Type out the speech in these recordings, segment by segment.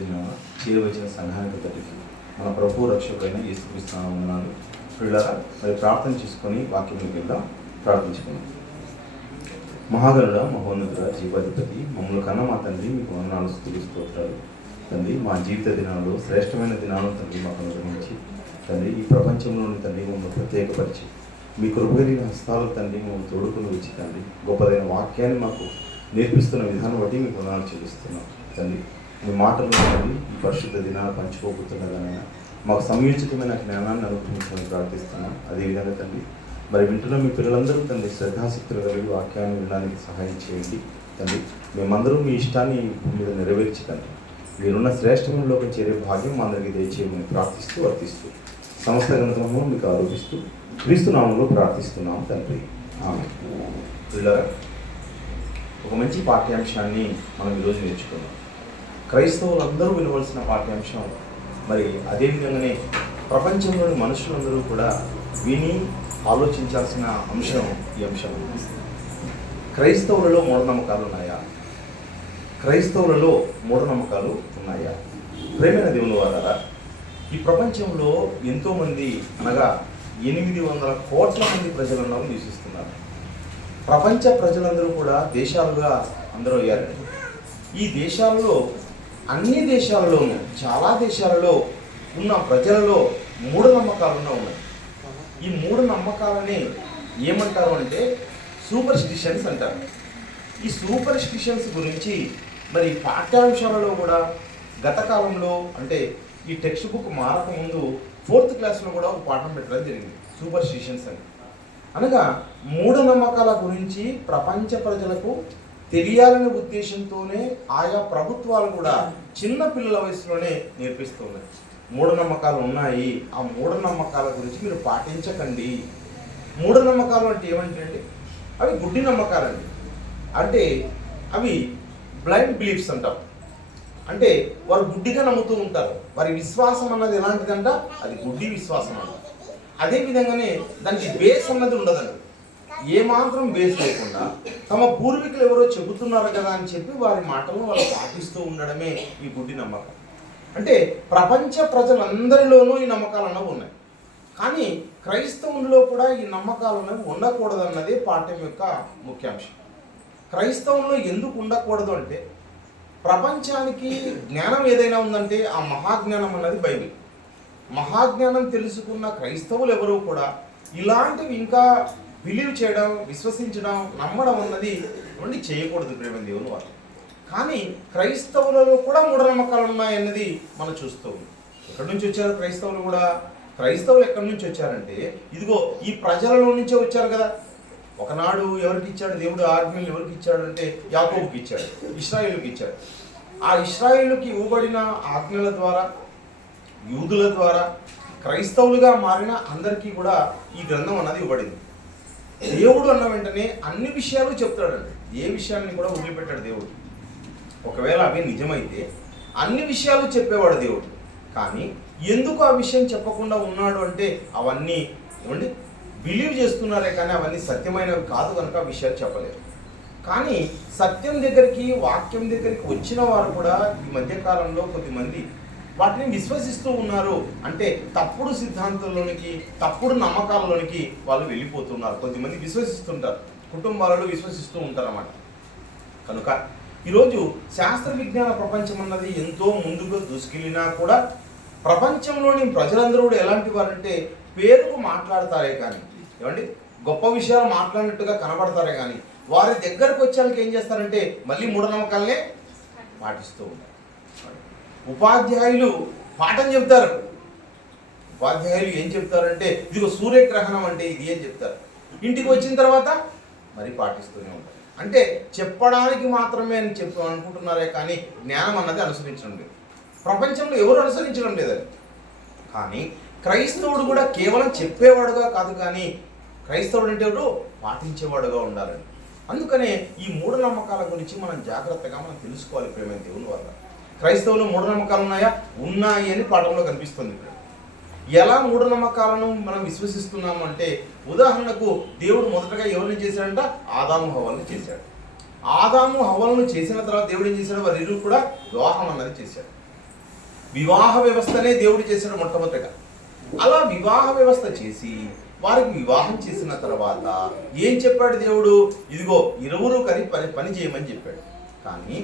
దినాన చేరువచ్చిన సంఘానికంతటికి మన ప్రభు రక్షకుడైన యేసుక్రీస్తు నామమున పిల్లరా మరి ప్రార్థన చేసుకొని వాక్యంలోకి వెళ్దాం. ప్రార్థించుకుందాం. మహాగణుడ, మహోన్నతుడ, జీవాధిపతి, మమ్మల్ని కన్న మా తండ్రి, మీకు వందనాలు, స్తుతులు, స్తోత్రాలు. తండ్రి, మా జీవిత దినాల్లో శ్రేష్టమైన దినాలను తండ్రి మాకు అనుగ్రహించి తండ్రి ఈ ప్రపంచంలోని తండ్రి మమ్మల్ని ప్రత్యేకపరిచి మీ కృపగలిగిన హస్తాలు తండ్రి మమ్మల్ని తోడుకుని వచ్చి తండ్రి గొప్పదైన వాక్యాన్ని మాకు నేర్పిస్తున్న విధానం బట్టి మీకు వందనాలు చెల్లిస్తున్నాం. తండ్రి, మీ మాటలు తండ్రి ఈ పరిశుద్ధ దినాలు పంచుకోబోతున్నదనైనా మాకు సమయోచితమైన జ్ఞానాన్ని అనుగ్రహించమని ప్రార్థిస్తున్నాం. అదేవిధంగా తండ్రి మరి వింటున్న మీ పిల్లలందరూ తండ్రి శ్రద్ధాశక్తులు కలిగి వాక్యాన్ని వినడానికి సహాయం చేయండి. తండ్రి, మేమందరూ మీ ఇష్టాన్ని భూమి మీద నెరవేర్చి తండ్రి మీరున్న శ్రేష్టంలోకి చేరే భాగ్యం మా అందరికీ దయచేయమని ప్రార్థిస్తూ వర్తిస్తూ సమస్త గ్రంథము మీకు ఆరోపిస్తూ క్రీస్తు నామంలో ప్రార్థిస్తున్నాం తండ్రి, ఆమేన్. పిల్లరా, ఒక మంచి పాఠ్యాంశాన్ని మనం ఈరోజు నేర్చుకున్నాం. క్రైస్తవులందరూ వినవలసిన పాఠ్యాంశం. మరి అదేవిధంగానే ప్రపంచంలోని మనుషులందరూ కూడా విని ఆలోచించాల్సిన అంశం ఈ అంశం. క్రైస్తవులలో మూఢనమ్మకాలు ఉన్నాయా? క్రైస్తవులలో మూఢనమ్మకాలు ఉన్నాయా? ప్రేమైన దేవుని వారారా, ఈ ప్రపంచంలో ఎంతోమంది అనగా 800 కోట్ల మంది ప్రజలను నివసిస్తున్నారు. ప్రపంచ ప్రజలందరూ కూడా దేశాలుగా అందరూ అయ్యారండి. ఈ దేశాలలో అన్ని దేశాలలోనూ చాలా దేశాలలో ఉన్న ప్రజలలో మూఢనమ్మకాలున్న ఉన్నాయి. ఈ మూఢనమ్మకాలని ఏమంటారు అంటే సూపర్ స్టిషన్స్ అంటారు. ఈ సూపర్ స్టిషన్స్ గురించి మరి పాఠ్యాంశాలలో కూడా గత కాలంలో అంటే ఈ టెక్స్ట్ బుక్ మారకముందు 4th క్లాస్లో కూడా ఒక పాఠం పెట్టడం జరిగింది, సూపర్ స్టిషన్స్ అని. అనగా మూఢనమ్మకాల గురించి ప్రపంచ ప్రజలకు తెలియాలనే ఉద్దేశంతోనే ఆయా ప్రభుత్వాలు కూడా చిన్న పిల్లల వయసులోనే నేర్పిస్తున్నాయి. మూఢనమ్మకాలు ఉన్నాయి, ఆ మూఢనమ్మకాల గురించి మీరు పాటించకండి. మూఢనమ్మకాలు అంటే ఏమంటే అవి గుడ్డి నమ్మకాలండి. అంటే అవి బ్లైండ్ బిలీఫ్స్ అంటాం. అంటే వారు గుడ్డిగా నమ్ముతూ ఉంటారు. వారి విశ్వాసం అన్నది ఎలాంటిదంట, అది గుడ్డి విశ్వాసం అంట. అదేవిధంగానే దానికి బేస్ అన్నది ఉండదండి. ఏమాత్రం బేస్ లేకుండా తమ పూర్వీకులు ఎవరో చెబుతున్నారు కదా అని చెప్పి వారి మాటలను వాళ్ళు పాటిస్తూ ఉండడమే ఈ గుడ్డి నమ్మకం. అంటే ప్రపంచ ప్రజలందరిలోనూ ఈ నమ్మకాలు అన్నవి ఉన్నాయి. కానీ క్రైస్తవుల్లో కూడా ఈ నమ్మకాలు అనేవి ఉండకూడదన్నదే పాఠ్యం యొక్క ముఖ్యాంశం. క్రైస్తవంలో ఎందుకు ఉండకూడదు అంటే ప్రపంచానికి జ్ఞానం ఏదైనా ఉందంటే ఆ మహాజ్ఞానం అన్నది బైబిల్. మహాజ్ఞానం తెలుసుకున్న క్రైస్తవులు ఎవరూ కూడా ఇలాంటివి ఇంకా బిలీవ్ చేయడం, విశ్వసించడం, నమ్మడం అన్నది నుండి చేయకూడదు ప్రేమ దేవుని వారు. కానీ క్రైస్తవులలో కూడా మూఢనమ్మకాలు ఉన్నాయన్నది మనం చూస్తూ ఉన్నాం. ఎక్కడి నుంచి వచ్చారు క్రైస్తవులు కూడా? క్రైస్తవులు ఎక్కడి నుంచి వచ్చారంటే ఇదిగో ఈ ప్రజలలో నుంచే వచ్చారు కదా. ఒకనాడు ఎవరికి ఇచ్చాడు దేవుడు ఆజ్ఞలు? ఎవరికి ఇచ్చాడు అంటే యాకోబుకి ఇచ్చాడు, ఇశ్రాయేలుకి ఇచ్చాడు. ఆ ఇశ్రాయేలుకి ఇవ్వబడిన ఆజ్ఞల ద్వారా యూదుల ద్వారా క్రైస్తవులుగా మారిన అందరికీ కూడా ఈ గ్రంథం అన్నది ఇవ్వబడింది. దేవుడు అన్న వెంటనే అన్ని విషయాలు చెప్తాడండి. ఏ విషయాన్ని కూడా వదిలిపెట్టాడు దేవుడు. ఒకవేళ అవి నిజమైతే అన్ని విషయాలు చెప్పేవాడు దేవుడు. కానీ ఎందుకు ఆ విషయం చెప్పకుండా ఉన్నాడు అంటే అవన్నీ ఏమండి బిలీవ్ చేస్తున్నారే కానీ అవన్నీ సత్యమైనవి కాదు కనుక ఆ విషయాలు చెప్పలేదు. కానీ సత్యం దగ్గరికి, వాక్యం దగ్గరికి వచ్చిన వారు కూడా ఈ మధ్యకాలంలో కొద్దిమంది వాటిని విశ్వసిస్తూ ఉన్నారు. అంటే తప్పుడు సిద్ధాంతంలోనికి, తప్పుడు నమ్మకాలలోనికి వాళ్ళు వెళ్ళిపోతున్నారు. కొద్దిమంది విశ్వసిస్తుంటారు, కుటుంబాలలో విశ్వసిస్తూ ఉంటారు అన్నమాట. కనుక ఈరోజు శాస్త్ర విజ్ఞాన ప్రపంచం అన్నది ఎంతో ముందుకు దూసుకెళ్ళినా కూడా ప్రపంచంలోని ప్రజలందరూ కూడా ఎలాంటి వారంటే పేరుకు మాట్లాడతారే కానీ ఏమండి గొప్ప విషయాలు మాట్లాడినట్టుగా కనబడతారే కానీ వారి దగ్గరకు వచ్చేందుకు ఏం చేస్తారంటే మళ్ళీ మూఢనమ్మకాలనే పాటిస్తూ ఉంటారు. ఉపాధ్యాయులు పాఠం చెప్తారు. ఉపాధ్యాయులు ఏం చెప్తారంటే ఇదిగో సూర్యగ్రహణం అంటే ఇది అని చెప్తారు. ఇంటికి వచ్చిన తర్వాత మరి పాటిస్తూనే ఉంటారు. అంటే చెప్పడానికి మాత్రమే అని అనుకుంటున్నారే కానీ జ్ఞానం అన్నది అనుసరించడం లేదు. ప్రపంచంలో ఎవరు అనుసరించడం లేదని. కానీ క్రైస్తవుడు కూడా కేవలం చెప్పేవాడుగా కాదు, కానీ క్రైస్తవుడు అంటే ఎవరు పాటించేవాడుగా ఉండాలని. అందుకనే ఈ మూఢనమ్మకాల గురించి మనం జాగ్రత్తగా మనం తెలుసుకోవాలి ప్రేమ దేవుని వల్ల. క్రైస్తవులు మూఢనమ్మకాలు ఉన్నాయా? ఉన్నాయి అని పాఠంలో కనిపిస్తుంది. ఎలా మూఢనమ్మకాలను మనం విశ్వసిస్తున్నాము అంటే ఉదాహరణకు దేవుడు మొదటగా ఎవరిని చేశాడంట? ఆదాము హవ్వలను చేశాడు. ఆదాము హవ్వలను చేసిన తర్వాత దేవుడు ఏం చేశాడు? వారిరువురు కూడా వివాహం అన్నది చేశాడు. వివాహ వ్యవస్థనే దేవుడు చేశాడు మొట్టమొదటిగా. అలా వివాహ వ్యవస్థ చేసి వారికి వివాహం చేసిన తర్వాత ఏం చెప్పాడు దేవుడు? ఇదిగో ఇరువురు పని చేయమని చెప్పాడు. కానీ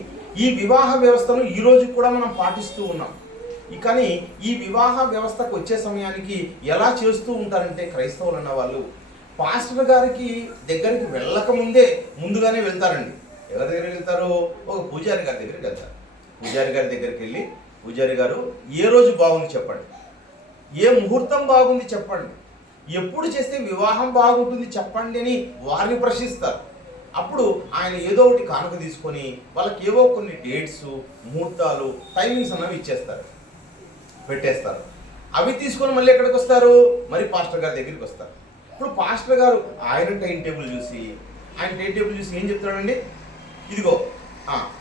ఈ వివాహ వ్యవస్థను ఈ రోజు కూడా మనం పాటిస్తూ ఉన్నాం. కానీ ఈ వివాహ వ్యవస్థకు వచ్చే సమయానికి ఎలా చేస్తూ ఉంటారంటే క్రైస్తవులు అన్న వాళ్ళు పాస్టర్ గారికి దగ్గరికి వెళ్ళకముందే ముందుగానే వెళ్తారండి. ఎవరి దగ్గరికి వెళ్తారు? ఒక పూజారి గారి దగ్గరికి వెళ్తారు. పూజారి గారి దగ్గరికి వెళ్ళి, పూజారి గారు ఏ రోజు బాగుంది చెప్పండి, ఏ ముహూర్తం బాగుంది చెప్పండి, ఎప్పుడు చేస్తే వివాహం బాగుంటుంది చెప్పండి అని వారిని ప్రశ్నిస్తారు. అప్పుడు ఆయన ఏదో ఒకటి కానుక తీసుకొని వాళ్ళకి ఏవో కొన్ని డేట్స్, ముహూర్తాలు, టైమింగ్స్ అన్నవి ఇచ్చేస్తారు, పెట్టేస్తారు. అవి తీసుకొని మళ్ళీ ఎక్కడికి వస్తారు? మరి పాస్టర్ గారి దగ్గరికి వస్తారు. ఇప్పుడు పాస్టర్ గారు ఆయన టైం టేబుల్ చూసి ఏం చెప్తాడండి? ఇదిగో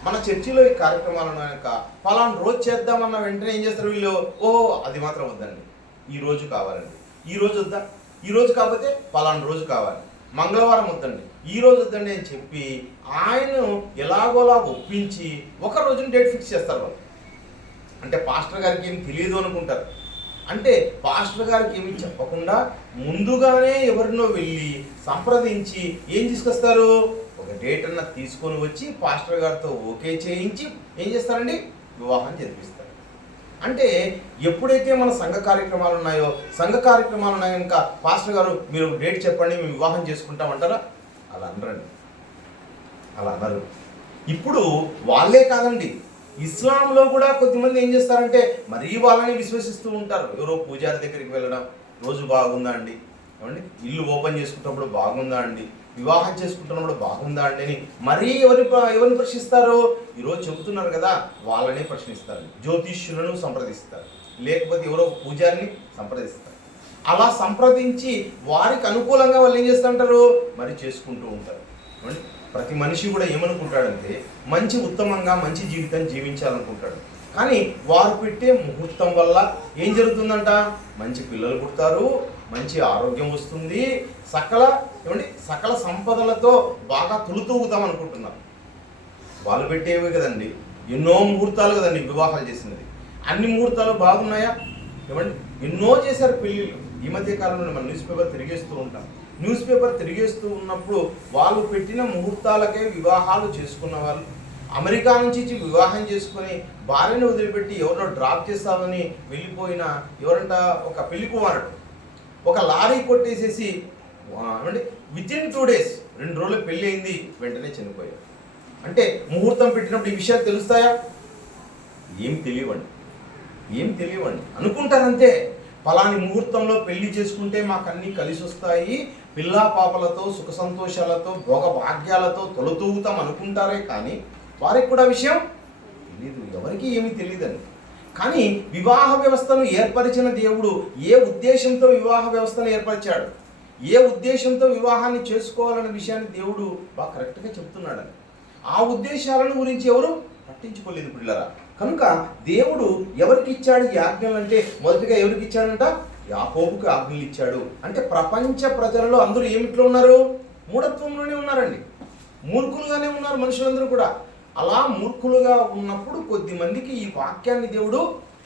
మన చర్చిలో ఈ కార్యక్రమాలు ఉన్నాక ఫలానా రోజు చేద్దామన్న వెంటనే ఏం చేస్తారు వీళ్ళు? ఓహో అది మాత్రం వద్దండి, ఈ రోజు కావాలండి. ఈ రోజు వద్దా? ఈ రోజు కాకపోతే ఫలానా రోజు కావాలి. మంగళవారం వద్దండి, ఈ రోజు వద్దండి అని చెప్పి ఆయన్ను ఎలాగోలా ఒప్పించి ఒక రోజున డేట్ ఫిక్స్ చేస్తారు వాళ్ళు. అంటే పాస్టర్ గారికి ఏమి తెలియదు అనుకుంటారు. అంటే పాస్టర్ గారికి ఏమి చెప్పకుండా ముందుగానే ఎవరినో వెళ్ళి సంప్రదించి ఏం తీసుకొస్తారు? ఒక డేట్ అన్న తీసుకొని వచ్చి పాస్టర్ గారితో ఓకే చేయించి ఏం చేస్తారండి? వివాహం జరిపిస్తారు. అంటే ఎప్పుడైతే మన సంఘ కార్యక్రమాలు ఉన్నాయో కనుక పాస్టర్ గారు మీరు డేట్ చెప్పండి మేము వివాహం చేసుకుంటామంటారా? అలా అనరండి, అలా అనరు. ఇప్పుడు వాళ్ళే కాదండి, ఇస్లాంలో కూడా కొద్దిమంది ఏం చేస్తారంటే మరీ వాళ్ళని విశ్వసిస్తూ ఉంటారు. ఎవరో పూజారి దగ్గరికి వెళ్ళడం, రోజు బాగుందా అండి, ఏమండి ఇల్లు ఓపెన్ చేసుకుంటున్నప్పుడు బాగుందా అండి, వివాహం చేసుకుంటున్నప్పుడు బాగుందా అండి అని మరీ ఎవరిని ప్రశ్నిస్తారు? ఈరోజు చెబుతున్నారు కదా వాళ్ళనే ప్రశ్నిస్తారు. జ్యోతిష్యులను సంప్రదిస్తారు, లేకపోతే ఎవరో పూజారిని సంప్రదిస్తారు. అలా సంప్రదించి వారికి అనుకూలంగా వాళ్ళు ఏం చేస్తూ ఉంటారు? మరి చేసుకుంటూ ఉంటారు. ప్రతి మనిషి కూడా ఏమనుకుంటాడంటే మంచి ఉత్తమంగా మంచి జీవితం జీవించాలనుకుంటాడు. కానీ వారు పెట్టే ముహూర్తం వల్ల ఏం జరుగుతుందంట? మంచి పిల్లలు పుడతారు, మంచి ఆరోగ్యం వస్తుంది, సకల సంపదలతో బాగా తొలుతూగుతాం అనుకుంటున్నారు. వాళ్ళు పెట్టేవి కదండి, ఎన్నో ముహూర్తాలు కదండి వివాహాలు చేసినది. అన్ని ముహూర్తాలు బాగున్నాయా? ఏమండి ఎన్నో చేశారు పెళ్ళిళ్ళు. ఈ మధ్య కాలంలో మనం న్యూస్ పేపర్ తిరిగేస్తూ ఉన్నప్పుడు వాళ్ళు పెట్టిన ముహూర్తాలకే వివాహాలు చేసుకున్న వాళ్ళు, అమెరికా నుంచి వివాహం చేసుకొని భార్యను వదిలిపెట్టి ఎవరినో డ్రాప్ చేస్తామని వెళ్ళిపోయిన ఎవరంట ఒక పెళ్లి కుమారుడు ఒక లారీ కొట్టేసేసి వితిన్ 2 days 2 రోజులు పెళ్ళి అయింది, వెంటనే చనిపోయారు. అంటే ముహూర్తం పెట్టినప్పుడు ఈ విషయాలు తెలుస్తాయా? ఏం తెలియవండి అనుకుంటారంతే. ఫలాని ముహూర్తంలో పెళ్లి చేసుకుంటే మాకు అన్నీ కలిసి వస్తాయి, పిల్లా పాపలతో సుఖ సంతోషాలతో భోగ భాగ్యాలతో తొలతూగుతాం అనుకుంటారే కానీ వారికి కూడా విషయం తెలీదు, ఎవరికి ఏమీ తెలియదండి. కానీ వివాహ వ్యవస్థను ఏర్పరిచిన దేవుడు ఏ ఉద్దేశంతో వివాహ వ్యవస్థను ఏర్పరిచాడు, ఏ ఉద్దేశంతో వివాహాన్ని చేసుకోవాలనే విషయాన్ని దేవుడు బాగా కరెక్ట్గా చెప్తున్నాడని. ఆ ఉద్దేశాలను గురించి ఎవరు పట్టించుకోలేదు పిల్లరా. కనుక దేవుడు ఎవరికి ఇచ్చాడు ఈ ఆజ్ఞలు అంటే మొదటిగా ఎవరికి ఇచ్చాడంట? యాకోబుకి ఆజ్ఞలు ఇచ్చాడు. అంటే ప్రపంచ ప్రజలలో అందరూ ఏమిట్లో ఉన్నారు? మూఢత్వంలోనే ఉన్నారండి, మూర్ఖులుగానే ఉన్నారు మనుషులందరూ కూడా. అలా మూర్ఖులుగా ఉన్నప్పుడు కొద్ది మందికి ఈ వాక్యాన్ని దేవుడు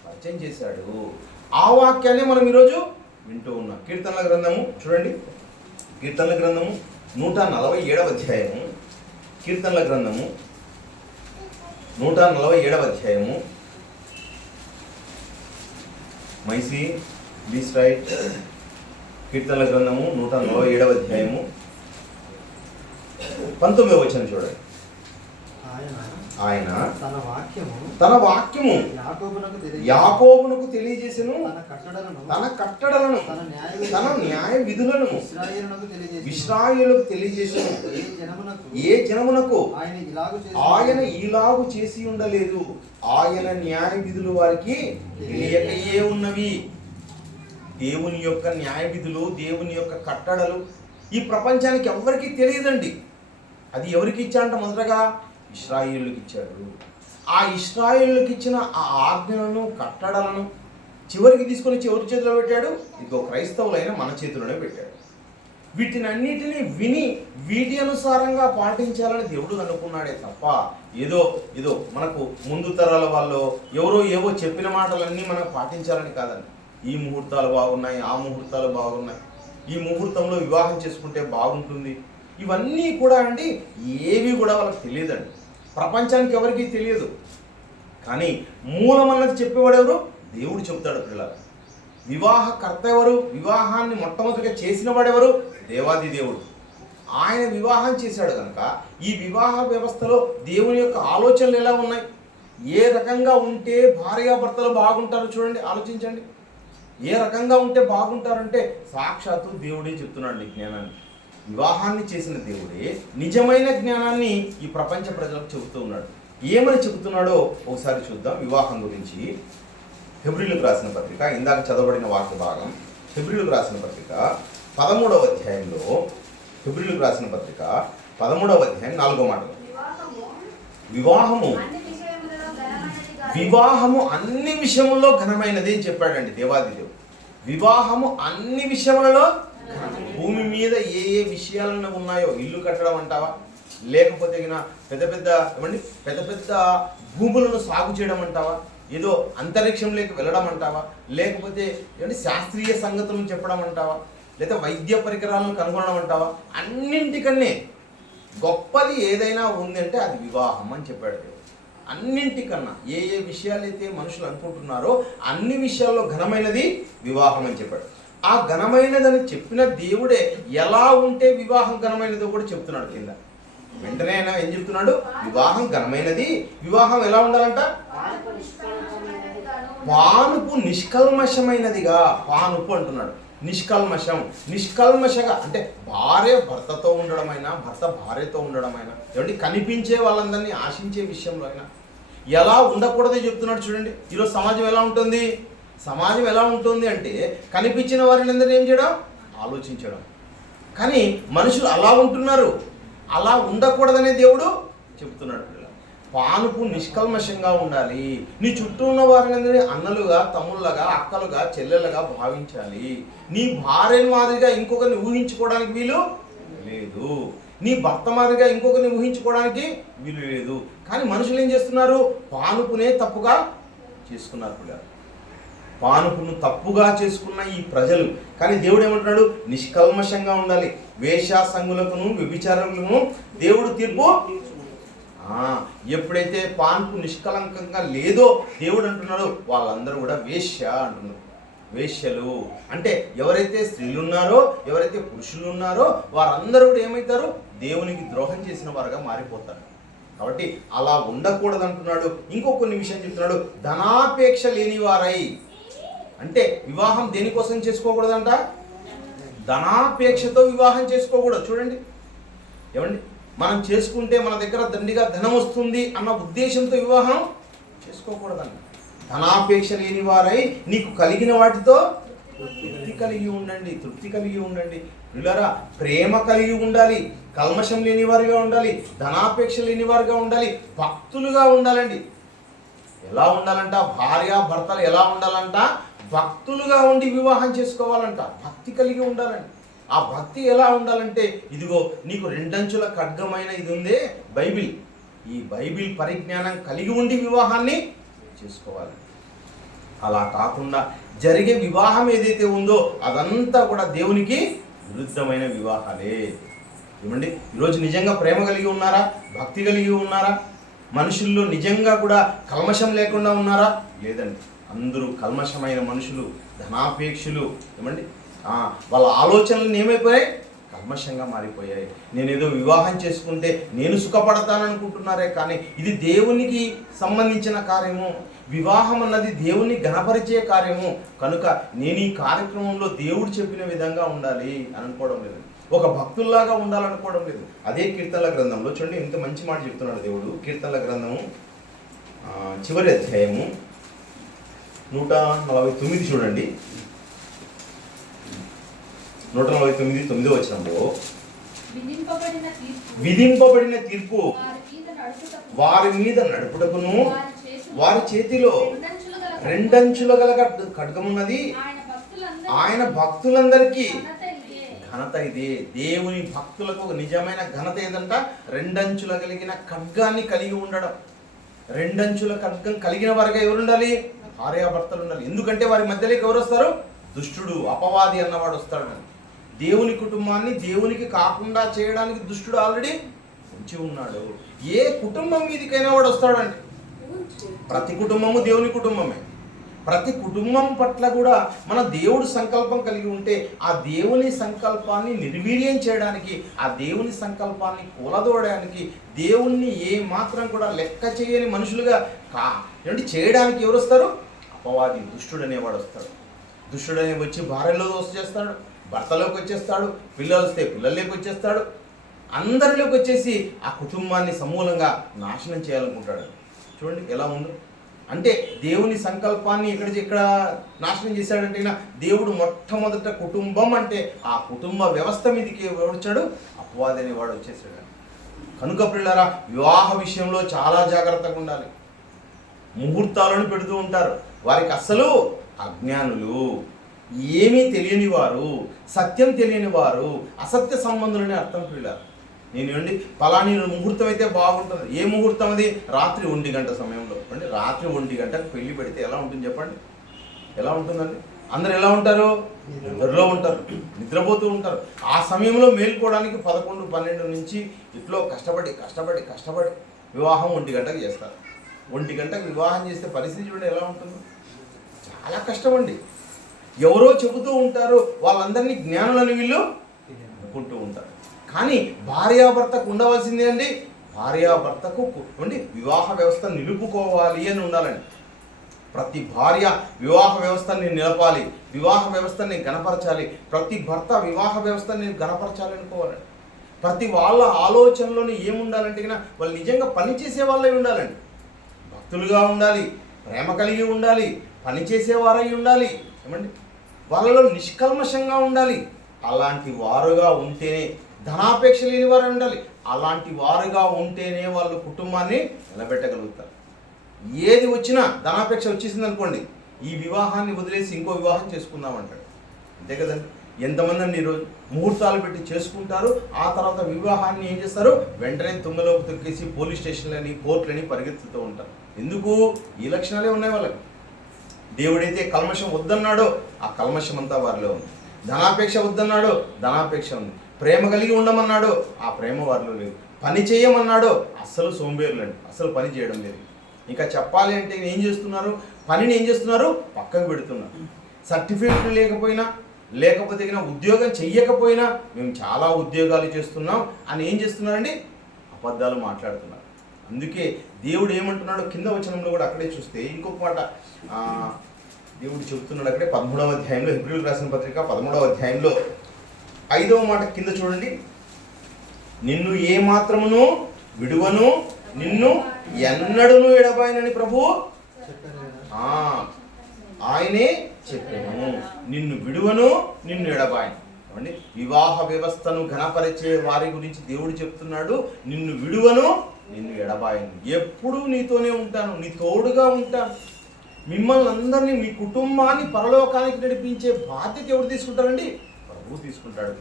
పరిచయం చేశాడు. ఆ వాక్యాన్ని మనం ఈరోజు వింటూ ఉన్నాం. కీర్తనల గ్రంథము చూడండి, కీర్తనల గ్రంథము 147వ అధ్యాయము, కీర్తనల గ్రంథము 147వ అధ్యాయము. మైసీ ప్లీజ్ రైట్. కీర్తనల గ్రంథము 147వ అధ్యాయము 19వ వచనం చూడండి. ఆయన తన వాక్యము యాకోబునకు తెలియజేసెను, తన కట్టడలను తన న్యాయ విధులను ఇశ్రాయేలుకు తెలియజేసెను. ఏ జనమునకు ఆయన ఇలాగు చేసి ఉండలేదు, ఆయన న్యాయ విధులు వారికి తెలియకయే ఉన్నవి. దేవుని యొక్క న్యాయ విధులు, దేవుని యొక్క కట్టడలు ఈ ప్రపంచానికి ఎవరికి తెలియదండి. అది ఎవరికి ఇచ్చాడంట? మొదటగా ఇశ్రాయేలుకి ఇచ్చాడు. ఆ ఇశ్రాయేలుకి ఇచ్చిన ఆ ఆజ్ఞలను కట్టడలను చివరికి తీసుకొని ఎవరి చేతిలో పెట్టాడు? ఇదిగో క్రైస్తవులైన మన చేతిలోనే పెట్టాడు. వీటిని అన్నిటినీ విని వీటి అనుసారంగా పాటించాలని దేవుడు అనుకున్నాడే తప్ప ఏదో ఏదో మనకు ముందు తరాల వాళ్ళు ఎవరో ఏవో చెప్పిన మాటలన్నీ మనం పాటించాలని కాదండి. ఈ ముహూర్తాలు బాగున్నాయి, ఆ ముహూర్తాలు బాగున్నాయి, ఈ ముహూర్తంలో వివాహం చేసుకుంటే బాగుంటుంది, ఇవన్నీ కూడా అండి ఏవి కూడా వాళ్ళకి తెలియదండి. ప్రపంచానికి ఎవరికీ తెలియదు. కానీ మూలం అన్నది చెప్పేవాడు ఎవరు? దేవుడు చెబుతాడు. పిల్లలు, వివాహకర్త ఎవరు? వివాహాన్ని మొట్టమొదటిగా చేసిన వాడెవరు? దేవాది దేవుడు. ఆయన వివాహం చేశాడు కనుక ఈ వివాహ వ్యవస్థలో దేవుని యొక్క ఆలోచనలు ఎలా ఉన్నాయి, ఏ రకంగా ఉంటే భార్యాభర్తలు బాగుంటారో చూడండి, ఆలోచించండి. ఏ రకంగా ఉంటే బాగుంటారంటే సాక్షాత్తు దేవుడే చెప్తున్నాడు ఈ జ్ఞానాన్ని. వివాహాన్ని చేసిన దేవుడే నిజమైన జ్ఞానాన్ని ఈ ప్రపంచ ప్రజలకు చెబుతూ ఉన్నాడు. ఏమని చెబుతున్నాడో ఒకసారి చూద్దాం. వివాహం గురించి హెబ్రీయులకు రాసిన పత్రిక, ఇందాక చదవబడిన వాక్య భాగం హెబ్రీయులకు రాసిన పత్రిక 13వ అధ్యాయంలో, హెబ్రీయులకు రాసిన పత్రిక 13వ అధ్యాయం 4వ మాట, వివాహము అన్ని విషయములలో ఘనమైనది అని చెప్పాడండి దేవాది దేవుడు. వివాహము అన్ని విషయములలో, భూమి మీద ఏ ఏ విషయాలను ఉన్నాయో, ఇల్లు కట్టడం అంటావా, లేకపోతే పెద్ద పెద్ద పెద్ద పెద్ద భూములను సాగు చేయడం అంటావా, ఏదో అంతరిక్షంలోకి వెళ్ళడం అంటావా, లేకపోతే శాస్త్రీయ సంగతులను చెప్పడం అంటావా, లేదా వైద్య పరికరాలను కనుగొనడం అంటావా, అన్నింటికన్నే గొప్పది ఏదైనా ఉందంటే అది వివాహం అని చెప్పాడు దేవుడు. అన్నింటికన్నా ఏ ఏ విషయాలైతే మనుషులు అనుకుంటున్నారో అన్ని విషయాల్లో ఘనమైనది వివాహం అని చెప్పాడు. ఆ ఘనమైనదని చెప్పిన దేవుడే ఎలా ఉంటే వివాహం ఘనమైనదో కూడా చెప్తున్నాడు కింద. వెంటనే ఆయన ఏం చెప్తున్నాడు? వివాహం ఘనమైనది. వివాహం ఎలా ఉండాలంట? పానుపు నిష్కల్మషమైనదిగా. పానుపు అంటున్నాడు, నిష్కల్మషం. నిష్కల్మషగా అంటే భార్య భర్తతో ఉండడమైనా, భర్త భార్యతో ఉండడమైనా, ఏమంటే కనిపించే వాళ్ళందరినీ ఆశించే విషయంలో అయినా ఎలా ఉండకూడదో చెప్తున్నాడు. చూడండి ఈరోజు సమాజం ఎలా ఉంటుంది. సమాజం ఎలా ఉంటుంది అంటే కనిపించిన వారిని అందరూ ఏం చేయడం? ఆలోచించడం. కానీ మనుషులు అలా ఉంటున్నారు. అలా ఉండకూడదనే దేవుడు చెప్తున్నాడు. పానుపు నిష్కల్మషంగా ఉండాలి. నీ చుట్టూ ఉన్న వారిని అన్నలుగా, తమ్ముళ్ళగా, అక్కలుగా, చెల్లెలుగా భావించాలి. నీ భార్య మాదిరిగా ఇంకొకరిని ఊహించుకోవడానికి వీలు లేదు. నీ భర్త మాదిరిగా ఇంకొకరిని ఊహించుకోవడానికి వీలు లేదు. కానీ మనుషులు ఏం చేస్తున్నారు? పానుపునే తప్పుగా చేసుకున్నారు పిల్లలు. పానుపును తప్పుగా చేసుకున్న ఈ ప్రజలు. కానీ దేవుడు ఏమంటున్నాడు? నిష్కల్మషంగా ఉండాలి. వేశ్యాసంగులకును వ్యభిచారులను దేవుడు తీర్పు. ఎప్పుడైతే పాన్పు నిష్కలంకంగా లేదో దేవుడు అంటున్నాడు వాళ్ళందరూ కూడా వేశ్య అంటున్నారు. వేశ్యలు అంటే ఎవరైతే స్త్రీలు ఉన్నారో, ఎవరైతే పురుషులు ఉన్నారో వారందరూ కూడా ఏమవుతారు? దేవునికి ద్రోహం చేసిన వారుగా మారిపోతారు. కాబట్టి అలా ఉండకూడదు అంటున్నాడు. ఇంకో కొన్ని విషయం చెప్తున్నాడు. ధనాపేక్ష లేని వారై అంటే వివాహం దేనికోసం చేసుకోకూడదంట? ధనాపేక్షతో వివాహం చేసుకోకూడదు. చూడండి ఏమండి, మనం చేసుకుంటే మన దగ్గర దండిగా ధనం వస్తుంది అన్న ఉద్దేశంతో వివాహం చేసుకోకూడదండి. ధనాపేక్ష లేని వారై నీకు కలిగిన వాటితో తృప్తి కలిగి ఉండండి. తృప్తి కలిగి ఉండండి. పిల్లరా, ప్రేమ కలిగి ఉండాలి. కల్మషం లేని వారిగా ఉండాలి. ధనాపేక్ష లేని వారిగా ఉండాలి. భక్తులుగా ఉండాలండి. ఎలా ఉండాలంట? భార్య భర్తలు ఎలా ఉండాలంట? భక్తులుగా ఉండి వివాహం చేసుకోవాలంట. భక్తి కలిగి ఉండాలండి. ఆ భక్తి ఎలా ఉండాలంటే ఇదిగో నీకు రెండంచుల ఖడ్గమైన ఇది ఉందే బైబిల్. ఈ బైబిల్ పరిజ్ఞానం కలిగి ఉండి వివాహాన్ని చేసుకోవాలి. అలా కాకుండా జరిగే వివాహం ఏదైతే ఉందో అదంతా కూడా దేవునికి విరుద్ధమైన వివాహాలే. ఏమండి, ఈరోజు నిజంగా ప్రేమ కలిగి ఉన్నారా? భక్తి కలిగి ఉన్నారా? మనుషుల్లో నిజంగా కూడా కల్మషం లేకుండా ఉన్నారా? లేదండి. అందరూ కల్మషమైన మనుషులు, ధనాపేక్షులు. ఏమండి, వాళ్ళ ఆలోచనలు ఏమైపోయాయి? కల్మషంగా మారిపోయాయి. నేనేదో వివాహం చేసుకుంటే నేను సుఖపడతాననుకుంటున్నారే కానీ ఇది దేవునికి సంబంధించిన కార్యము. వివాహం అన్నది దేవుని ఘనపరిచే కార్యము. కనుక నేను ఈ కార్యక్రమంలో దేవుడు చెప్పిన విధంగా ఉండాలి అని అనుకోవడం లేదు. ఒక భక్తుల్లాగా ఉండాలనుకోవడం లేదు. అదే కీర్తనల గ్రంథంలో చూడండి ఎంత మంచి మాట చెప్తున్నాడు దేవుడు. కీర్తనల గ్రంథము చివరి అధ్యాయము 149 చూడండి. 149 9వ వచనంలో విధింపబడిన తీర్పు వారి మీద నడుపుటకును వారి చేతిలో రెండంచుల గల ఖడ్గమున్నది. ఆయన భక్తులందరికీ ఘనత ఇదే. దేవుని భక్తులకు నిజమైన ఘనత ఏదంట? రెండంచుల కలిగిన ఖడ్గాన్ని కలిగి ఉండడం. రెండంచుల ఖడ్గం కలిగిన వారిగా ఎవరు ఉండాలి? భార్యాభర్తలు ఉండాలి. ఎందుకంటే వారి మధ్యలోకి ఎవరు వస్తారు? దుష్టుడు, అపవాది అన్నవాడు వస్తాడు. దేవుని కుటుంబాన్ని దేవునికి కాకుండా చేయడానికి దుష్టుడు ఆల్రెడీ ఉంచి ఉన్నాడు. ఏ కుటుంబం మీదకైనా వాడు వస్తాడండి. ప్రతి కుటుంబము దేవుని కుటుంబమే. ప్రతి కుటుంబం పట్ల కూడా మన దేవుడు సంకల్పం కలిగి ఉంటే ఆ దేవుని సంకల్పాన్ని నిర్వీర్యం చేయడానికి, ఆ దేవుని సంకల్పాన్ని కూలదోడడానికి, దేవుణ్ణి ఏ మాత్రం కూడా లెక్క చేయని మనుషులుగా ఏమంటే చేయడానికి ఎవరు వస్తారు? అపవాది, దుష్టుడు అనేవాడు వస్తాడు. దుష్టుడు అనే వచ్చి భార్యలో దోష చేస్తాడు, భర్తలోకి వచ్చేస్తాడు, పిల్లలు వస్తే పిల్లల్లోకి వచ్చేస్తాడు, అందరిలోకి వచ్చేసి ఆ కుటుంబాన్ని సమూలంగా నాశనం చేయాలనుకుంటాడు. చూడండి ఎలా ఉందో. అంటే దేవుని సంకల్పాన్ని ఇక్కడ నాశనం చేశాడంటే దేవుడు మొట్టమొదట కుటుంబం అంటే ఆ కుటుంబ వ్యవస్థ మీదకి వచ్చాడు, అపవాది అనేవాడు వచ్చేసాడు. కనుక పిల్లరా, వివాహ విషయంలో చాలా జాగ్రత్తగా ఉండాలి. ముహూర్తాలను పెడుతూ ఉంటారు. వారికి అస్సలు అజ్ఞానులు, ఏమీ తెలియని వారు, సత్యం తెలియని వారు, అసత్య సంబంధులని అర్థం పిల్లలు. నేను ఏమండి పలాని ముహూర్తం అయితే బాగుంటుంది. ఏ ముహూర్తం అది? రాత్రి 1 గంట సమయంలో. అంటే రాత్రి 1 గంటకు పెళ్లి పెడితే ఎలా ఉంటుంది చెప్పండి? ఎలా ఉంటుందండి? అందరు ఎలా ఉంటారు? నిద్రలో ఉంటారు, నిద్రపోతూ ఉంటారు. ఆ సమయంలో మేల్కోవడానికి 11, 12 నుంచి ఇట్లో కష్టపడి వివాహం 1 గంటకు చేస్తారు. 1 గంటకు వివాహం చేస్తే పరిస్థితి చూడండి ఎలా ఉంటుందో. చాలా కష్టం అండి. ఎవరో చెబుతూ ఉంటారు, వాళ్ళందరినీ జ్ఞానులని వీళ్ళు అనుకుంటూ ఉంటారు. కానీ భార్యాభర్తకు ఉండవలసిందే అండి. భార్యాభర్తకు వివాహ వ్యవస్థ నిలుపుకోవాలి అని ఉండాలండి. ప్రతి భార్య వివాహ వ్యవస్థని నిలపాలి, వివాహ వ్యవస్థని గణపరచాలి. ప్రతి భర్త వివాహ వ్యవస్థని గణపరచాలి అనుకోవాలండి. ప్రతి వాళ్ళ ఆలోచనలోని ఏముండాలంటే వాళ్ళు నిజంగా పనిచేసే వాళ్ళే ఉండాలండి. భక్తులుగా ఉండాలి, ప్రేమ కలిగి ఉండాలి, పనిచేసేవారై ఉండాలి. ఏమండి వాళ్ళలో నిష్కల్మషంగా ఉండాలి. అలాంటి వారుగా ఉంటేనే, ధనాపేక్ష లేని వారు ఉండాలి. అలాంటి వారుగా ఉంటేనే వాళ్ళు కుటుంబాన్ని నిలబెట్టగలుగుతారు. ఏది వచ్చినా ధనాపేక్ష వచ్చేసింది అనుకోండి, ఈ వివాహాన్ని వదిలేసి ఇంకో వివాహం చేసుకుందామంటాడు. అంతే కదండి. ఎంతమంది అండి ఈరోజు ముహూర్తాలు పెట్టి చేసుకుంటారు, ఆ తర్వాత వివాహాన్ని ఏం చేస్తారు? వెంటనే తుంగలోకి తొక్కేసి పోలీస్ స్టేషన్లని, కోర్టులని పరిగెత్తుతూ ఉంటారు. ఎందుకు? ఈ లక్షణాలే ఉన్నాయి వాళ్ళకి. దేవుడైతే కల్మషం వద్దన్నాడో ఆ కల్మషం అంతా వారిలో ఉంది. ధనాపేక్ష వద్దన్నాడో ధనాపేక్ష ఉంది. ప్రేమ కలిగి ఉండమన్నాడో ఆ ప్రేమ వారిలో లేదు. పని చేయమన్నాడో అస్సలు సోంబేరులండి, అస్సలు పని చేయడం లేదు. ఇంకా చెప్పాలి అంటే ఏం చేస్తున్నారు? పనిని ఏం చేస్తున్నారు? పక్కకు పెడుతున్నారు. సర్టిఫికేట్ లేకపోతే ఉద్యోగం చెయ్యకపోయినా మేము చాలా ఉద్యోగాలు చేస్తున్నాం అని ఏం చేస్తున్నారండి? అబద్ధాలు మాట్లాడుతున్నారు. అందుకే దేవుడు ఏమంటున్నాడో కింద వచనంలో కూడా అక్కడే చూస్తే ఇంకొక మాట దేవుడు చెప్తున్నాడు. అక్కడే 13వ అధ్యాయంలో, హెబ్రీయులకు రాసిన పత్రిక 13వ అధ్యాయంలో 5వ మాట కింద చూడండి. నిన్ను ఏ మాత్రమును విడువను, నిన్ను ఎన్నడను ఎడబాయనని ప్రభువు ఆయనే చెప్పాను. నిన్ను విడువను, నిన్ను ఎడబాయను. ఏమండి వివాహ వ్యవస్థను ఘనపరిచే వారి గురించి దేవుడు చెప్తున్నాడు. నిన్ను విడువను, నిన్ను ఎడబాయను. ఎప్పుడూ నీతోనే ఉంటాను, నీ తోడుగా ఉంటాను. మిమ్మల్ని అందరినీ, మీ కుటుంబాన్ని పరలోకానికి నడిపించే బాధ్యత ఎవరు తీసుకుంటారండి? ప్రభువు తీసుకుంటాడు.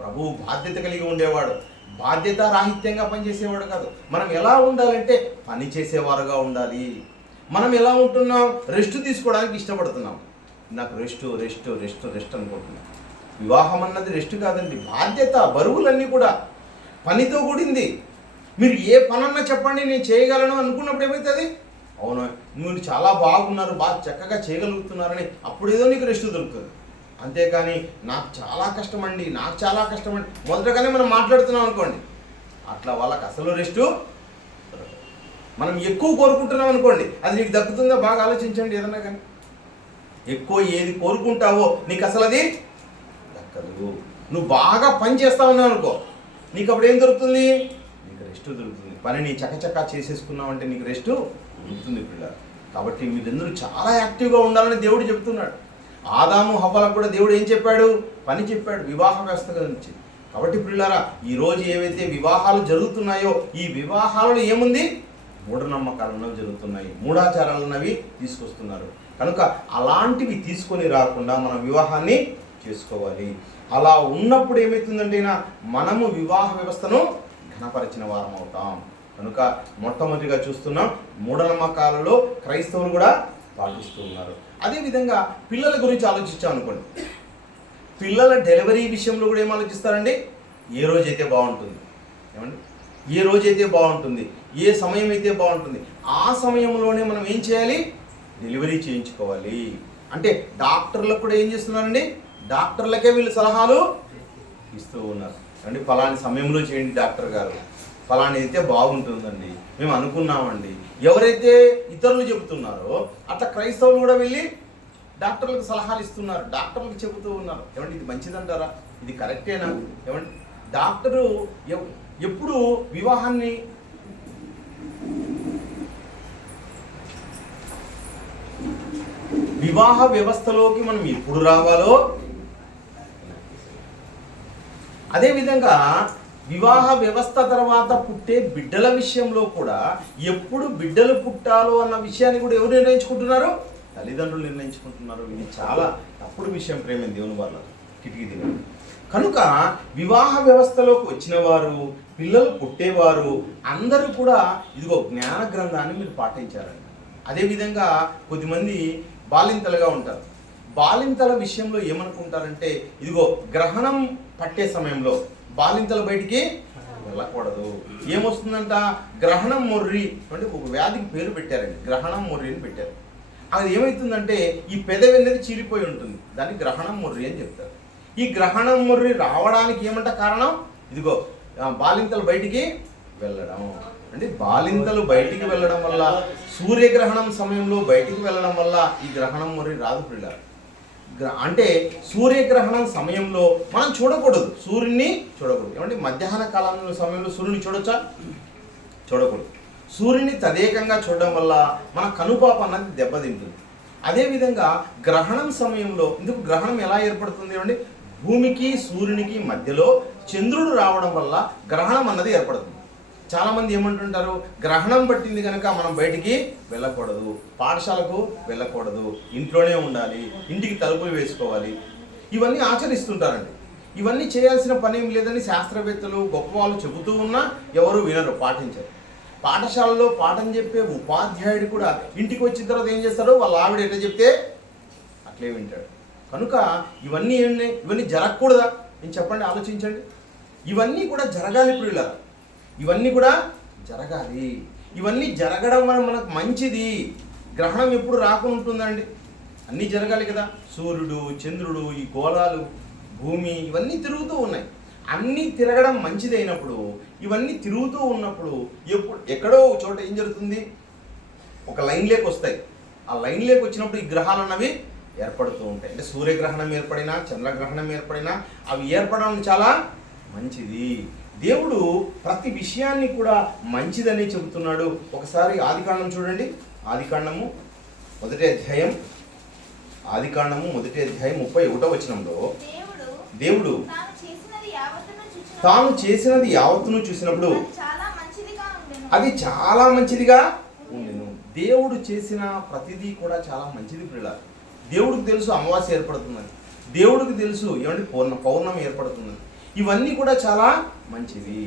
ప్రభువు బాధ్యత కలిగి ఉండేవాడు, బాధ్యత రాహిత్యంగా పనిచేసేవాడు కాదు. మనం ఎలా ఉండాలంటే పని చేసేవారుగా ఉండాలి. మనం ఎలా ఉంటున్నాం? రెస్ట్ తీసుకోవడానికి ఇష్టపడుతున్నాం. నాకు రెస్ట్ అనుకుంటున్నాం. వివాహం అన్నది రెస్ట్ కాదండి, బాధ్యత, బరువులన్నీ కూడా పనితో కూడింది. మీరు ఏ పనన్నా చెప్పండి, నేను చేయగలను అనుకున్నప్పుడు ఏమవుతుంది? అవును, మీరు చాలా బాగున్నారు, బాగా చక్కగా చేయగలుగుతున్నారని అప్పుడేదో నీకు రెస్ట్ దొరుకుతుంది. అంతేకాని నాకు చాలా కష్టం అండి మొదటగానే మనం మాట్లాడుతున్నాం అనుకోండి, అట్లా వాళ్ళకి అసలు రెస్టు. మనం ఎక్కువ కోరుకుంటున్నాం అనుకోండి, అది నీకు దక్కుతుందా? బాగా ఆలోచించండి. ఏదన్నా కానీ ఎక్కువ ఏది కోరుకుంటావో నీకు అసలు అది దక్కదు. నువ్వు బాగా పని చేస్తా ఉన్నావు అనుకో, నీకు అప్పుడు ఏం దొరుకుతుంది? నీకు రెస్ట్ దొరుకుతుంది. పనిని చకచకా చేసేసుకున్నావు అంటే నీకు రెస్ట్ దొరుకుతుంది పిల్లలు. కాబట్టి మీరందరూ చాలా యాక్టివ్గా ఉండాలని దేవుడు చెప్తున్నాడు. ఆదాము హవ్వలకు కూడా దేవుడు ఏం చెప్పాడు? పని చెప్పాడు, వివాహ వ్యవస్థ గురించి. కాబట్టి పిల్లారా, ఈరోజు ఏవైతే వివాహాలు జరుగుతున్నాయో ఈ వివాహాలలో ఏముంది? మూఢనమ్మకాలు అన్నవి జరుగుతున్నాయి, మూఢాచారాలు అన్నవి తీసుకొస్తున్నారు. కనుక అలాంటివి తీసుకొని రాకుండా మనం వివాహాన్ని చేసుకోవాలి. అలా ఉన్నప్పుడు ఏమవుతుందంటే మనము వివాహ వ్యవస్థను ఘనపరిచిన వారం అవుతాం. కనుక మొట్టమొదటిగా చూస్తున్నాం, మూఢనమ్మకాలలో క్రైస్తవులు కూడా పాటిస్తూ ఉన్నారు. అదేవిధంగా పిల్లల గురించి ఆలోచించాం అనుకోండి. పిల్లల డెలివరీ విషయంలో కూడా ఏం ఆలోచిస్తారండి? ఏ రోజైతే బాగుంటుంది, ఏమండి, ఏ రోజైతే బాగుంటుంది, ఏ సమయం అయితే బాగుంటుంది, ఆ సమయంలోనే మనం ఏం చేయాలి? డెలివరీ చేయించుకోవాలి. అంటే డాక్టర్లకు కూడా ఏం చేస్తున్నారండి? డాక్టర్లకే వీళ్ళు సలహాలు ఇస్తూ ఉన్నారు. అంటే ఫలాని సమయంలో చేయండి డాక్టర్ గారు, ఫలాని అయితే బాగుంటుందండి, మేము అనుకున్నామండి. ఎవరైతే ఇతరులు చెబుతున్నారో అట్లా క్రైస్తవులు కూడా వెళ్ళి డాక్టర్లకు సలహాలు ఇస్తున్నారు, డాక్టర్లకు చెబుతూ ఉన్నారు. ఏమంటే ఇది మంచిదంటారా? ఇది కరెక్టేనా? ఏమంటే డాక్టరు ఎప్పుడు వివాహాన్ని వివాహ వ్యవస్థలోకి మనం ఎప్పుడు రావాలో, అదేవిధంగా వివాహ వ్యవస్థ తర్వాత పుట్టే బిడ్డల విషయంలో కూడా ఎప్పుడు బిడ్డలు పుట్టాలో అన్న విషయాన్ని కూడా ఎవరు నిర్ణయించుకుంటున్నారు? తల్లిదండ్రులు నిర్ణయించుకుంటున్నారు. ఇది చాలా తప్పుడు విషయం ప్రేమ దేవుని వాళ్ళ కిటికీ దిగ. కనుక వివాహ వ్యవస్థలోకి వచ్చిన వారు, పిల్లలు పుట్టేవారు అందరూ కూడా ఇదిగో జ్ఞాన గ్రంథాన్ని మీరు పాటించారండి. అదేవిధంగా కొద్దిమంది బాలింతలుగా ఉంటారు. బాలింతల విషయంలో ఏమనుకుంటారంటే, ఇదిగో గ్రహణం పట్టే సమయంలో బాలింతలు బయటికి వెళ్ళకూడదు. ఏమొస్తుందంట? గ్రహణం మొర్రి అంటే ఒక వ్యాధికి పేరు పెట్టారండి, గ్రహణం మొర్రి అని పెట్టారు. అది ఏమవుతుందంటే ఈ పెదవి అనేది చీలిపోయి ఉంటుంది, దాన్ని గ్రహణం మొర్రి అని చెప్తారు. ఈ గ్రహణం మొర్రి రావడానికి ఏమంట కారణం? ఇదిగో బాలింతలు బయటికి వెళ్ళడం. అంటే బాలింతలు బయటికి వెళ్ళడం వల్ల, సూర్యగ్రహణం సమయంలో బయటికి వెళ్ళడం వల్ల ఈ గ్రహణం మొర్రి రాదు పిల్లలు. అంటే సూర్యగ్రహణం సమయంలో మనం చూడకూడదు, సూర్యుని చూడకూడదు. ఏమంటే మధ్యాహ్న కాలంలో సమయంలో సూర్యుని చూడొచ్చా? చూడకూడదు. సూర్యుని తదేకంగా చూడడం వల్ల మన కనుపాప అన్నది దెబ్బతింటుంది. అదేవిధంగా గ్రహణం సమయంలో, ఇందుకు గ్రహణం ఎలా ఏర్పడుతుంది ఏమండి? భూమికి సూర్యునికి మధ్యలో చంద్రుడు రావడం వల్ల గ్రహణం అన్నది ఏర్పడుతుంది. చాలామంది ఏమంటుంటారు, గ్రహణం పట్టింది కనుక మనం బయటికి వెళ్ళకూడదు, పాఠశాలకు వెళ్ళకూడదు, ఇంట్లోనే ఉండాలి, ఇంటికి తలుపులు వేసుకోవాలి, ఇవన్నీ ఆచరిస్తుంటారండి. ఇవన్నీ చేయాల్సిన పని ఏం లేదని శాస్త్రవేత్తలు గొప్ప వాళ్ళు చెబుతూ ఉన్నా ఎవరు వినరు, పాటించరు. పాఠశాలలో పాఠం చెప్పే ఉపాధ్యాయుడు కూడా ఇంటికి వచ్చిన తర్వాత ఏం చేస్తాడో వాళ్ళ ఆవిడ ఎట్లా చెప్తే అట్లే వింటాడు. కనుక ఇవన్నీ ఇవన్నీ జరగకూడదా? నేను చెప్పండి, ఆలోచించండి. ఇవన్నీ కూడా జరగాలి ప్రియులారా, ఇవన్నీ కూడా జరగాలి. ఇవన్నీ జరగడం వల్ల మనకు మంచిది. గ్రహణం ఎప్పుడు రాకుండా ఉంటుందండి? అన్నీ జరగాలి కదా. సూర్యుడు, చంద్రుడు, ఈ గోళాలు, భూమి ఇవన్నీ తిరుగుతూ ఉన్నాయి. అన్నీ తిరగడం మంచిదైనప్పుడు, ఇవన్నీ తిరుగుతూ ఉన్నప్పుడు ఎక్కడో చోట ఏం జరుగుతుంది? ఒక లైన్లోకి వస్తాయి. ఆ లైన్లోకి వచ్చినప్పుడు ఈ గ్రహాలు అన్నవి ఏర్పడుతూ ఉంటాయి. అంటే సూర్యగ్రహణం ఏర్పడినా, చంద్రగ్రహణం ఏర్పడినా అవి ఏర్పడడం చాలా మంచిది. దేవుడు ప్రతి విషయాన్ని కూడా మంచిదని చెబుతున్నాడు. ఒకసారి ఆదికాండం చూడండి. ఆదికాండము మొదటి అధ్యాయం 31వ వచనంలో దేవుడు తాను చేసినది యావత్తును చూసినప్పుడు అది చాలా మంచిదిగా ఉండెను. దేవుడు చేసిన ప్రతిదీ కూడా చాలా మంచిది పిల్లలు. దేవుడికి తెలుసు అమావాస్య ఏర్పడుతుందని, దేవుడికి తెలుసు ఏమంటే పౌర్ణమి ఏర్పడుతుందని. ఇవన్నీ కూడా చాలా మంచివి.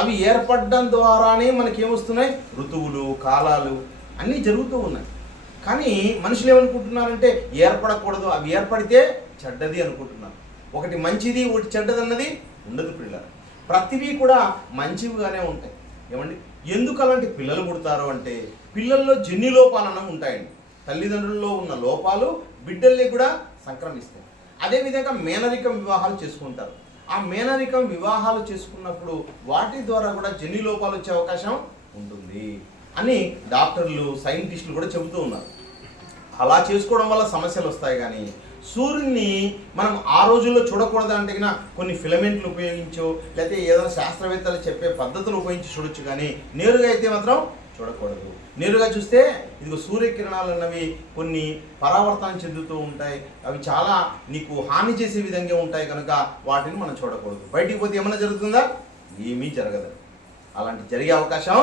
అవి ఏర్పడడం ద్వారానే మనకేమొస్తున్నాయి? ఋతువులు, కాలాలు అన్నీ జరుగుతూ ఉన్నాయి. కానీ మనుషులు ఏమనుకుంటున్నారంటే ఏర్పడకూడదు, అవి ఏర్పడితే చెడ్డది అనుకుంటున్నారు. ఒకటి మంచిది, ఒకటి చెడ్డది అన్నది ఉండదు పిల్లలు. ప్రతివీ కూడా మంచివిగానే ఉంటాయి. ఏమండి, ఎందుకు అలాంటి పిల్లలు పుడతారు అంటే పిల్లల్లో జన్యు లోపాలు అన్నవి ఉంటాయండి. తల్లిదండ్రుల్లో ఉన్న లోపాలు బిడ్డల్ని కూడా సంక్రమిస్తాయి. అదేవిధంగా మేనరికం వివాహాలు చేసుకుంటారు. ఆ మేనరికం వివాహాలు చేసుకున్నప్పుడు వాటి ద్వారా కూడా జన్యు లోపాలు వచ్చే అవకాశం ఉంటుంది అని డాక్టర్లు, సైంటిస్టులు కూడా చెబుతూ ఉన్నారు. అలా చేసుకోవడం వల్ల సమస్యలు వస్తాయి. కానీ సూర్యుడిని మనం ఆ రోజుల్లో చూడకూడదంటే కన్నా కొన్ని ఫిలమెంట్లు ఉపయోగించో లేకపోతే ఏదైనా శాస్త్రవేత్తలు చెప్పే పద్ధతులు ఉపయోగించి చూడొచ్చు, కానీ నేరుగా అయితే మాత్రం చూడకూడదు. నేరుగా చూస్తే ఇదిగో సూర్యకిరణాలు అన్నవి కొన్ని పరావర్తనం చెందుతూ ఉంటాయి. అవి చాలా నీకు హాని చేసే విధంగా ఉంటాయి కనుక వాటిని మనం చూడకూడదు. బయటికి పోతే ఏమైనా జరుగుతుందా? ఏమీ జరగదు. అలాంటి జరిగే అవకాశం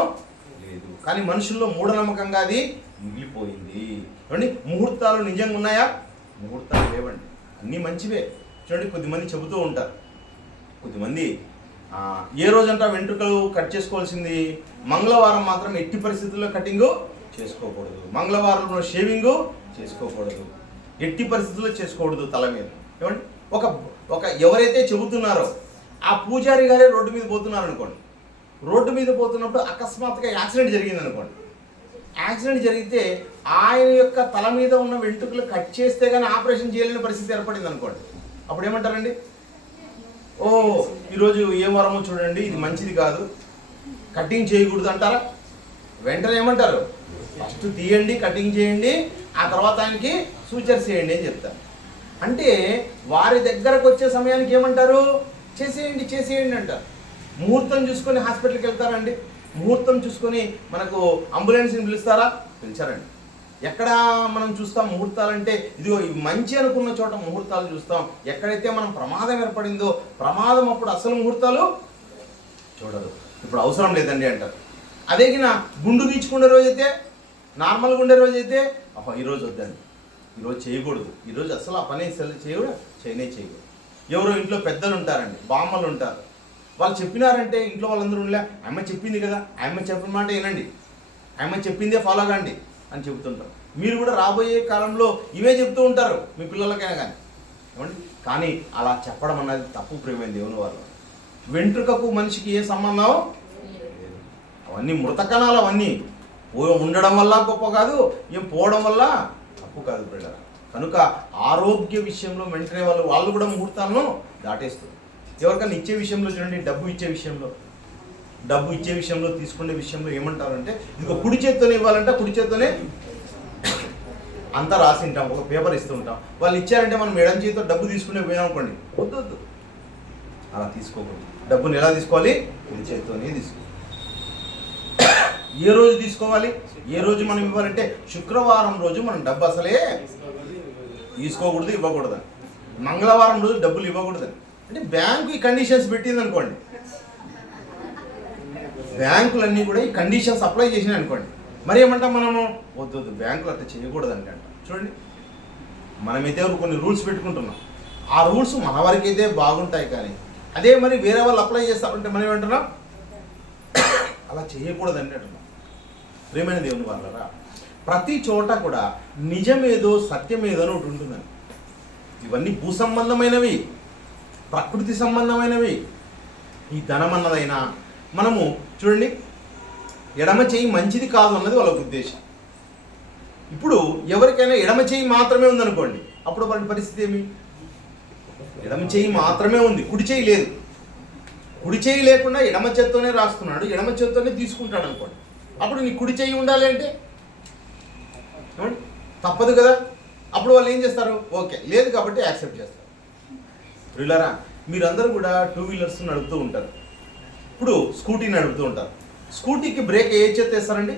లేదు. కానీ మనుషుల్లో మూఢనమ్మకంగా అది మిగిలిపోయింది. ఏమండి, ముహూర్తాలు నిజంగా ఉన్నాయా? ముహూర్తాలు లేవండి. అన్నీ మంచివే, చూడండి, కొద్దిమంది చెబుతూ ఉంటారు, కొద్దిమంది ఏ రోజంతా వెంట్రుకలు కట్ చేసుకోవాల్సింది, మంగళవారం మాత్రం ఎట్టి పరిస్థితుల్లో కటింగు చేసుకోకూడదు, మంగళవారంలో షేవింగు చేసుకోకూడదు, ఎట్టి పరిస్థితుల్లో చేసుకోకూడదు తల మీద. ఏమండి, ఒక ఎవరైతే చెబుతున్నారో ఆ పూజారి గారే రోడ్డు మీద పోతున్నారు అనుకోండి, రోడ్డు మీద పోతున్నప్పుడు అకస్మాత్తుగా యాక్సిడెంట్ జరిగింది అనుకోండి, యాక్సిడెంట్ జరిగితే ఆయన యొక్క తల మీద ఉన్న వెంట్రుకలు కట్ చేస్తే కానీ ఆపరేషన్ చేయలేని పరిస్థితి ఏర్పడింది అనుకోండి, అప్పుడు ఏమంటారండి, ఓ ఈరోజు ఏ వారమో చూడండి, ఇది మంచిది కాదు, కటింగ్ చేయకూడదు అంటారా? వెంటనే ఏమంటారు, ఫస్ట్ తీయండి, కటింగ్ చేయండి, ఆ తర్వాత ఆయనకి సూచర్ చేయండి అని చెప్తారు. అంటే వారి దగ్గరకు వచ్చే సమయానికి ఏమంటారు, చేసేయండి అంటారు. ముహూర్తం చూసుకొని హాస్పిటల్కి వెళ్తారండి, ముహూర్తం చూసుకొని మనకు అంబులెన్స్ని పిలుస్తారా? పిలిచారండి. ఎక్కడ మనం చూస్తాం ముహూర్తాలంటే, ఇదిగో మంచి అనుకున్న చోట ముహూర్తాలు చూస్తాం. ఎక్కడైతే మనం ప్రమాదం ఏర్పడిందో ప్రమాదం అప్పుడు అసలు ముహూర్తాలు చూడరు. ఇప్పుడు అవసరం లేదండి అంటారు. అదే కినా గుండు గీచుకునే రోజైతే, నార్మల్గా ఉండే రోజైతే, ఈరోజు వద్దండి, ఈరోజు చేయకూడదు, ఈరోజు అసలు ఆ పని చేయకూడదు. ఎవరో ఇంట్లో పెద్దలు ఉంటారండి, బామ్మలు ఉంటారు, వాళ్ళు చెప్పినారంటే ఇంట్లో వాళ్ళందరూ ఉండలే, అమ్మ చెప్పింది కదా, అమ్మ చెప్పిన మాట వినండి, అమ్మ చెప్పిందే ఫాలో కాండి అని చెబుతుంటారు. మీరు కూడా రాబోయే కాలంలో ఇవే చెప్తూ ఉంటారు మీ పిల్లలకైనా కానీ. ఏమండి, కానీ అలా చెప్పడం అన్నది తప్పు ప్రేమైన దేవుని వాళ్ళు. వెంట్రుకకు మనిషికి ఏ సంబంధం లేదు. అవన్నీ మృతకణాలు, అవన్నీ ఉండడం వల్ల గొప్ప కాదు, ఏం పోవడం వల్ల తప్పు కాదు పిల్లలు. కనుక ఆరోగ్య విషయంలో వెంటనే వాళ్ళు కూడా ముహూర్తాలను దాటేస్తారు. ఎవరికైనా ఇచ్చే విషయంలో చూడండి, డబ్బు ఇచ్చే విషయంలో తీసుకునే విషయంలో ఏమంటారంటే, ఇదిగో కుడి చేత్తోనే ఇవ్వాలంటే కుడి చేత్తోనే అంతా రాసింటాం, ఒక పేపర్ ఇస్తూ ఉంటాం. వాళ్ళు ఇచ్చారంటే మనం ఎడం చేతితో డబ్బు తీసుకునే పోయామనుకోండి, వద్దు, అలా తీసుకోకూడదు. డబ్బుని ఎలా తీసుకోవాలి? కుడి చేత్తోనే తీసుకోవాలి. ఏ రోజు తీసుకోవాలి? ఏ రోజు మనం ఇవ్వాలంటే శుక్రవారం రోజు మనం డబ్బు అసలే తీసుకోకూడదు, ఇవ్వకూడదని. మంగళవారం రోజు డబ్బులు ఇవ్వకూడదని. అంటే బ్యాంకు ఈ కండిషన్స్ పెట్టింది అనుకోండి, బ్యాంకులన్నీ కూడా ఈ కండిషన్స్ అప్లై చేసినాయి అనుకోండి, మరి ఏమంటాం మనము, వద్దు బ్యాంకులు అట్లా చేయకూడదండి అంటాం. చూడండి, మనమైతే కొన్ని రూల్స్ పెట్టుకుంటున్నాం, ఆ రూల్స్ మన వరకైతే బాగుంటాయి, కానీ అదే మరి వేరే వాళ్ళు అప్లై చేస్తారంటే మనం ఏమంటున్నాం, అలా చేయకూడదండి అంటున్నాం. ప్రియమైన దేవుని వాళ్ళరా, ప్రతి చోట కూడా నిజమేదో సత్యమేదో అని ఒకటి ఉంటుందండి. ఇవన్నీ భూ సంబంధమైనవి, ప్రకృతి సంబంధమైనవి. ఈ ధనం అన్నదైనా మనము చూడండి, ఎడమ చేయి మంచిది కాదు అన్నది వాళ్ళ ఉద్దేశం. ఇప్పుడు ఎవరికైనా ఎడమ చేయి మాత్రమే ఉందనుకోండి, అప్పుడు వాళ్ళ పరిస్థితి ఏమి? ఎడమ చేయి మాత్రమే ఉంది, కుడి చేయి లేదు. కుడి చేయి లేకుండా ఎడమ చేత్తోనే రాస్తున్నాడు, ఎడమ చేత్తోనే తీసుకుంటాడు అనుకోండి, అప్పుడు నీ కుడి చేయి ఉండాలి అంటే తప్పదు కదా. అప్పుడు వాళ్ళు ఏం చేస్తారు, ఓకే లేదు కాబట్టి యాక్సెప్ట్ చేస్తారు. ప్రియులారా, మీరందరూ కూడా 2 వీలర్స్ నడుపుతూ ఉంటారు. ఇప్పుడు స్కూటీ నడుపుతూ ఉంటారు. స్కూటీకి బ్రేక్ ఏ చేత వేస్తారండి?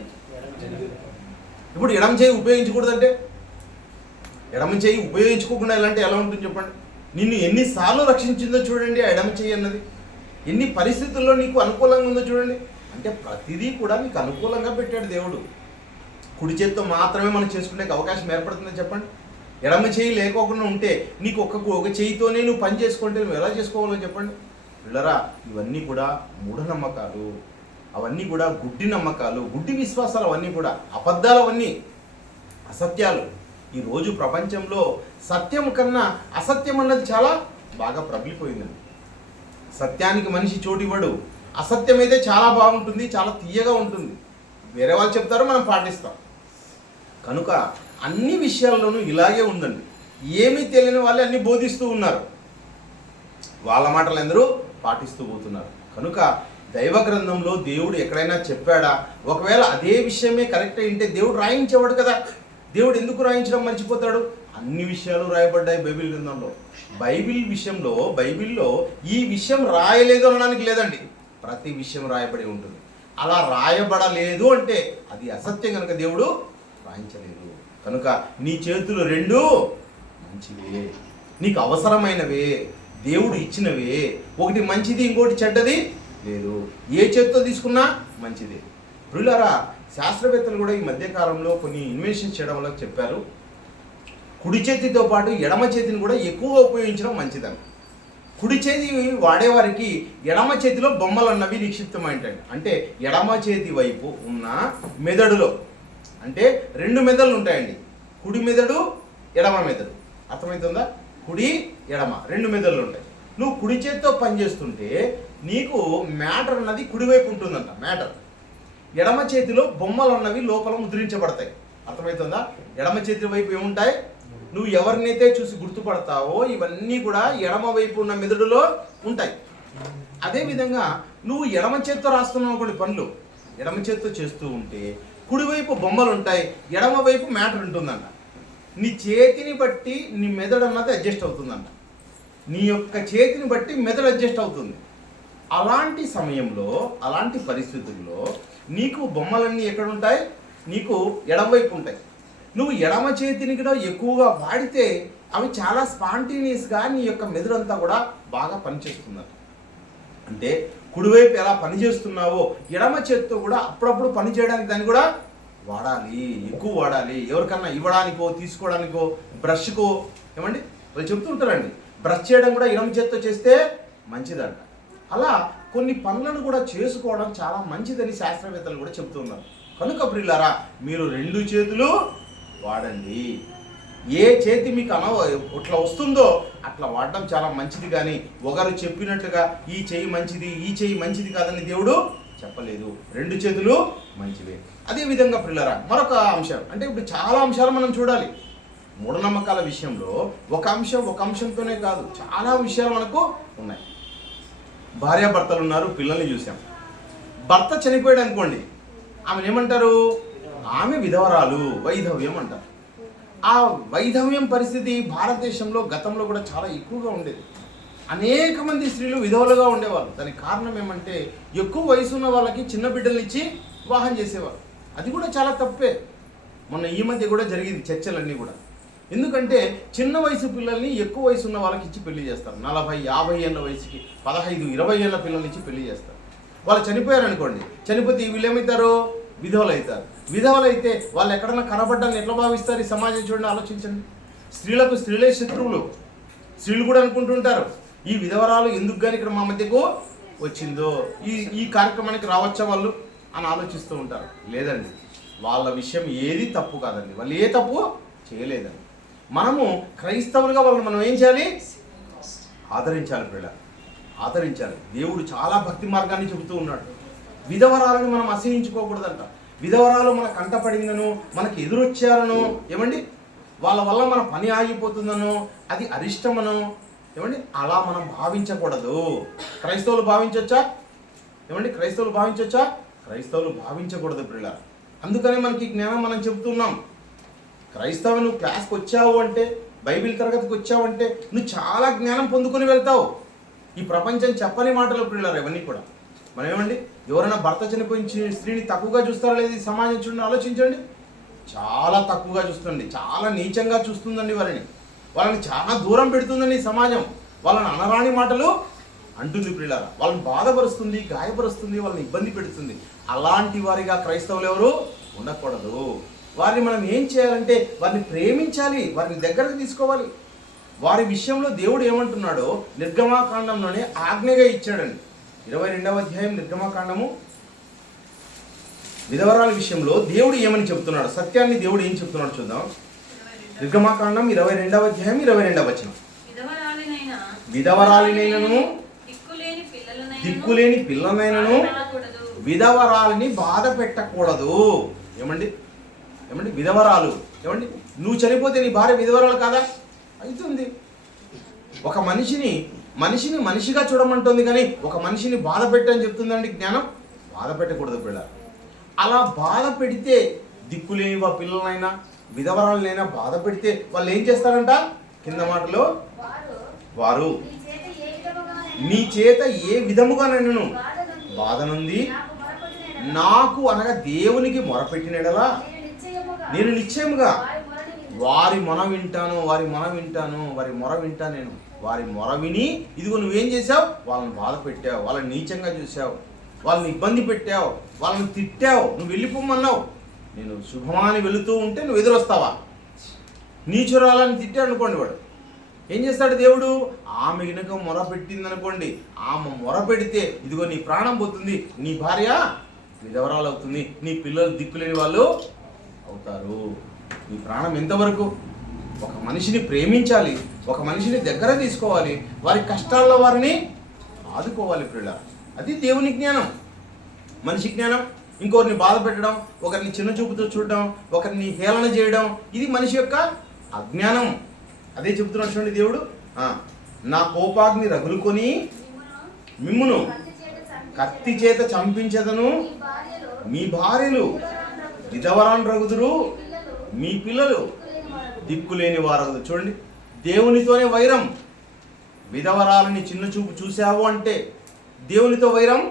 ఇప్పుడు ఎడమ చేయి ఉపయోగించకూడదంటే, ఎడమ చేయి ఉపయోగించుకోకుండా ఎలాంటి ఎలా ఉంటుంది చెప్పండి. నిన్ను ఎన్నిసార్లు రక్షించిందో చూడండి ఆ ఎడమ చేయి అన్నది, ఎన్ని పరిస్థితుల్లో నీకు అనుకూలంగా ఉందో చూడండి. అంటే ప్రతిదీ కూడా నీకు అనుకూలంగా పెట్టాడు దేవుడు. కుడి చేతితో మాత్రమే మనం చేసుకునే అవకాశం ఏర్పడుతుందని చెప్పండి. ఎడమ చేయి లేకోకుండా ఉంటే నీకు ఒక చేయితోనే నువ్వు పని చేసుకుంటే నువ్వు ఎలా చేసుకోవాలో చెప్పండి. పిల్లరా, ఇవన్నీ కూడా మూఢనమ్మకాలు, అవన్నీ కూడా గుడ్డి నమ్మకాలు, గుడ్డి విశ్వాసాలు, అవన్నీ కూడా అబద్ధాలు, అవన్నీ అసత్యాలు. ఈరోజు ప్రపంచంలో సత్యం కన్నా అసత్యం అన్నది చాలా బాగా ప్రబలిపోయిందండి. సత్యానికి మనిషి చోటు ఇవ్వడు, అసత్యం అయితే చాలా బాగుంటుంది, చాలా తీయగా ఉంటుంది. వేరే వాళ్ళు చెప్తారో మనం పాటిస్తాం. కనుక అన్ని విషయాల్లోనూ ఇలాగే ఉందండి. ఏమీ తెలియని వాళ్ళే అన్ని బోధిస్తూ ఉన్నారు, వాళ్ళ మాటలు అందరూ పాటిస్తూ పోతున్నారు. కనుక దైవ గ్రంథంలో దేవుడు ఎక్కడైనా చెప్పాడా? ఒకవేళ అదే విషయమే కరెక్ట్ అయింటే దేవుడు రాయించేవాడు కదా. దేవుడు ఎందుకు రాయించడం మర్చిపోతాడు? అన్ని విషయాలు రాయబడ్డాయి బైబిల్ గ్రంథంలో. బైబిల్లో ఈ విషయం రాయలేదు అనడానికి లేదండి, ప్రతి విషయం రాయబడి ఉంటుంది. అలా రాయబడలేదు అంటే అది అసత్యం కనుక దేవుడు రాయించలేదు. కనుక నీ చేతులు 2 మంచివే, నీకు అవసరమైనవే, దేవుడు ఇచ్చినవే. ఒకటి మంచిది, ఇంకోటి చెడ్డది లేదు. ఏ చేతితో తీసుకున్నా మంచిదే. ప్రియులారా, శాస్త్రవేత్తలు కూడా ఈ మధ్యకాలంలో కొన్ని ఇన్వెన్షన్స్ చేయడం వల్ల చెప్పారు. కుడి చేతితో పాటు ఎడమ చేతిని కూడా ఎక్కువగా ఉపయోగించడం మంచిదని. కుడి చేతి వాడేవారికి ఎడమ చేతిలో బొమ్మలు అన్నవి నిక్షిప్తమైంటండి. అంటే ఎడమ చేతి వైపు ఉన్న మెదడులో, అంటే 2 మెదడులు ఉంటాయండి, కుడి మెదడు ఎడమ మెదడు, అర్థమవుతుందా? కుడి ఎడమ 2 మెదడులు ఉంటాయి. నువ్వు కుడి చేతితో పనిచేస్తుంటే నీకు మ్యాటర్ అన్నది కుడివైపు ఉంటుందంట. మ్యాటర్ ఎడమ చేతిలో బొమ్మలు అన్నవి లోపల ముద్రించబడతాయి, అర్థమవుతుందా? ఎడమ చేతి వైపు ఏముంటాయి? నువ్వు ఎవరినైతే చూసి గుర్తుపడతావో ఇవన్నీ కూడా ఎడమ వైపు ఉన్న మెదడులో ఉంటాయి. అదేవిధంగా నువ్వు ఎడమ చేత్తో రాస్తున్నావు కొన్ని పనులు, ఎడమ చేత్తో చేస్తూ ఉంటే కుడివైపు బొమ్మలు ఉంటాయి, ఎడమ వైపు మ్యాటర్ ఉంటుందంట. నీ చేతిని బట్టి నీ మెదడు అన్నది అడ్జస్ట్ అవుతుందంట. నీ యొక్క చేతిని బట్టి మెదడు అడ్జస్ట్ అవుతుంది. అలాంటి సమయంలో, అలాంటి పరిస్థితుల్లో నీకు బొమ్మలన్నీ ఎక్కడ ఉంటాయి? నీకు ఎడమవైపు ఉంటాయి. నువ్వు ఎడమ చేతిని కూడా ఎక్కువగా వాడితే అవి చాలా స్పాంటేనియస్గా నీ యొక్క మెదడంతా కూడా బాగా పనిచేస్తుందంట. అంటే కుడివైపు ఎలా పనిచేస్తున్నావో ఎడమ చేతితో కూడా అప్పుడప్పుడు పని చేయడానికి దాన్ని కూడా వాడాలి, ఎక్కువ వాడాలి. ఎవరికన్నా ఇవ్వడానికో, తీసుకోవడానికో, బ్రష్కో, ఏమండి వాళ్ళు చెప్తుంటారండి, బ్రష్ చేయడం కూడా ఎడమ చేతితో చేస్తే మంచిదంట. అలా కొన్ని పనులను కూడా చేసుకోవడం చాలా మంచిదని శాస్త్రవేత్తలు కూడా చెబుతున్నారు. కనుక ప్రియులారా, మీరు 2 చేతులు వాడండి. ఏ చేతి మీకు ఇట్లా వస్తుందో అట్లా వాడడం చాలా మంచిది. కానీ ఒకరు చెప్పినట్టుగా ఈ చెయ్యి మంచిది, ఈ చెయ్యి మంచిది కాదని దేవుడు చెప్పలేదు. 2 చేతులు మంచివే. అదేవిధంగా ప్రియులారా, మరొక అంశం, అంటే ఇప్పుడు చాలా అంశాలు మనం చూడాలి. మూఢనమ్మకాల విషయంలో ఒక అంశంతోనే కాదు, చాలా విషయాలు మనకు ఉన్నాయి. భార్యాభర్తలు ఉన్నారు, పిల్లల్ని చూసాం. భర్త చనిపోయాడు అనుకోండి, ఆమెను ఏమంటారు? ఆమె విధవరాలు, వైధవ్యం అంటారు. ఆ వైధవ్యం పరిస్థితి భారతదేశంలో గతంలో కూడా చాలా ఎక్కువగా ఉండేది. అనేక మంది స్త్రీలు విధవలుగా ఉండేవారు. దానికి కారణం ఏమంటే ఎక్కువ వయసు ఉన్న వాళ్ళకి చిన్న బిడ్డలు ఇచ్చి వివాహం చేసేవారు. అది కూడా చాలా తప్పే. మొన్న ఈ మధ్య కూడా జరిగింది చర్చలన్నీ కూడా. ఎందుకంటే చిన్న వయసు పిల్లల్ని ఎక్కువ వయసు ఉన్న వాళ్ళకి ఇచ్చి పెళ్లి చేస్తారు. 40-50 ఏళ్ళ వయసుకి 15-20 ఏళ్ళ పిల్లల్ని ఇచ్చి పెళ్లి చేస్తారు. వాళ్ళు చనిపోయారు అనుకోండి, చనిపోతే వీళ్ళు ఏమవుతారు? విధవలు అవుతారు. విధవలు అయితే వాళ్ళు ఎక్కడన్నా కనబడ్డాన్ని ఎట్లా భావిస్తారు? ఈ సమాజం చూడండి, ఆలోచించండి. స్త్రీలకు స్త్రీలే శత్రువులు. స్త్రీలు కూడా అనుకుంటుంటారు, ఈ విధవరాలు ఎందుకు కానీ ఇక్కడ మా మధ్యకు వచ్చిందో, ఈ కార్యక్రమానికి రావచ్చా వాళ్ళు అని ఆలోచిస్తూ ఉంటారు. లేదండి, వాళ్ళ విషయం ఏది తప్పు కాదండి, వాళ్ళు ఏ తప్పు చేయలేదండి. మనము క్రైస్తవులుగా వాళ్ళని మనం ఏం చేయాలి? ఆదరించాలి. పిల్ల ఆదరించాలి. దేవుడు చాలా భక్తి మార్గాన్ని చెబుతూ ఉన్నాడు. విధవరాలను మనం అసహించుకోకూడదంట. విధవరాలు మన కంటపడిందనో, మనకి ఎదురొచ్చారనో, ఏమండి వాళ్ళ వల్ల మన పని ఆగిపోతుందనో, అది అరిష్టమనో, ఏమండి అలా మనం భావించకూడదు. క్రైస్తవులు భావించవచ్చా? ఏమండి క్రైస్తవులు భావించవచ్చా? క్రైస్తవులు భావించకూడదు పిల్ల. అందుకనే మనకి జ్ఞానం మనం చెబుతున్నాం. క్రైస్తవు నువ్వు క్లాస్కి వచ్చావు అంటే, బైబిల్ తరగతికి వచ్చావంటే నువ్వు చాలా జ్ఞానం పొందుకొని వెళ్తావు. ఈ ప్రపంచం చెప్పని మాటలు పిల్లలు ఇవన్నీ కూడా. మనం ఏమండి ఎవరైనా భర్త చనిపోయిన స్త్రీని తక్కువగా చూస్తారా లేదు? ఈ సమాజం చూడండి, ఆలోచించండి. చాలా తక్కువగా చూస్తుంది, చాలా నీచంగా చూస్తుందండి వాళ్ళని చాలా దూరం పెడుతుందండి ఈ సమాజం. వాళ్ళని అనరాని మాటలు అంటుంది పిల్లల, వాళ్ళని బాధపరుస్తుంది, గాయపరుస్తుంది, వాళ్ళని ఇబ్బంది పెడుతుంది. అలాంటి వారిగా క్రైస్తవులు ఎవరు ఉండకూడదు. వారిని మనం ఏం చేయాలంటే వారిని ప్రేమించాలి, వారిని దగ్గరకు తీసుకోవాలి. వారి విషయంలో దేవుడు ఏమంటున్నాడో నిర్గమాకాండంలోనే ఆజ్ఞగా ఇచ్చాడండి. 22వ అధ్యాయం నిర్గమాకాండము విధవరాల విషయంలో దేవుడు ఏమని చెప్తున్నాడు, సత్యాన్ని దేవుడు ఏం చెప్తున్నాడు చూద్దాం. నిర్గమాకాండం 22వ అధ్యాయం 22వ వచనం. విధవరాలినైనను దిక్కులేని పిల్లనైనను విధవరాలిని బాధ పెట్టకూడదు. ఏమండి విధవరాలు, ఏమండి నువ్వు చనిపోతే నీ భార్య విధవరాలు కాదా? అవుతుంది. ఒక మనిషిని మనిషిగా చూడమంటుంది, కానీ ఒక మనిషిని బాధ పెట్టని చెప్తుందండి జ్ఞానం. బాధ పెట్టకూడదు పిల్ల. అలా బాధ పెడితే దిక్కులేని పిల్లలైనా విధవరాలనైనా బాధ పెడితే వాళ్ళు ఏం చేస్తారంట? కింద మాటలో వారు నీ చేత ఏ విధముగానైనను బాధనుంది నాకు అనగా దేవునికి మొరపెట్టినడలా నేను నిశ్చయముగా వారి మొర వింటాను, వారి మొర వింటా నేను. వారి మొర విని ఇదిగో నువ్వేం చేసావు? వాళ్ళని బాధ పెట్టావు, వాళ్ళని నీచంగా చూసావు, వాళ్ళని ఇబ్బంది పెట్టావు, వాళ్ళని తిట్టావు, నువ్వు వెళ్ళిపోమన్నావు. నేను శుభమాని వెళుతూ ఉంటే నువ్వు ఎదురొస్తావా? నీచురాలని తిట్టాడు అనుకోండి, వాడు ఏం చేస్తాడు దేవుడు? ఆమె గనుక మొర పెట్టింది అనుకోండి, ఆమె మొర పెడితే ఇదిగో నీ ప్రాణం పోతుంది, నీ భార్య విధవరాలు అవుతుంది, నీ పిల్లలు దిక్కులేని వాళ్ళు అవుతారు. నీ ప్రాణం ఎంతవరకు? ఒక మనిషిని ప్రేమించాలి, ఒక మనిషిని దగ్గర తీసుకోవాలి, వారి కష్టాల్లో వారిని ఆదుకోవాలి పిల్ల. అది దేవుని జ్ఞానం. మనిషి జ్ఞానం ఇంకొకరిని బాధ పెట్టడం, ఒకరిని చిన్న చూపుతో చూడడం, ఒకరిని హేళన చేయడం, ఇది మనిషి యొక్క అజ్ఞానం. అదే చెబుతున్నాడు చూడండి దేవుడు, నా కోపాగ్ని రగులుకొని మిమ్మును కత్తి చేత చంపించదను, మీ భార్యలు విధవరాన్ రగుదురు, మీ పిల్లలు దిక్కులేని వారగదు. చూడండి, దేవునితోనే వైరం. విధవరాలని చిన్న చూపు చూసావు అంటే దేవునితో వైరం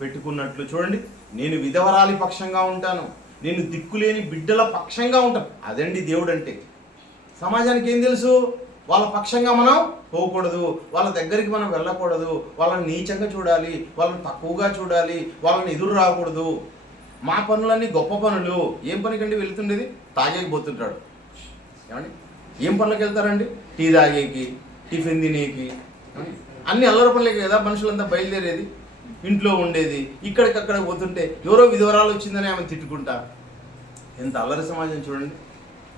పెట్టుకున్నట్లు. చూడండి, నేను విధవరాలి పక్షంగా ఉంటాను, నేను దిక్కులేని బిడ్డల పక్షంగా ఉంటాను. అదండి దేవుడు అంటే. సమాజానికి ఏం తెలుసు? వాళ్ళ పక్షంగా మనం పోకూడదు, వాళ్ళ దగ్గరికి మనం వెళ్ళకూడదు, వాళ్ళని నీచంగా చూడాలి, వాళ్ళని తక్కువగా చూడాలి, వాళ్ళని ఎదురు రాకూడదు. మా పనులన్నీ గొప్ప పనులు. ఏం పనికండి వెళ్తుండేది? తాగేకి పోతుంటాడు. ఏమండి, ఏం పనులకు వెళ్తారండి? టీ తాగేకి, టిఫిన్ తినేకి, అన్ని అల్లరి పనులే కదా మనుషులంతా బయలుదేరేది. ఇంట్లో ఉండేది, ఇక్కడికక్కడ పోతుంటే ఎవరో విధవరాలు వచ్చిందని ఆమె తిట్టుకుంటా. ఎంత అల్లరి సమాజం చూడండి.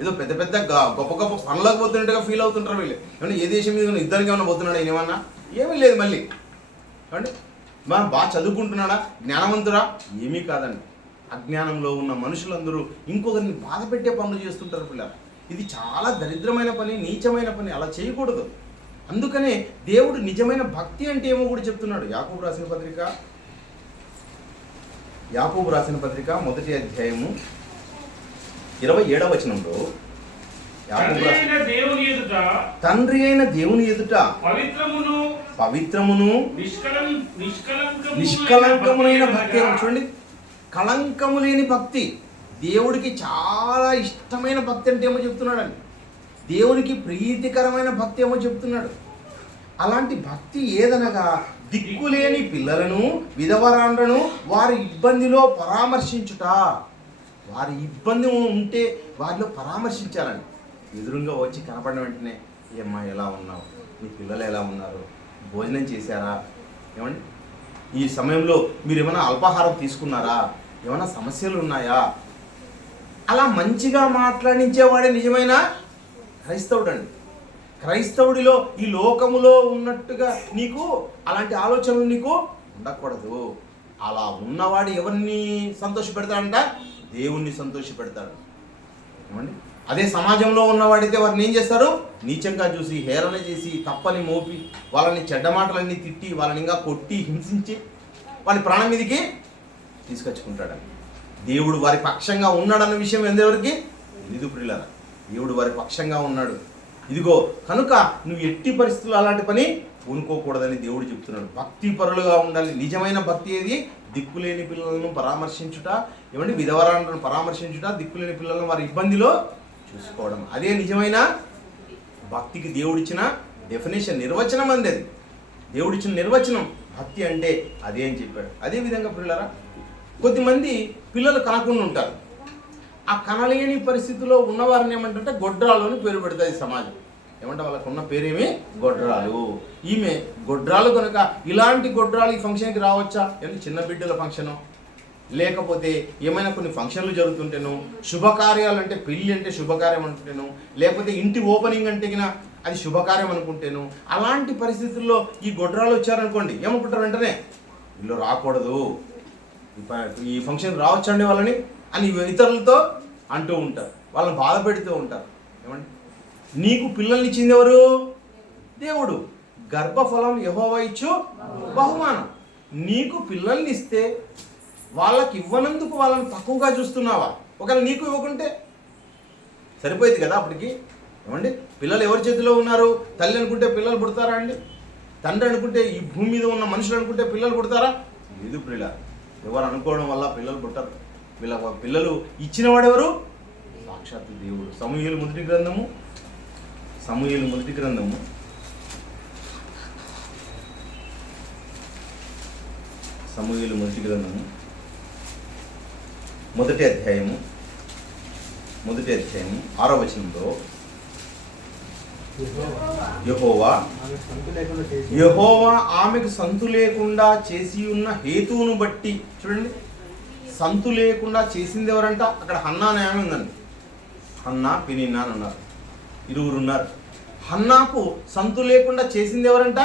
ఏదో పెద్ద పెద్ద గొప్ప గొప్ప పనులకు పోతున్నట్టుగా ఫీల్ అవుతుంటారు వీళ్ళు. ఏమన్నా ఏ దేశం మీద ఇద్దరికి ఏమన్నా పోతున్నాడా? ఏమన్నా ఏమీ లేదు. మళ్ళీ ఏమండి, మనం బాగా చదువుకుంటున్నాడా? జ్ఞానవంతురా? ఏమీ కాదండి. అజ్ఞానంలో ఉన్న మనుషులందరూ ఇంకొకరిని బాధ పెట్టే పనులు చేస్తుంటారు పిల్లలు. ఇది చాలా దరిద్రమైన పని, నీచమైన పని. అలా చేయకూడదు. అందుకనే దేవుడు నిజమైన భక్తి అంటే ఏమో కూడా చెప్తున్నాడు. యాకోబు రాసిన పత్రిక 1వ అధ్యాయము 27వ వచనంలో తండ్రి అయిన దేవుని ఎదుట పవిత్రమును నిష్కలంకమునైన భక్తి. చూడండి, కళంకము లేని భక్తి. దేవుడికి చాలా ఇష్టమైన భక్తి అంటే ఏమో చెప్తున్నాడండి. దేవునికి ప్రీతికరమైన భక్తి ఏమో చెప్తున్నాడు. అలాంటి భక్తి ఏదనగా దిక్కులేని పిల్లలను విధవరాండ్రను వారి ఇబ్బందిలో పరామర్శించుట. వారి ఇబ్బంది ఉంటే వారిలో పరామర్శించాలండి. ఎదురుగా వచ్చి కనపడిన వెంటనే, ఏమ్మా ఎలా ఉన్నావు, నీ పిల్లలు ఎలా ఉన్నారు, భోజనం చేశారా, ఏమండి ఈ సమయంలో మీరు ఏమైనా అల్పాహారం తీసుకున్నారా, ఏమైనా సమస్యలు ఉన్నాయా, అలా మంచిగా మాట్లాడించేవాడే నిజమైన క్రైస్తవుడు అండి. క్రైస్తవుడిలో ఈ లోకములో ఉన్నట్టుగా నీకు అలాంటి ఆలోచనలు నీకు ఉండకూడదు. అలా ఉన్నవాడు ఎవరిని సంతోషపెడతాడంట? దేవుణ్ణి సంతోషపెడతాడు. ఏమండి, అదే సమాజంలో ఉన్నవాడైతే వారిని ఏం చేస్తారు? నీచంగా చూసి, హేళన చేసి, తప్పని మోపి, వాళ్ళని చెడ్డ మాటలన్నీ తిట్టి, వాళ్ళని ఇంకా కొట్టి హింసించి వాళ్ళని ప్రాణం మీదకి తీసుకొచ్చుకుంటాడని. దేవుడు వారి పక్షంగా ఉన్నాడన్న విషయం ఎంతవరకు తెలీదు ప్రియులారా. దేవుడు వారి పక్షంగా ఉన్నాడు. ఇదిగో కనుక నువ్వు ఎట్టి పరిస్థితుల్లో అలాంటి పని పూనుకోకూడదని దేవుడు చెప్తున్నాడు. భక్తి పరులుగా ఉండాలి. నిజమైన భక్తి ఏది? దిక్కులేని పిల్లలను పరామర్శించుట, ఏమంటే విధవరాలను పరామర్శించుట, దిక్కులేని పిల్లలను వారి ఇబ్బందిలో చూసుకోవడం. అదే నిజమైన భక్తికి దేవుడిచ్చిన డెఫినేషన్, నిర్వచనం అంది. దేవుడిచ్చిన నిర్వచనం భక్తి అంటే అదే అని చెప్పాడు. అదేవిధంగా పిల్లరా, కొద్దిమంది పిల్లలు కనకుండా ఉంటారు. ఆ కనలేని పరిస్థితిలో ఉన్నవారిని ఏమంటే గొడ్రాలు అని పేరు పెడుతుంది సమాజం. ఏమంటే వాళ్ళకు ఉన్న పేరేమి? గొడ్రాలు. ఈమె గొడ్రాలు కనుక ఇలాంటి గొడ్రాలు ఈ ఫంక్షన్కి రావచ్చా? అంటే చిన్న బిడ్డల ఫంక్షను, లేకపోతే ఏమైనా కొన్ని ఫంక్షన్లు జరుగుతుంటేను, శుభకార్యాలు అంటే పెళ్ళి అంటే శుభకార్యం అనుకుంటేను, లేకపోతే ఇంటి ఓపెనింగ్ అంటే అది శుభకార్యం అనుకుంటేను, అలాంటి పరిస్థితుల్లో ఈ గొడ్రాలు వచ్చారనుకోండి, ఏమనుకుంటారు వెంటనే? వీళ్ళు రాకూడదు, ఈ ఫంక్షన్ రావచ్చండి వాళ్ళని అని ఇతరులతో అంటూ ఉంటారు, వాళ్ళని బాధ పెడుతూ ఉంటారు. ఏమండి, నీకు పిల్లల్ని ఇచ్చింది ఎవరు? దేవుడు. గర్భఫలం యెహోవా ఇచ్చు బహుమానం. నీకు పిల్లల్ని ఇస్తే వాళ్ళకి ఇవ్వనందుకు వాళ్ళని తక్కువగా చూస్తున్నావా? ఒకవేళ నీకు ఇవ్వకుంటే సరిపోయింది కదా అప్పటికి. ఏమండి, పిల్లలు ఎవరి చేతిలో ఉన్నారు? తల్లి అనుకుంటే పిల్లలు పుడతారా అండి? తండ్రి అనుకుంటే, ఈ భూమి మీద ఉన్న మనుషులు అనుకుంటే పిల్లలు పుడతారా? లేదు ప్రియుల. ఎవరు అనుకోవడం వల్ల పిల్లలు పుట్టరు. వీళ్ళ పిల్లలు ఇచ్చినవాడు ఎవరు? సాక్షాత్తు దేవుడు. సమూయేలు మొదటి గ్రంథము మొదటి అధ్యాయము 6వ వచనంలో యెహోవా ఆమెకు సంతు లేకుండా చేసి ఉన్న హేతువును బట్టి. చూడండి, సంతు లేకుండా చేసింది ఎవరంట? అక్కడ హన్నా అనే ఆమె ఉందండి. హన్నా, పెనిన్నా అని ఉన్నారు, ఇరువురు ఉన్నారు. హన్నాకు సంతు లేకుండా చేసింది ఎవరంట?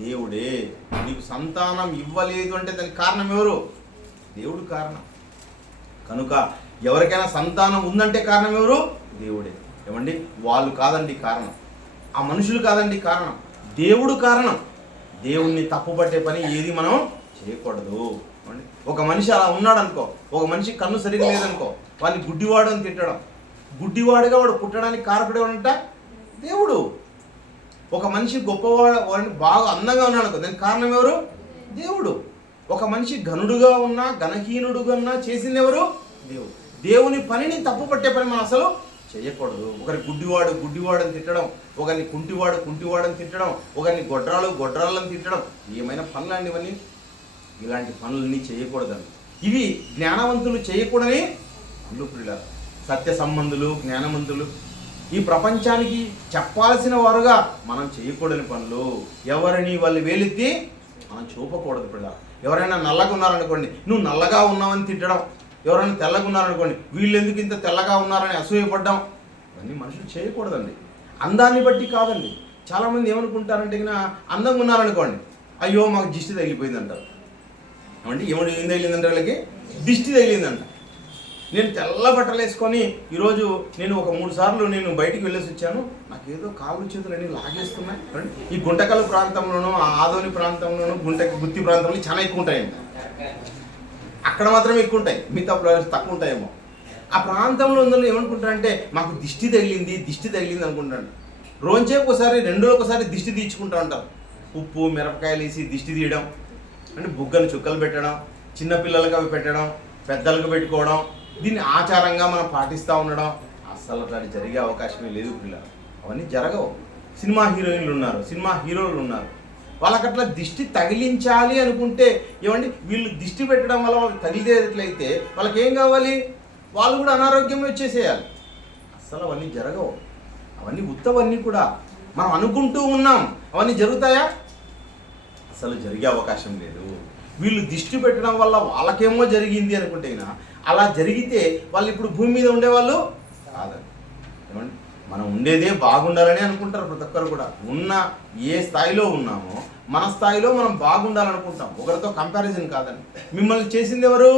దేవుడే. నీకు సంతానం ఇవ్వలేదు అంటే దానికి కారణం ఎవరు? దేవుడు కారణం. కనుక ఎవరికైనా సంతానం ఉందంటే కారణం ఎవరు? దేవుడే. ఏమండి, వాళ్ళు కాదండి కారణం, ఆ మనుషులు కాదండి కారణం, దేవుడు కారణం. దేవుణ్ణి తప్పుపట్టే పని ఏది మనం చేయకూడదు. ఒక మనిషి అలా ఉన్నాడు అనుకో, ఒక మనిషి కన్ను సరిగా లేదనుకో, వాడిని గుడ్డివాడు అని తిట్టడం. గుడ్డివాడుగా వాడు పుట్టడానికి కారకుడు ఎవరంట? దేవుడు. ఒక మనిషి గొప్పవాడు, వాడిని బాగా అందంగా ఉన్నాడు అనుకో, దానికి కారణం ఎవరు? దేవుడు. ఒక మనిషి ఘనుడుగా ఉన్నా ఘనహీనుడుగా ఉన్నా చేసింది ఎవరు? దేవుడు. దేవుని పనిని తప్పుపట్టే పని మనం అసలు చేయకూడదు. ఒకరి గుడ్డివాడు అని తిట్టడం, ఒకరిని కుంటివాడని తిట్టడం, ఒకరిని గొడ్రాలని తిట్టడం, ఏమైనా పనులండి ఇవన్నీ? ఇలాంటి పనులన్నీ చేయకూడదండి. ఇవి జ్ఞానవంతులు చేయకూడని పనులు. పిల్లలు, సత్య సంబంధులు, జ్ఞానవంతులు ఈ ప్రపంచానికి చెప్పాల్సిన వారుగా మనం చేయకూడని పనులు. ఎవరిని వాళ్ళు వేలెత్తి మనం చూపకూడదు. పిల్లలు, ఎవరైనా నల్లగా ఉన్నారనుకోండి, నువ్వు నల్లగా ఉన్నావని తిట్టడం, ఎవరైనా తెల్లగా ఉన్నారనుకోండి, వీళ్ళు ఎందుకు ఇంత తెల్లగా ఉన్నారని అసూయపడ్డం, ఇవన్నీ మనుషులు చేయకూడదండి. అందాన్ని బట్టి కాదండి. చాలామంది ఏమనుకుంటారంటే, అందంగా ఉన్నారనుకోండి, అయ్యో మాకు దిష్టి తగిలిపోయింది అంటారు. ఏమంటే ఏం తగిలిందంటే వాళ్ళకి దిష్టి తగిలిందంట. నేను తెల్ల బట్టలు వేసుకొని ఈరోజు నేను ఒక 3 సార్లు నేను బయటికి వెళ్ళేసి వచ్చాను, నాకు ఏదో కాళ్ళు చేతులు అన్నీ లాగేస్తున్నాయి. ఈ గుంటకల్ ప్రాంతంలోనూ, ఆదోని ప్రాంతంలోనూ, గుత్తి ప్రాంతంలో చాలా ఎక్కువ ఉంటాయండి. అక్కడ మాత్రమే ఎక్కువ ఉంటాయి, మిగతా తక్కువ ఉంటాయేమో. ఆ ప్రాంతంలో ఉందని ఏమనుకుంటారంటే, మాకు దిష్టి తగిలింది అనుకుంటాను. రోజుసేపు ఒకసారి, 2 రోజులకు ఒకసారి దిష్టి తీర్చుకుంటూ ఉంటారు. ఉప్పు మిరపకాయలు వేసి దిష్టి తీయడం, అంటే బుగ్గను చుక్కలు పెట్టడం, చిన్నపిల్లలకు అవి పెట్టడం, పెద్దలకు పెట్టుకోవడం, దీన్ని ఆచారంగా మనం పాటిస్తూ ఉండడం. అస్సలు అట్లా జరిగే అవకాశమే లేదు పిల్లలు. అవన్నీ జరగవు. సినిమా హీరోయిన్లు ఉన్నారు, సినిమా హీరోలు ఉన్నారు, వాళ్ళకట్లా దిష్టి తగిలించాలి అనుకుంటే ఏమండి, వీళ్ళు దిష్టి పెట్టడం వల్ల వాళ్ళకి తగిలితేట్లయితే వాళ్ళకి ఏం కావాలి? వాళ్ళు కూడా అనారోగ్యం వచ్చేసేయాలి. అస్సలు అవన్నీ జరగవు. అవన్నీ ఉత్తవన్నీ కూడా మనం అనుకుంటూ ఉన్నాం, అవన్నీ జరుగుతాయా? అసలు జరిగే అవకాశం లేదు. వీళ్ళు దిష్టి పెట్టడం వల్ల వాళ్ళకేమో జరిగింది అనుకుంటేనా, అలా జరిగితే వాళ్ళు ఇప్పుడు భూమి మీద ఉండేవాళ్ళు కాదండి. ఏమండి, మనం ఉండేదే బాగుండాలని అనుకుంటారు ప్రతి ఒక్కరు కూడా. ఉన్న ఏ స్థాయిలో ఉన్నామో మన స్థాయిలో మనం బాగుండాలనుకుంటాం, ఒకరితో కంపారిజన్ కాదండి. మిమ్మల్ని చేసింది ఎవరు?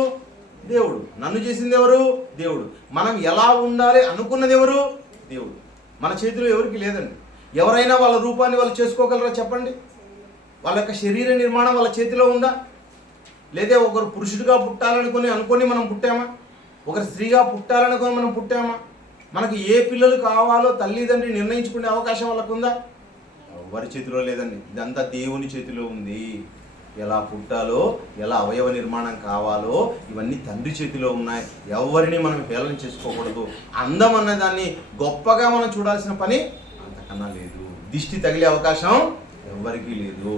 దేవుడు. నన్ను చేసింది ఎవరు? దేవుడు. మనం ఎలా ఉండాలి అనుకున్నది ఎవరు? దేవుడు. మన చేతిలో ఎవరికి లేదండి. ఎవరైనా వాళ్ళ రూపాన్ని వాళ్ళు చేసుకోగలరా చెప్పండి? వాళ్ళ యొక్క శరీర నిర్మాణం వాళ్ళ చేతిలో ఉందా? లేదా ఒకరు పురుషుడిగా అనుకొని మనం పుట్టామా? ఒకరు స్త్రీగా పుట్టాలనుకొని మనం పుట్టామా? మనకు ఏ పిల్లలు కావాలో తల్లిదండ్రి నిర్ణయించుకునే అవకాశం వాళ్ళకు ఉందా? ఎవరి చేతిలో లేదండి. ఇదంతా దేవుని చేతిలో ఉంది. ఎలా పుట్టాలో, ఎలా అవయవ నిర్మాణం కావాలో ఇవన్నీ తండ్రి చేతిలో ఉన్నాయి. ఎవరిని మనం హేళన చేసుకోకూడదు. అందం అన్న దాన్ని గొప్పగా మనం చూడాల్సిన పని అంతకన్నా లేదు. దిష్టి తగిలే అవకాశం ఎవరికీ లేదు.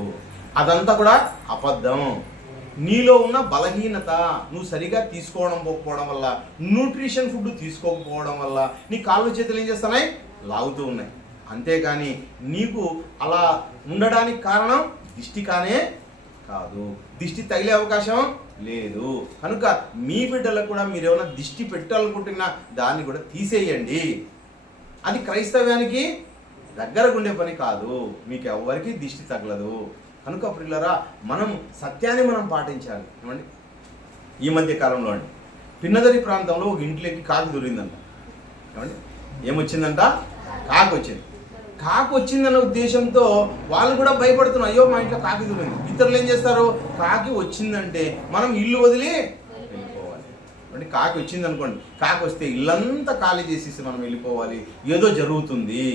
అదంతా కూడా అబద్ధం. నీలో ఉన్న బలహీనత, నువ్వు సరిగా తీసుకోకపోవడం వల్ల, న్యూట్రిషన్ ఫుడ్ తీసుకోకపోవడం వల్ల నీ కాళ్ళు చేతులు ఏం చేస్తున్నాయి? లాగుతూ ఉన్నాయి. అంతేగాని నీకు అలా ఉండడానికి కారణం దిష్టి కానే కాదు. దిష్టి తగిలే అవకాశం లేదు. కనుక మీ బిడ్డలకు కూడా మీరు ఏమైనా దిష్టి పెట్టాలనుకుంటున్నా దాన్ని కూడా తీసేయండి. అది క్రైస్తవ్యానికి దగ్గరకు ఉండే పని కాదు. మీకు ఎవరికి దిష్టి తగలదు. కనుక ప్రియులారా, మనం సత్యాన్ని మనం పాటించాలి. ఏమండి, ఈ మధ్య కాలంలో అండి పిన్నదరి ప్రాంతంలో ఒక ఇంట్లోకి కాకి దొరిందంట. ఏమండి, ఏమొచ్చిందంట? కాకి వచ్చింది. కాకి వచ్చిందన్న ఉద్దేశంతో వాళ్ళు కూడా భయపడుతున్నారు. అయ్యో మా ఇంట్లో కాకి దొరింది. ఇతరులు ఏం చేస్తారు? కాకి వచ్చిందంటే మనం ఇల్లు వదిలి వెళ్ళిపోవాలి. అంటే కాకి వచ్చింది అనుకోండి, కాకి వస్తే ఇల్లంతా ఖాళీ చేసేసి మనం వెళ్ళిపోవాలి. ఏదో జరుగుతుంది,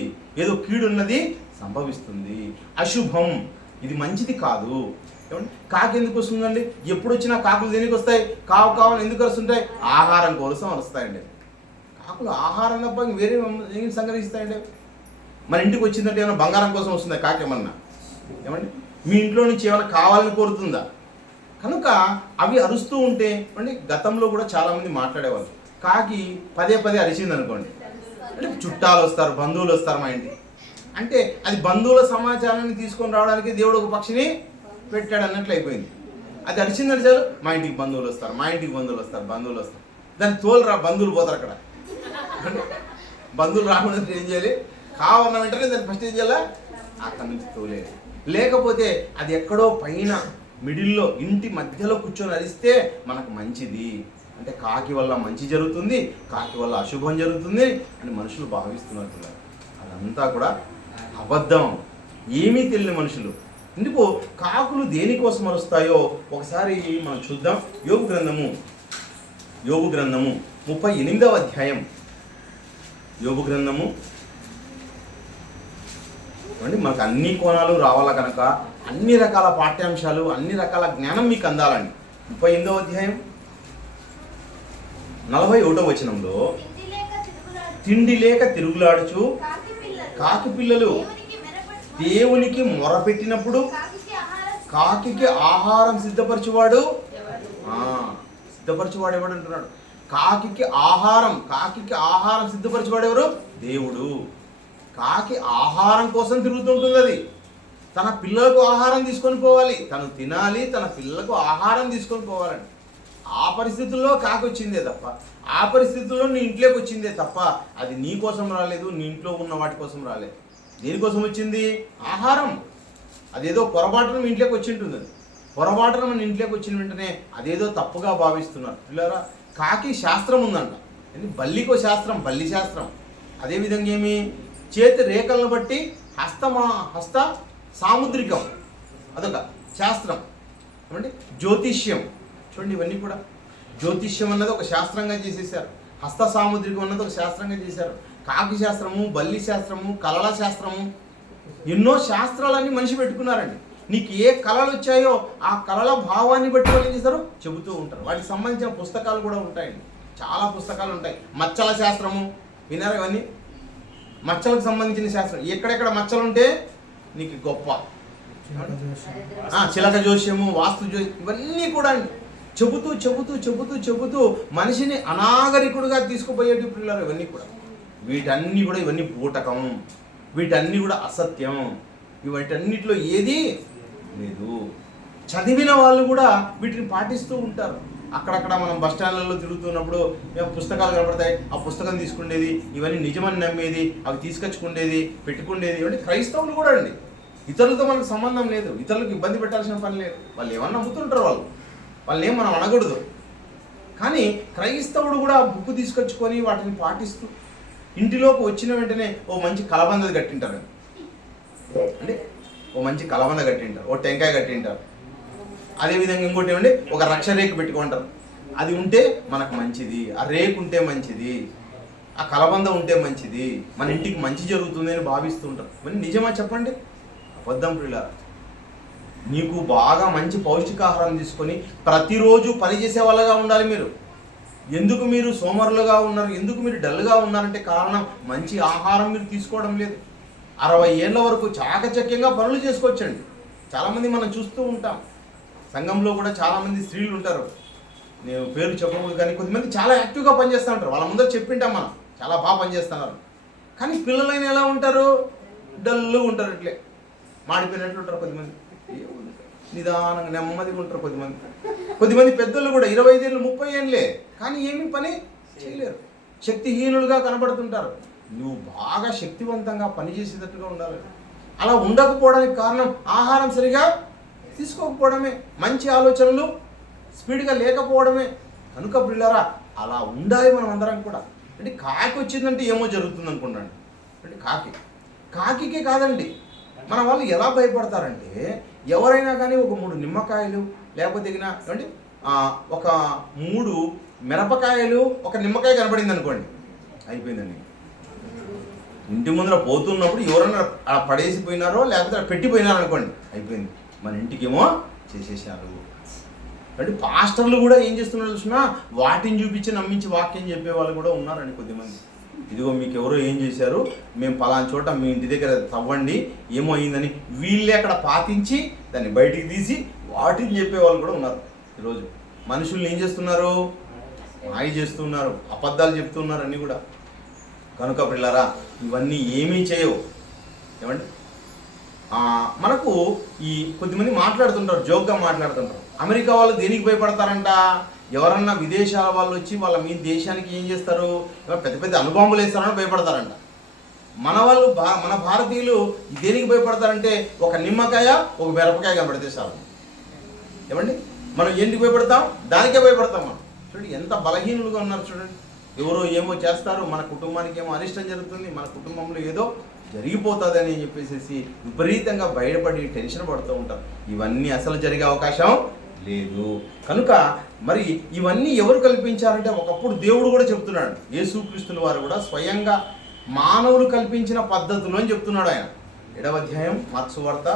ఏదో కీడున్నది సంభవిస్తుంది, అశుభం, ఇది మంచిది కాదు. ఏమంటే కాకి ఎందుకు వస్తుందండి? ఎప్పుడు వచ్చినా కాకులు దేనికి వస్తాయి? కావాలని ఎందుకు వస్తుంటాయి? ఆహారం కోసం వస్తాయండి. కాకులు ఆహారం తప్ప వేరే ఏం సంగ్రహిస్తాయండి? మన ఇంటికి వచ్చిందంటే ఏమైనా బంగారం కోసం వస్తుందా కాకి? ఏమన్నా ఏమండి మీ ఇంట్లో నుంచి ఏమైనా కావాలని కోరుతుందా? కనుక అవి అరుస్తూ ఉంటే అంటే గతంలో కూడా చాలామంది మాట్లాడేవాళ్ళు, కాకి పదే అరిచింది అనుకోండి అంటే చుట్టాలు వస్తారు, బంధువులు వస్తారు మా ఇంటికి, అంటే అది బంధువుల సమాచారాన్ని తీసుకొని రావడానికి దేవుడు ఒక పక్షిని పెట్టాడు అన్నట్లు అయిపోయింది. అది అడిచిందని చాలు మా ఇంటికి బంధువులు వస్తారు, మా ఇంటికి బంధువులు వస్తారు. దాన్ని తోలురా, బంధువులు పోతారు అక్కడ. అంటే బంధువులు రాకుండా ఏం చేయాలి? కావాలన్న వెంటనే దాన్ని ఫస్ట్ ఏం చేయాలా? అక్కడి నుంచి తోలేదు. లేకపోతే అది ఎక్కడో పైన మిడిల్లో ఇంటి మధ్యలో కూర్చొని అరిస్తే మనకు మంచిది, అంటే కాకి వల్ల మంచి జరుగుతుంది, కాకి వల్ల అశుభం జరుగుతుంది అని మనుషులు భావిస్తున్నారు. అదంతా కూడా అబద్ధం. ఏమీ తెలియని మనుషులు. ఎందుకు కాకులు దేనికోసం అరుస్తాయో ఒకసారి మనం చూద్దాం. యోబు గ్రంథము 38వ అధ్యాయం. యోబు గ్రంథము అంటే మనకు అన్ని కోణాలు రావాలా కనుక అన్ని రకాల పాఠ్యాంశాలు, అన్ని రకాల జ్ఞానం మీకు అందాలండి. 38వ అధ్యాయం 41వ వచనంలో, తిండి లేక తిరుగులాడుచు కాకి పిల్లలు దేవునికి మొరపెట్టినప్పుడు కాకికి ఆహారం సిద్ధపరచువాడు ఎవడు అంటున్నాడు. కాకికి ఆహారం సిద్ధపరచువాడు ఎవరు? దేవుడు. కాకి ఆహారం కోసం తిరుగుతుంటుంది. అది తన పిల్లలకు ఆహారం తీసుకొని పోవాలి, తను తినాలి, తన పిల్లలకు ఆహారం తీసుకొని పోవాలండి. ఆ పరిస్థితుల్లో కాకి వచ్చిందే తప్ప, ఆ పరిస్థితుల్లో నీ ఇంట్లోకి వచ్చిందే తప్ప అది నీ కోసం రాలేదు, నీ ఇంట్లో ఉన్న వాటి కోసం రాలేదు. దేనికోసం వచ్చింది? ఆహారం. అదేదో పొరపాటున మీ ఇంట్లోకి వచ్చి ఉంటుంది. అది పొరపాటున మన ఇంట్లోకి వచ్చిన వెంటనే అదేదో తప్పుగా భావిస్తున్నారు పిల్లరా. కాకి శాస్త్రం ఉందంట. బల్లికో శాస్త్రం, బల్లి శాస్త్రం. అదేవిధంగా ఏమి చేతి రేఖలను బట్టి హస్త సాముద్రికం అదొక శాస్త్రం. ఏమంటే జ్యోతిష్యం చూడండి, ఇవన్నీ కూడా జ్యోతిష్యం అన్నది ఒక శాస్త్రంగా చేసేసారు. హస్త సాముద్రికం అన్నది ఒక శాస్త్రంగా చేశారు. కాకి శాస్త్రము, బల్లి శాస్త్రము, కళల శాస్త్రము, ఎన్నో శాస్త్రాలన్నీ మనిషి పెట్టుకున్నారండి. నీకు ఏ కళలు వచ్చాయో ఆ కళల భావాన్ని బట్టి వాళ్ళు ఏం చేస్తారు? చెబుతూ ఉంటారు. వాటికి సంబంధించిన పుస్తకాలు కూడా ఉంటాయండి, చాలా పుస్తకాలు ఉంటాయి. మచ్చల శాస్త్రము విన్నారా? ఇవన్నీ మచ్చలకు సంబంధించిన శాస్త్రం. ఎక్కడెక్కడ మచ్చలు ఉంటే నీకు గొప్ప. చిలక జోస్యము, వాస్తు జోస్యం, ఇవన్నీ కూడా అండి చెబుతూ మనిషిని అనాగరికుడుగా తీసుకుపోయేటి పిల్లలు. ఇవన్నీ బూటకం, వీటన్నీ కూడా అసత్యం, వీటన్నిటిలో ఏది లేదు. చదివిన వాళ్ళు కూడా వీటిని పాటిస్తూ ఉంటారు. అక్కడక్కడ మనం బస్ స్టాండ్లలో తిరుగుతున్నప్పుడు పుస్తకాలు కనబడతాయి, ఆ పుస్తకం తీసుకునేది, ఇవన్నీ నిజమని నమ్మేది, అవి తీసుకొచ్చుకునేది, పెట్టుకునేది. ఇవన్నీ క్రైస్తవులు కూడా అండి. ఇతరులతో మనకు సంబంధం లేదు, ఇతరులకు ఇబ్బంది పెట్టాల్సిన పని లేదు. వాళ్ళు ఏమన్నా నమ్ముతుంటారు, వాళ్ళని ఏం మనం అనకూడదు. కానీ క్రైస్తవుడు కూడా బుక్ తీసుకొచ్చుకొని వాటిని పాటిస్తూ ఇంటిలోకి వచ్చిన వెంటనే ఓ మంచి కలబంద కట్టింటారు. అంటే ఓ మంచి కలబంద కట్టింటారు, ఓ టెంకాయ కట్టింటారు. అదేవిధంగా ఇంకోటి ఏమంటే ఒక రక్ష రేకు పెట్టుకుంటారు. అది ఉంటే మనకు మంచిది, ఆ రేకు ఉంటే మంచిది, ఆ కలబంద ఉంటే మంచిది, మన ఇంటికి మంచి జరుగుతుంది అని భావిస్తూ ఉంటారు. ఇవన్నీ నిజమా చెప్పండి? అబద్ధం పిల్లలు. నీకు బాగా మంచి పౌష్టికాహారం తీసుకొని ప్రతిరోజు పనిచేసే వాళ్ళగా ఉండాలి మీరు. ఎందుకు మీరు సోమరులుగా ఉన్నారు, ఎందుకు మీరు డల్గా ఉన్నారంటే కారణం మంచి ఆహారం మీరు తీసుకోవడం లేదు. 60 ఏళ్ళ వరకు చాకచక్యంగా పనులు చేసుకోవచ్చండి. చాలామంది మనం చూస్తూ ఉంటాం. సంఘంలో కూడా చాలామంది స్త్రీలు ఉంటారు, నేను పేరు చెప్పకూడదు కానీ కొద్దిమంది చాలా యాక్టివ్గా పనిచేస్తూ ఉంటారు. వాళ్ళ ముందర చెప్పింటాం మనం చాలా బాగా పనిచేస్తున్నారు. కానీ పిల్లలైన ఎలా ఉంటారు? డల్గా ఉంటారు, ఇట్లే మాడిపోయినట్లు ఉంటారు. కొద్దిమంది నిదానంగా నెమ్మదిగా ఉంటారు. కొద్దిమంది పెద్దలు కూడా 25 ఏళ్ళు 30 ఏళ్ళే కానీ ఏమీ పని చేయలేరు, శక్తిహీనులుగా కనబడుతుంటారు. నువ్వు బాగా శక్తివంతంగా పనిచేసేటట్టుగా ఉండాలి. అలా ఉండకపోవడానికి కారణం ఆహారం సరిగా తీసుకోకపోవడమే, మంచి ఆలోచనలు స్పీడ్గా లేకపోవడమే. కనుక పిల్లరా అలా ఉండాలి మనం అందరం కూడా. అంటే కాకి వచ్చిందంటే ఏమో జరుగుతుంది అనుకుంటాండి. అంటే కాకికే కాదండి, మన వాళ్ళు ఎలా భయపడతారంటే ఎవరైనా కానీ ఒక 3 నిమ్మకాయలు లేకపోతే అంటే ఒక 3 మిరపకాయలు ఒక నిమ్మకాయ కనపడింది అనుకోండి, అయిపోయిందండి. ఇంటి ముందర పోతున్నప్పుడు ఎవరైనా అలా పడేసిపోయినారో లేకపోతే అలా పెట్టిపోయినారో అనుకోండి, అయిపోయింది, మన ఇంటికేమో చేసేసారు. అంటే పాస్టర్లు కూడా ఏం చేస్తున్నారు చూసినా వాటిని చూపించి నమ్మించి వాక్యం చెప్పే వాళ్ళు కూడా ఉన్నారండి కొద్దిమంది. ఇదిగో మీకు ఎవరో ఏం చేశారు, మేము పలానా చోట మీ ఇంటి దగ్గర తవ్వండి ఏమో అయిందని వీళ్ళే అక్కడ పాతించి దాన్ని బయటికి తీసి వాటిని చెప్పే వాళ్ళు కూడా ఉన్నారు. ఈరోజు మనుషుల్ని ఏం చేస్తున్నారు? మాయ చేస్తున్నారు, అబద్ధాలు చెప్తున్నారు అన్నీ కూడా. కనుక పిల్లరా ఇవన్నీ ఏమీ చేయవు. ఏమండి మనకు ఈ కొద్దిమంది మాట్లాడుతుంటారు, జోక్గా మాట్లాడుతుంటారు. అమెరికా వాళ్ళు దేనికి భయపడతారంట? ఎవరన్నా విదేశాల వాళ్ళు వచ్చి వాళ్ళ మీ దేశానికి ఏం చేస్తారు, పెద్ద పెద్ద అణుబాంబులు వేస్తారని భయపడతారంట. మన వాళ్ళు మన భారతీయులు దేనికి భయపడతారంటే ఒక నిమ్మకాయ ఒక మిరపకాయ కనబడితే చాలు. ఏమండి మనం ఏంటికి భయపడతాం? దానికే భయపడతాం మనం. చూడండి ఎంత బలహీనులుగా ఉన్నారు చూడండి. ఎవరో ఏమో చేస్తారు, మన కుటుంబానికి ఏమో అనిష్టం జరుగుతుంది, మన కుటుంబంలో ఏదో జరిగిపోతుందని చెప్పేసి విపరీతంగా బయటపడి టెన్షన్ పడుతూ ఉంటారు. ఇవన్నీ అసలు జరిగే అవకాశం లేదు. కనుక మరి ఇవన్నీ ఎవరు కల్పించారంటే ఒకప్పుడు దేవుడు కూడా చెప్తున్నాడు. యేసుక్రీస్తుల వారు కూడా స్వయంగా మానవులు కల్పించిన పద్ధతులు అని చెప్తున్నాడు ఆయన. 7వ అధ్యాయం మార్క్సు వార్త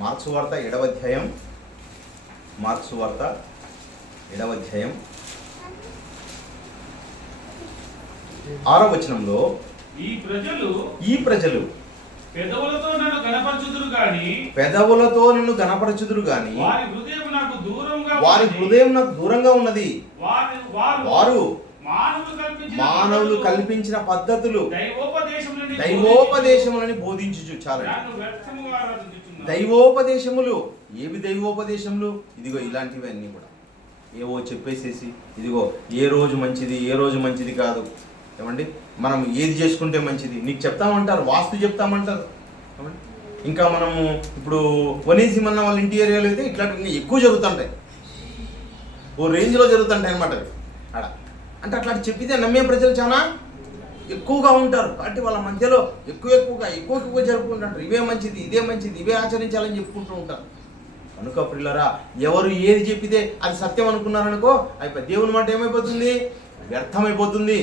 7వ అధ్యాయం 6వ వచనంలో ఈ ప్రజలు పెదవులతో నన్ను గణపరచుదురు గాని వారి హృదయం నాకు దూరంగా ఉన్నది. వారు మానవులు కల్పించిన పద్ధతులు దైవోపదేశములని బోధించుచు. చాలా దైవోపదేశములు. ఏవి దైవోపదేశములు? ఇదిగో ఇలాంటివన్నీ కూడా ఏవో చెప్పేసేసి ఇదిగో ఏ రోజు మంచిది కాదు. ఏమండి మనం ఏది చేసుకుంటే మంచిది నీకు చెప్తామంటారు, వాస్తు చెప్తామంటారు. ఇంకా మనము ఇప్పుడు వనేసిమన్న వాళ్ళ ఇంటి ఏరియాలో అయితే ఇట్లాంటివి ఎక్కువ జరుగుతుంటాయి, ఓ రేంజ్లో జరుగుతుంటాయి అనమాట అక్కడ. అంటే అట్లాంటి చెప్పితే నమ్మే ప్రజలు చాలా ఎక్కువగా ఉంటారు. కాబట్టి వాళ్ళ మధ్యలో ఎక్కువగా జరుపుకుంటుంటారు. ఇవే మంచిది, ఇదే మంచిది, ఇవే ఆచరించాలని చెప్పుకుంటూ ఉంటారు. కనుక ప్రియులారా, ఎవరు ఏది చెప్పితే అది సత్యం అనుకున్నారనుకో అయిపోయి దేవుని మాట ఏమైపోతుంది? వ్యర్థమైపోతుంది.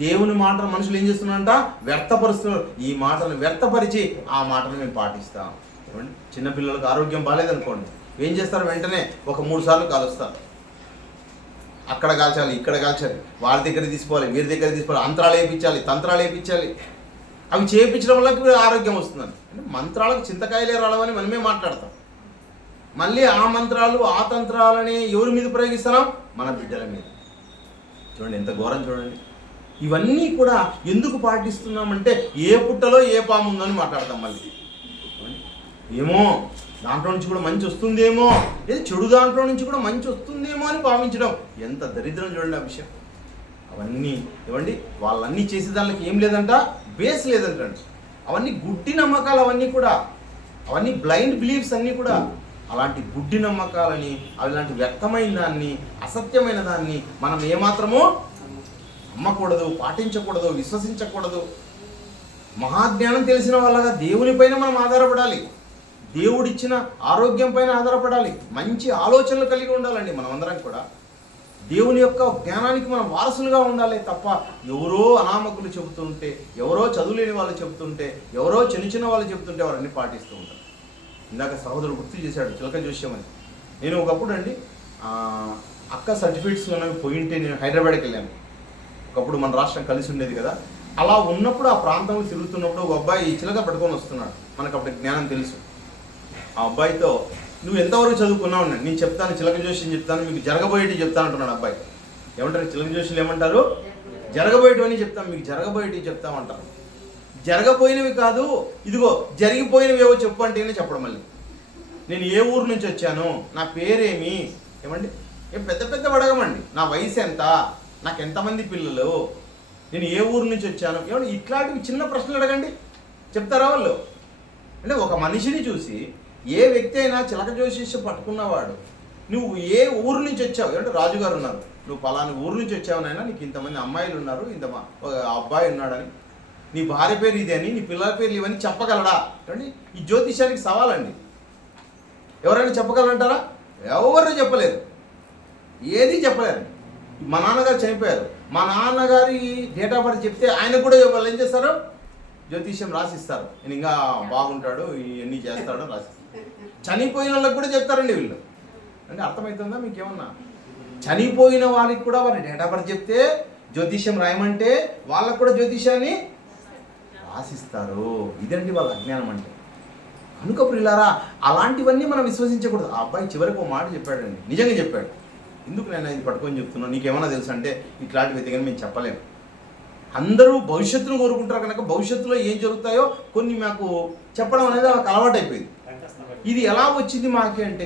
దేవుని మాటను మనుషులు ఏం చేస్తున్నారంట? వ్యర్థపరుస్తున్నారు. ఈ మాటను వ్యర్థపరిచి ఆ మాటను మేము పాటిస్తాం. చిన్నపిల్లలకు ఆరోగ్యం బాగాలేదనుకోండి, ఏం చేస్తారు? వెంటనే ఒక 3 సార్లు కాలుస్తారు. అక్కడ కాల్చాలి, ఇక్కడ కాల్చాలి, వాళ్ళ దగ్గర తీసుకోవాలి, వీరి దగ్గర తీసుకోవాలి, అంతరాలు వేయించాలి, తంత్రాలు వేయించాలి. అవి చేయించడం వల్ల ఆరోగ్యం వస్తుందని. అంటే మంత్రాలకు చింతకాయలే రావని మనమే మాట్లాడతాం. మళ్ళీ ఆ మంత్రాలు ఆ తంత్రాలని ఎవరి మీద ప్రయోగిస్తున్నాం? మన బిడ్డల మీద. చూడండి ఎంత ఘోరం చూడండి. ఇవన్నీ కూడా ఎందుకు పాటిస్తున్నామంటే ఏ పుట్టలో ఏ పాము ఉందని మాట్లాడతాం. మళ్ళీ ఏమో దాంట్లో నుంచి కూడా మంచి వస్తుందేమో, లేదా చెడు దాంట్లో నుంచి కూడా మంచి వస్తుందేమో అని భావించడం ఎంత దరిద్రం చూడండి ఆ విషయం. అవన్నీ ఇవ్వండి, వాళ్ళన్నీ చేసే దానికి ఏం లేదంట, బేస్ లేదంటండి. అవన్నీ గుడ్డి నమ్మకాలు, అవన్నీ బ్లైండ్ బిలీఫ్స్ అన్నీ కూడా. అలాంటి గుడ్డి నమ్మకాలని, అలాంటి వ్యర్థమైన దాన్ని, అసత్యమైన దాన్ని మనం ఏమాత్రమో నమ్మకూడదు, పాటించకూడదు, విశ్వసించకూడదు. మహాజ్ఞానం తెలిసిన వాళ్ళగా దేవునిపైన మనం ఆధారపడాలి, దేవుడిచ్చిన ఆరోగ్యం పైన ఆధారపడాలి, మంచి ఆలోచనలు కలిగి ఉండాలండి. మనమందరం కూడా దేవుని యొక్క జ్ఞానానికి మనం వారసులుగా ఉండాలి తప్ప ఎవరో అనామకులు చెబుతుంటే, ఎవరో చదువులేని వాళ్ళు చెబుతుంటే, ఎవరో చిన్న వాళ్ళు చెబుతుంటే వారన్నీ పాటిస్తూ ఉంటారు. ఇందాక సహోదరుడు గుర్తు చేశాడు చిలక జోస్యం అని. నేను ఒకప్పుడు అండి అక్క సర్టిఫికేట్స్ పోయింటే నేను హైదరాబాద్కి వెళ్ళాను. ఒకప్పుడు మన రాష్ట్రం కలిసి ఉండేది కదా. అలా ఉన్నప్పుడు ఆ ప్రాంతంలో తిరుగుతున్నప్పుడు ఒక అబ్బాయి చిలక పట్టుకొని వస్తున్నాడు. మనకు అప్పుడు జ్ఞానం తెలుసు. ఆ అబ్బాయితో నువ్వు ఎంతవరకు చదువుకున్నావు? నేను చెప్తాను, చిలక జోషిని చెప్తాను, మీకు జరగబోయేటి చెప్తాను అంటున్నాడు అబ్బాయి. ఏమంటారు చిలక జోషులు? ఏమంటారు? జరగబోయేటివని చెప్తాం, మీకు జరగబోయేటివి చెప్తామంటారు. జరగబోయినవి కాదు, ఇదిగో జరిగిపోయినవి ఏవో చెప్పు అంటేనే చెప్పడం. మళ్ళీ నేను ఏ ఊరు నుంచి వచ్చాను, నా పేరేమి, ఏమండి ఏం పెద్ద అడగమండి, నా వయసు ఎంత, నాకు ఎంతమంది పిల్లలు, నేను ఏ ఊరు నుంచి వచ్చాను, ఏమంటే ఇట్లాంటివి చిన్న ప్రశ్నలు అడగండి, చెప్తారా వాళ్ళు? అంటే ఒక మనిషిని చూసి ఏ వ్యక్తి అయినా చిలక జోషి పట్టుకున్నవాడు నువ్వు ఏ ఊరు నుంచి వచ్చావు, ఏమంటే రాజుగారు ఉన్నారు, నువ్వు పలాని ఊరు నుంచి వచ్చావునైనా, నీకు ఇంతమంది అమ్మాయిలు ఉన్నారు, అబ్బాయి ఉన్నాడని, నీ భార్య పేరు ఇది అని, నీ పిల్లల పేర్లు ఇవన్నీ చెప్పగలడా? ఏమండి ఈ జ్యోతిష్యానికి సవాలండి. ఎవరైనా చెప్పగలంటారా? ఎవరు చెప్పలేరు, ఏది చెప్పలేరు. మా నాన్నగారు చనిపోయారు, మా నాన్నగారి డేట్ ఆఫ్ బర్త్ చెప్తే ఆయనకు కూడా వాళ్ళు ఏం చేస్తారు? జ్యోతిష్యం రాసిస్తారు. నేను ఇంకా బాగుంటాడు, ఇవన్నీ చేస్తాడు రాసి. చనిపోయిన వాళ్ళకి కూడా చెప్తారండి వీళ్ళు. అంటే అర్థమవుతుందా మీకేమన్నా? చనిపోయిన వాళ్ళకి కూడా వారి డేట్ ఆఫ్ బర్త్ చెప్తే జ్యోతిష్యం రాయమంటే వాళ్ళకు కూడా జ్యోతిష్యాన్ని రాసిస్తారు. ఇదండి వాళ్ళ అజ్ఞానం అంటే. కనుక ప్రియులారా, అలాంటివన్నీ మనం విశ్వసించకూడదు. ఆ అబ్బాయి చివరికి ఒక మాట చెప్పాడండి, నిజంగా చెప్పాడు. ఎందుకు నేను ఇది పట్టుకొని చెప్తున్నాను, నీకేమన్నా తెలుసు అంటే ఇట్లాంటివి ఎదిగని మేము చెప్పలేము. అందరూ భవిష్యత్తును కోరుకుంటారు కనుక భవిష్యత్తులో ఏం జరుగుతాయో కొన్ని మాకు చెప్పడం అనేది మాకు అలవాటు అయిపోయింది. ఇది ఎలా వచ్చింది మాకి అంటే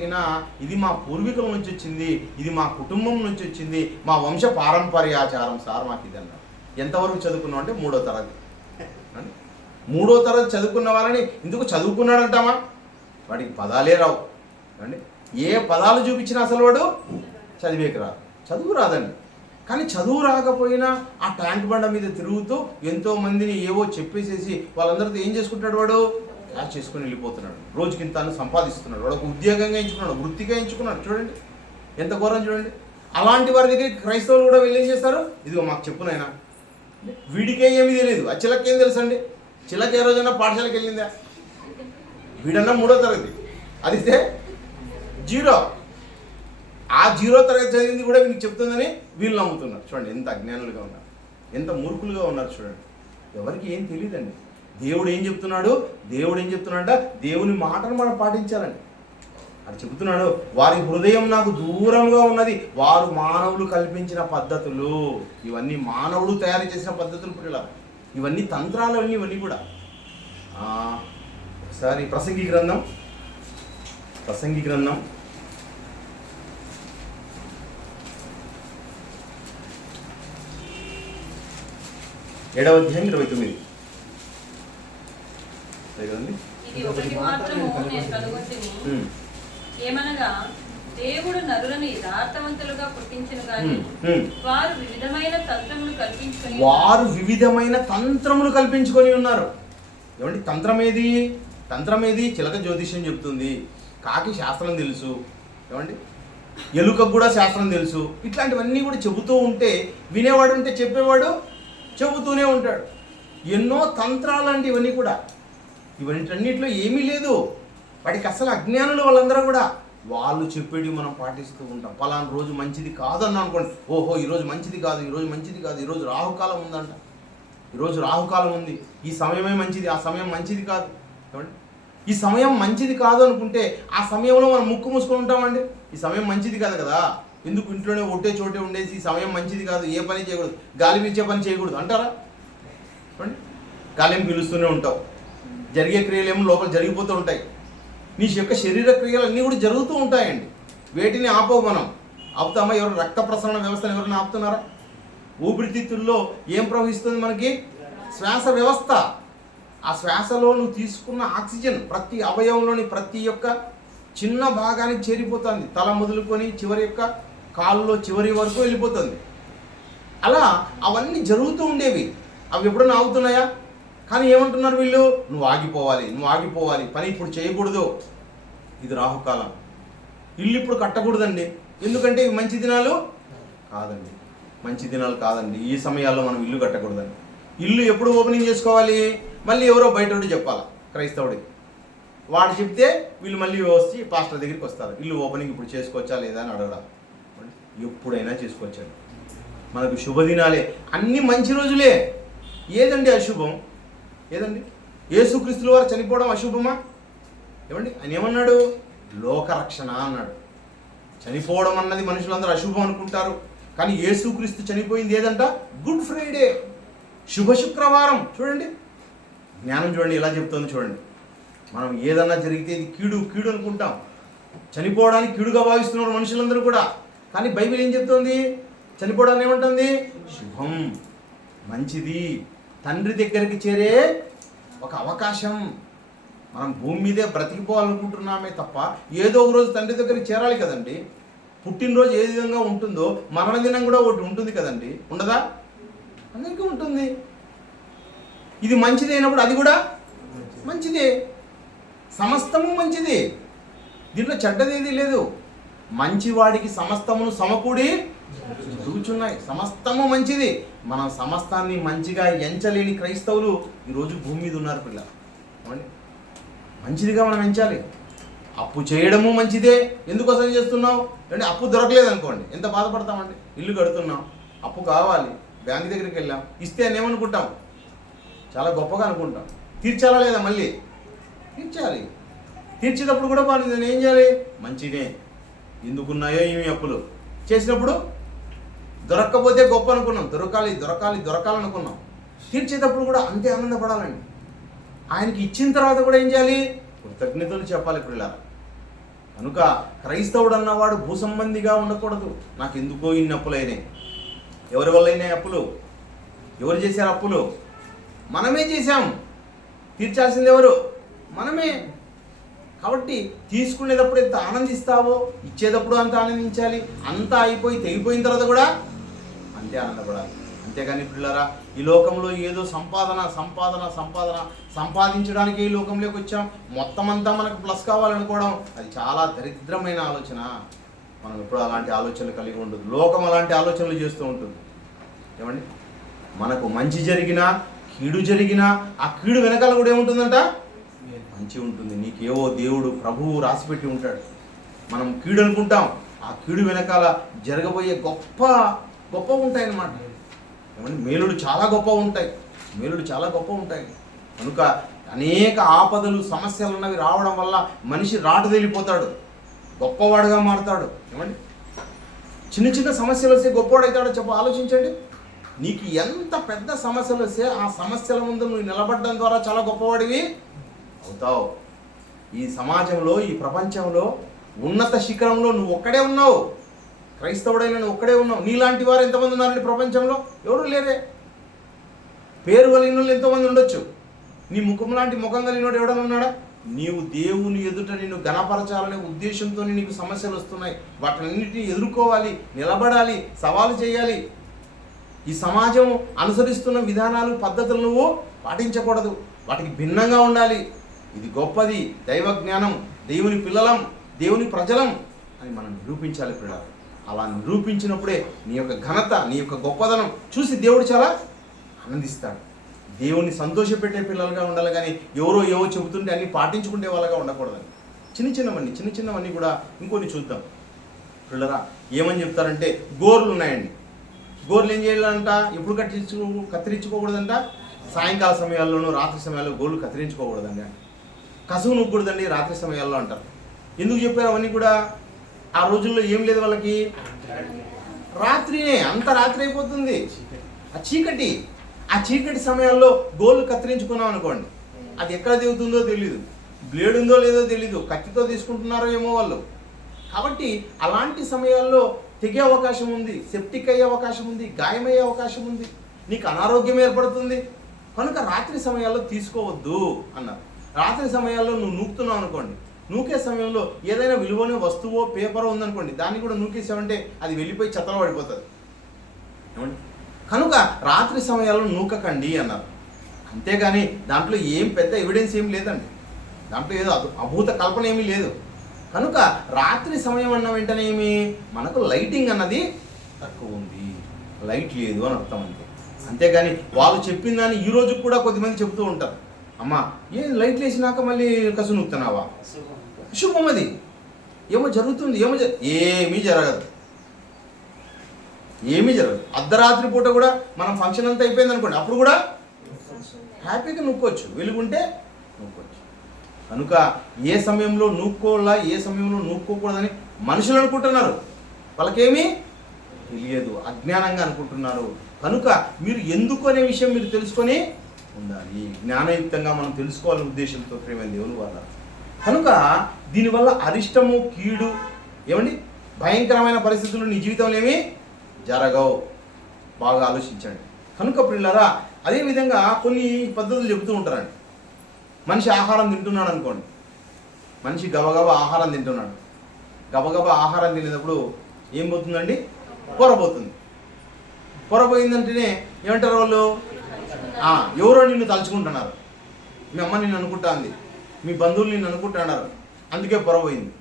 ఇది మా పూర్వీకుల నుంచి వచ్చింది, ఇది మా కుటుంబం నుంచి వచ్చింది, మా వంశ పారంపర్యాచారం సార్ మాకు ఇది అన్నారు. ఎంతవరకు చదువుకున్నాం అంటే 3వ తరగతి. 3వ తరగతి చదువుకున్న వాళ్ళని ఎందుకు చదువుకున్నాడంటామా? వాడికి పదాలే రావు అండి. ఏ పదాలు చూపించినా అసలు వాడు చదివేకి రాదు, చదువు రాదండి. కానీ చదువు రాకపోయినా ఆ ట్యాంక్ బండ మీద తిరుగుతూ ఎంతో మందిని ఏవో చెప్పేసేసి వాళ్ళందరితో ఏం చేసుకుంటాడు, వాడు క్యాష్ చేసుకుని వెళ్ళిపోతున్నాడు. రోజుకి ఇంత సంపాదిస్తున్నాడు, వాడు ఒక ఉద్యోగంగా ఎంచుకున్నాడు, వృత్తిగా ఎంచుకున్నాడు. చూడండి ఎంత ఘోరం చూడండి. అలాంటి వారి దగ్గర క్రైస్తవులు కూడా వెళ్ళి ఏం చేస్తారు, ఇదిగో మాకు చెప్పునైనా, వీడికే ఏమీ తెలియదు. ఆ చిలకేం తెలుసండి? చిలక ఏ రోజైనా పాఠశాలకు వెళ్ళిందా? వీడన్నా 3వ తరగతి, అదిస్తే 0. ఆ 0వ తరగతి చదివింది కూడా వీనికి చెప్తుందని వీళ్ళు నమ్ముతున్నారు. చూడండి ఎంత అజ్ఞానులుగా ఉన్నారు, ఎంత మూర్ఖులుగా ఉన్నారు. చూడండి ఎవరికి ఏం తెలియదండి. దేవుడు ఏం చెప్తున్నాడు, దేవుడు ఏం చెప్తున్నాడంట, దేవుని మాటను మనం పాటించాలండి. అది చెబుతున్నాడు, వారి హృదయం నాకు దూరంగా ఉన్నది, వారు మానవులు కల్పించిన పద్ధతులు. ఇవన్నీ మానవుడు తయారు చేసిన పద్ధతులు పిల్లల, ఇవన్నీ తంత్రాలు అన్నీ, ఇవన్నీ కూడా. ఒకసారి ప్రసంగి గ్రంథం 7వ అధ్యాయం 29. కదండి. ఇది ఒకటి మాత్రము నేను కనుగొంటిని, ఏమనగా దేవుడు నరులను యథార్థవంతులుగా పుట్టించును గాని వారు వివిధమైన తంత్రములు కల్పించుకొని ఉన్నారు. ఏమండి తంత్రం ఏది? చిలక జ్యోతిష్యం చెప్తుంది, కాకి శాస్త్రం తెలుసు, ఏమండి ఎలుకకు కూడా శాస్త్రం తెలుసు. ఇట్లాంటివన్నీ కూడా చెబుతూ ఉంటే వినేవాడు ఉంటే చెప్పేవాడు చెబుతూనే ఉంటాడు. ఎన్నో తంత్రాలండి ఇవన్నీ కూడా. ఇవన్నిటిలో ఏమీ లేదు, వాటికి అసలు అజ్ఞానులు వాళ్ళందరూ కూడా. వాళ్ళు చెప్పేటివి మనం పాటిస్తూ ఉంటాం. పలానా రోజు మంచిది కాదన్నా అనుకోండి, ఓహో ఈరోజు మంచిది కాదు, ఈరోజు రాహుకాలం ఉందంట, ఈరోజు రాహుకాలం ఉంది, ఈ సమయమే మంచిది, ఆ సమయం మంచిది కాదు. ఏమండి ఈ సమయం మంచిది కాదు అనుకుంటే ఆ సమయంలో మనం ముక్కు మూసుకొని ఉంటామండి. ఈ సమయం మంచిది కాదు కదా, ఎందుకు ఇంట్లోనే ఒట్టే చోటే ఉండేసి ఈ సమయం మంచిది కాదు, ఏ పని చేయకూడదు, గాలి పీల్చే పని చేయకూడదు అంటారా? చూడండి గాలిని పీలుస్తూనే ఉంటావు, జరిగే క్రియలు ఏమో లోపల జరిగిపోతూ ఉంటాయి. నీ యొక్క శరీర క్రియలు అన్నీ కూడా జరుగుతూ ఉంటాయండి. వేటిని ఆపవు మనం? ఆపుతామా? ఎవరు రక్త ప్రసరణ వ్యవస్థను ఎవరైనా ఆపుతున్నారా? ఊపిరితిత్తుల్లో ఏం ప్రవహిస్తుంది మనకి? శ్వాస వ్యవస్థ. ఆ శ్వాసలో నువ్వు తీసుకున్న ఆక్సిజన్ ప్రతి అవయవంలోని ప్రతి ఒక్క చిన్న భాగానికి చేరిపోతుంది. తల మొదలుకొని చివరి యొక్క కాళ్ళలో చివరి వరకు వెళ్ళిపోతుంది. అలా అవన్నీ జరుగుతూ ఉండేవి. అవి ఎప్పుడైనా ఆగుతున్నాయా? కానీ ఏమంటున్నారు వీళ్ళు, నువ్వు ఆగిపోవాలి, పని ఇప్పుడు చేయకూడదు, ఇది రాహుకాలం, ఇల్లు ఇప్పుడు కట్టకూడదండి, ఎందుకంటే ఇవి మంచి దినాలు కాదండి, ఈ సమయాల్లో మనం ఇల్లు కట్టకూడదండి. ఇల్లు ఎప్పుడు ఓపెనింగ్ చేసుకోవాలి? మళ్ళీ ఎవరో బయటోడు చెప్పాలి, క్రైస్తవుడికి. వాడు చెప్తే వీళ్ళు మళ్ళీ వచ్చి పాస్టర్ దగ్గరికి వస్తారు, ఇల్లు ఓపెనింగ్ ఇప్పుడు చేసుకోవచ్చా లేదా అని అడగడం. ఎప్పుడైనా చేసుకోవచ్చండి, మనకు శుభదినాలే, అన్ని మంచి రోజులే. ఏదండి అశుభం? ఏదండి? యేసుక్రీస్తుల వారు చనిపోవడం అశుభమా? ఏమండి ఆయన ఏమన్నాడు? లోకరక్షణ అన్నాడు. చనిపోవడం అన్నది మనుషులందరూ అశుభం అనుకుంటారు, కానీ యేసుక్రీస్తు చనిపోయింది ఏదంట? గుడ్ ఫ్రైడే, శుభ శుక్రవారం. చూడండి జ్ఞానం చూడండి ఎలా చెప్తుంది. చూడండి మనం ఏదన్నా జరిగితే ఇది కీడు అనుకుంటాం, చనిపోవడానికి కీడుగా భావిస్తున్నారు మనుషులందరూ కూడా. కానీ బైబిల్ ఏం చెప్తుంది? చనిపోవడాన్ని ఏమంటుంది? శుభం, మంచిది, తండ్రి దగ్గరికి చేరే ఒక అవకాశం. మనం భూమి మీదే బ్రతికిపోవాలనుకుంటున్నామే తప్ప ఏదో ఒక రోజు తండ్రి దగ్గరికి చేరాలి కదండి. పుట్టినరోజు ఏ విధంగా ఉంటుందో మరణదినం కూడా ఒకటి ఉంటుంది కదండి, ఉండదా? అందరికీ ఉంటుంది. ఇది మంచిది అయినప్పుడు అది కూడా మంచిదే, సమస్తము మంచిది, దీంట్లో చెడ్డదేది లేదు. మంచివాడికి సమస్తమును సమకూడి చూచున్నాయి, సమస్తము మంచిది. మనం సమస్తాన్ని మంచిగా ఎంచలేని క్రైస్తవులు ఈరోజు భూమి మీద ఉన్నారు పిల్ల. మంచిదిగా మనం ఎంచాలి. అప్పు చేయడము మంచిదే. ఎందుకోసం చేస్తున్నావు అంటే అప్పు దొరకలేదు అనుకోండి, ఎంత బాధపడతామండి. ఇల్లు కడుతున్నాం, అప్పు కావాలి, బ్యాంక్ దగ్గరికి వెళ్ళాం, ఇస్తే అని ఏమనుకుంటాం? చాలా గొప్పగా అనుకుంటాం. తీర్చాలా లేదా? మళ్ళీ తీర్చాలి. తీర్చేటప్పుడు కూడా నేను ఏం చేయాలి? మంచిదే. ఎందుకున్నాయో ఏమి అప్పులు చేసినప్పుడు దొరక్కపోతే గొప్ప అనుకున్నాం, దొరకాలనుకున్నాం, తీర్చేటప్పుడు కూడా అంతే ఆనందపడాలండి. ఆయనకి ఇచ్చిన తర్వాత కూడా ఏం చేయాలి? కృతజ్ఞతలు చెప్పాలి పిల్లలు. కనుక క్రైస్తవుడు అన్నవాడు భూసంబంధిగా ఉండకూడదు. నాకు ఎందుకో ఇన్ని అప్పులైనాయి. ఎవరి వల్ల అయినాయి అప్పులు? ఎవరు చేశారు అప్పులు? మనమే చేశాం. తీర్చాల్సింది ఎవరు? మనమే. కాబట్టి తీసుకునేటప్పుడు ఎంత ఆనందిస్తావో ఇచ్చేటప్పుడు అంత ఆనందించాలి. అంతా అయిపోయి తెగిపోయిన తర్వాత కూడా అంతే ఆనందపడాలి. అంతేగాని పిల్లరా ఈ లోకంలో ఏదో సంపాదించడానికి ఈ లోకంలోకి వచ్చాం, మొత్తం అంతా మనకు ప్లస్ కావాలనుకోవడం అది చాలా దరిద్రమైన ఆలోచన. మనం ఎప్పుడు అలాంటి ఆలోచనలు కలిగి ఉండదు. లోకం అలాంటి ఆలోచనలు చేస్తూ ఉంటుంది. ఏమండి, మనకు మంచి జరిగినా కీడు జరిగినా ఆ కీడు వెనకాల కూడా ఏముంటుందంట? మంచి ఉంటుంది. నీకేవో దేవుడు ప్రభువు రాసిపెట్టి ఉంటాడు. మనం కీడు అనుకుంటాం, ఆ కీడు వెనకాల జరగబోయే గొప్ప ఉంటాయన్నమాట. ఏమంటే మేలుడు చాలా గొప్ప ఉంటాయి. కనుక అనేక ఆపదలు సమస్యలు ఉన్నవి రావడం వల్ల మనిషి రాటుదేలిపోతాడు, గొప్పవాడుగా మారుతాడు. ఏమండి, చిన్న సమస్యలు వస్తే గొప్పవాడవుతాడో ఆలోచించండి. నీకు ఎంత పెద్ద సమస్యలు వస్తే ఆ సమస్యల ముందు నువ్వు నిలబడడం ద్వారా చాలా గొప్పవాడివి అవుతావు. ఈ సమాజంలో, ఈ ప్రపంచంలో ఉన్నత శిఖరంలో నువ్వు ఒక్కడే ఉన్నావు. క్రైస్తవుడైన నువ్వు ఒక్కడే ఉన్నావు. నీలాంటి వారు ఎంతమంది ఉన్నారండి ప్రపంచంలో? ఎవరు లేరే. పేరు కలిగిన వాళ్ళు ఎంతోమంది ఉండొచ్చు. నీ ముఖం లాంటి ముఖం కలిగినోడు ఎవడన్నా ఉన్నాడా? నీవు దేవుని ఎదుట నిన్ను ఘనపరచాలనే ఉద్దేశంతో నీకు సమస్యలు వస్తున్నాయి. వాటినన్నిటిని ఎదుర్కోవాలి, నిలబడాలి, సవాలు చేయాలి. ఈ సమాజం అనుసరిస్తున్న విధానాలు, పద్ధతులు నువ్వు పాటించకూడదు. వాటికి భిన్నంగా ఉండాలి. ఇది గొప్పది, దైవ జ్ఞానం, దేవుని పిల్లలం, దేవుని ప్రజలం అని మనం నిరూపించాలి పిల్లలు. అలా నిరూపించినప్పుడే నీ యొక్క ఘనత, నీ యొక్క గొప్పదనం చూసి దేవుడు చాలా ఆనందిస్తాడు. దేవుని సంతోషపెట్టే పిల్లలుగా ఉండాలి, కానీ ఎవరో ఏవో చెబుతుంటే అన్ని పాటించుకునే వాళ్ళగా ఉండకూడదని. చిన్న చిన్నవన్నీ కూడా ఇంకొన్ని చూద్దాం పిల్లరా. ఏమని చెప్తారంటే గోర్లు ఉన్నాయండి. గోర్లు ఏం చేయాలంట? ఎప్పుడు కత్తిరించుకోకూడదంట? సాయంకాల సమయాల్లోనూ రాత్రి సమయాల్లో గోర్లు కత్తిరించుకోకూడదండి. కసువు నూకూడదండి రాత్రి సమయాల్లో అంటారు. ఎందుకు చెప్పారు అవన్నీ కూడా? ఆ రోజుల్లో ఏం లేదు వాళ్ళకి, రాత్రినే, అంత రాత్రి అయిపోతుంది, ఆ చీకటి సమయాల్లో గోళ్ళు కత్తిరించుకున్నాం అనుకోండి, అది ఎక్కడ దిగుతుందో తెలీదు, బ్లేడ్ ఉందో లేదో తెలీదు, కత్తితో తీసుకుంటున్నారో ఏమో వాళ్ళు. కాబట్టి అలాంటి సమయాల్లో తెగే అవకాశం ఉంది, సెప్టిక్ అయ్యే అవకాశం ఉంది, గాయమయ్యే అవకాశం ఉంది, నీకు అనారోగ్యం ఏర్పడుతుంది. కనుక రాత్రి సమయాల్లో తీసుకోవద్దు అన్నారు. రాత్రి సమయాల్లో నువ్వు నూకుతున్నావు అనుకోండి, నూకే సమయంలో ఏదైనా విలువైన వస్తువో పేపరో ఉందనుకోండి, దాన్ని కూడా నూకేసామంటే అది వెళ్ళిపోయి చెత్తలో పడిపోతుంది. ఏమండి, కనుక రాత్రి సమయాల్లో నూకకండి అన్నారు. అంతేగాని దాంట్లో ఏం పెద్ద ఎవిడెన్స్ ఏం లేదండి, దాంట్లో ఏదో అభూత కల్పన ఏమీ లేదు. కనుక రాత్రి సమయం అన్న వెంటనే ఏమి మనకు లైటింగ్ అన్నది తక్కువ ఉంది, లైట్ లేదు అని అర్థం అంతే. అంతేగాని వాళ్ళు చెప్పిన దాన్ని ఈ రోజు కూడా కొద్దిమంది చెప్తూ ఉంటారు, అమ్మా ఏం లైట్లు వేసినాక మళ్ళీ కసు నూకుతున్నావా, శుభం అది, ఏమో జరుగుతుంది, ఏమీ జరగదు. అర్ధరాత్రి పూట కూడా మనం ఫంక్షన్ అంతా అయిపోయింది అనుకోండి, అప్పుడు కూడా హ్యాపీగా నూక్కోవచ్చు, వెలుగుంటే నూక్కోవచ్చు. కనుక ఏ సమయంలో నూక్కోవాలా, ఏ సమయంలో నూక్కోకూడదని మనుషులు అనుకుంటున్నారు, వాళ్ళకేమీ తెలియదు, అజ్ఞానంగా అనుకుంటున్నారు. కనుక మీరు ఎందుకు అనే విషయం మీరు తెలుసుకొని ఉండాలి. జ్ఞానయుక్తంగా మనం తెలుసుకోవాలనే ఉద్దేశంతో ప్రేమైన దేవుని వాళ్ళ. కనుక దీనివల్ల అరిష్టము, కీడు, ఏమండి భయంకరమైన పరిస్థితులు నీ జీవితంలో ఏమీ జరగవు. బాగా ఆలోచించండి. కనుక పిల్లరా, అదేవిధంగా కొన్ని పద్ధతులు చెబుతూ ఉంటారండి. మనిషి ఆహారం తింటున్నాడు అనుకోండి, మనిషి గబగబా ఆహారం తింటున్నాడు, గబగబా ఆహారం తినేటప్పుడు ఏం పోతుందండి? పొరపోతుంది. పొరపోయిందంటేనే ఏమంటారు వాళ్ళు? ఎవరో నిన్ను తలుచుకుంటున్నారు, మీ అమ్మ నిన్ను అనుకుంటా అంది, మీ బంధువులు నిన్ను అనుకుంటున్నారు, అందుకే పొరపోయింది.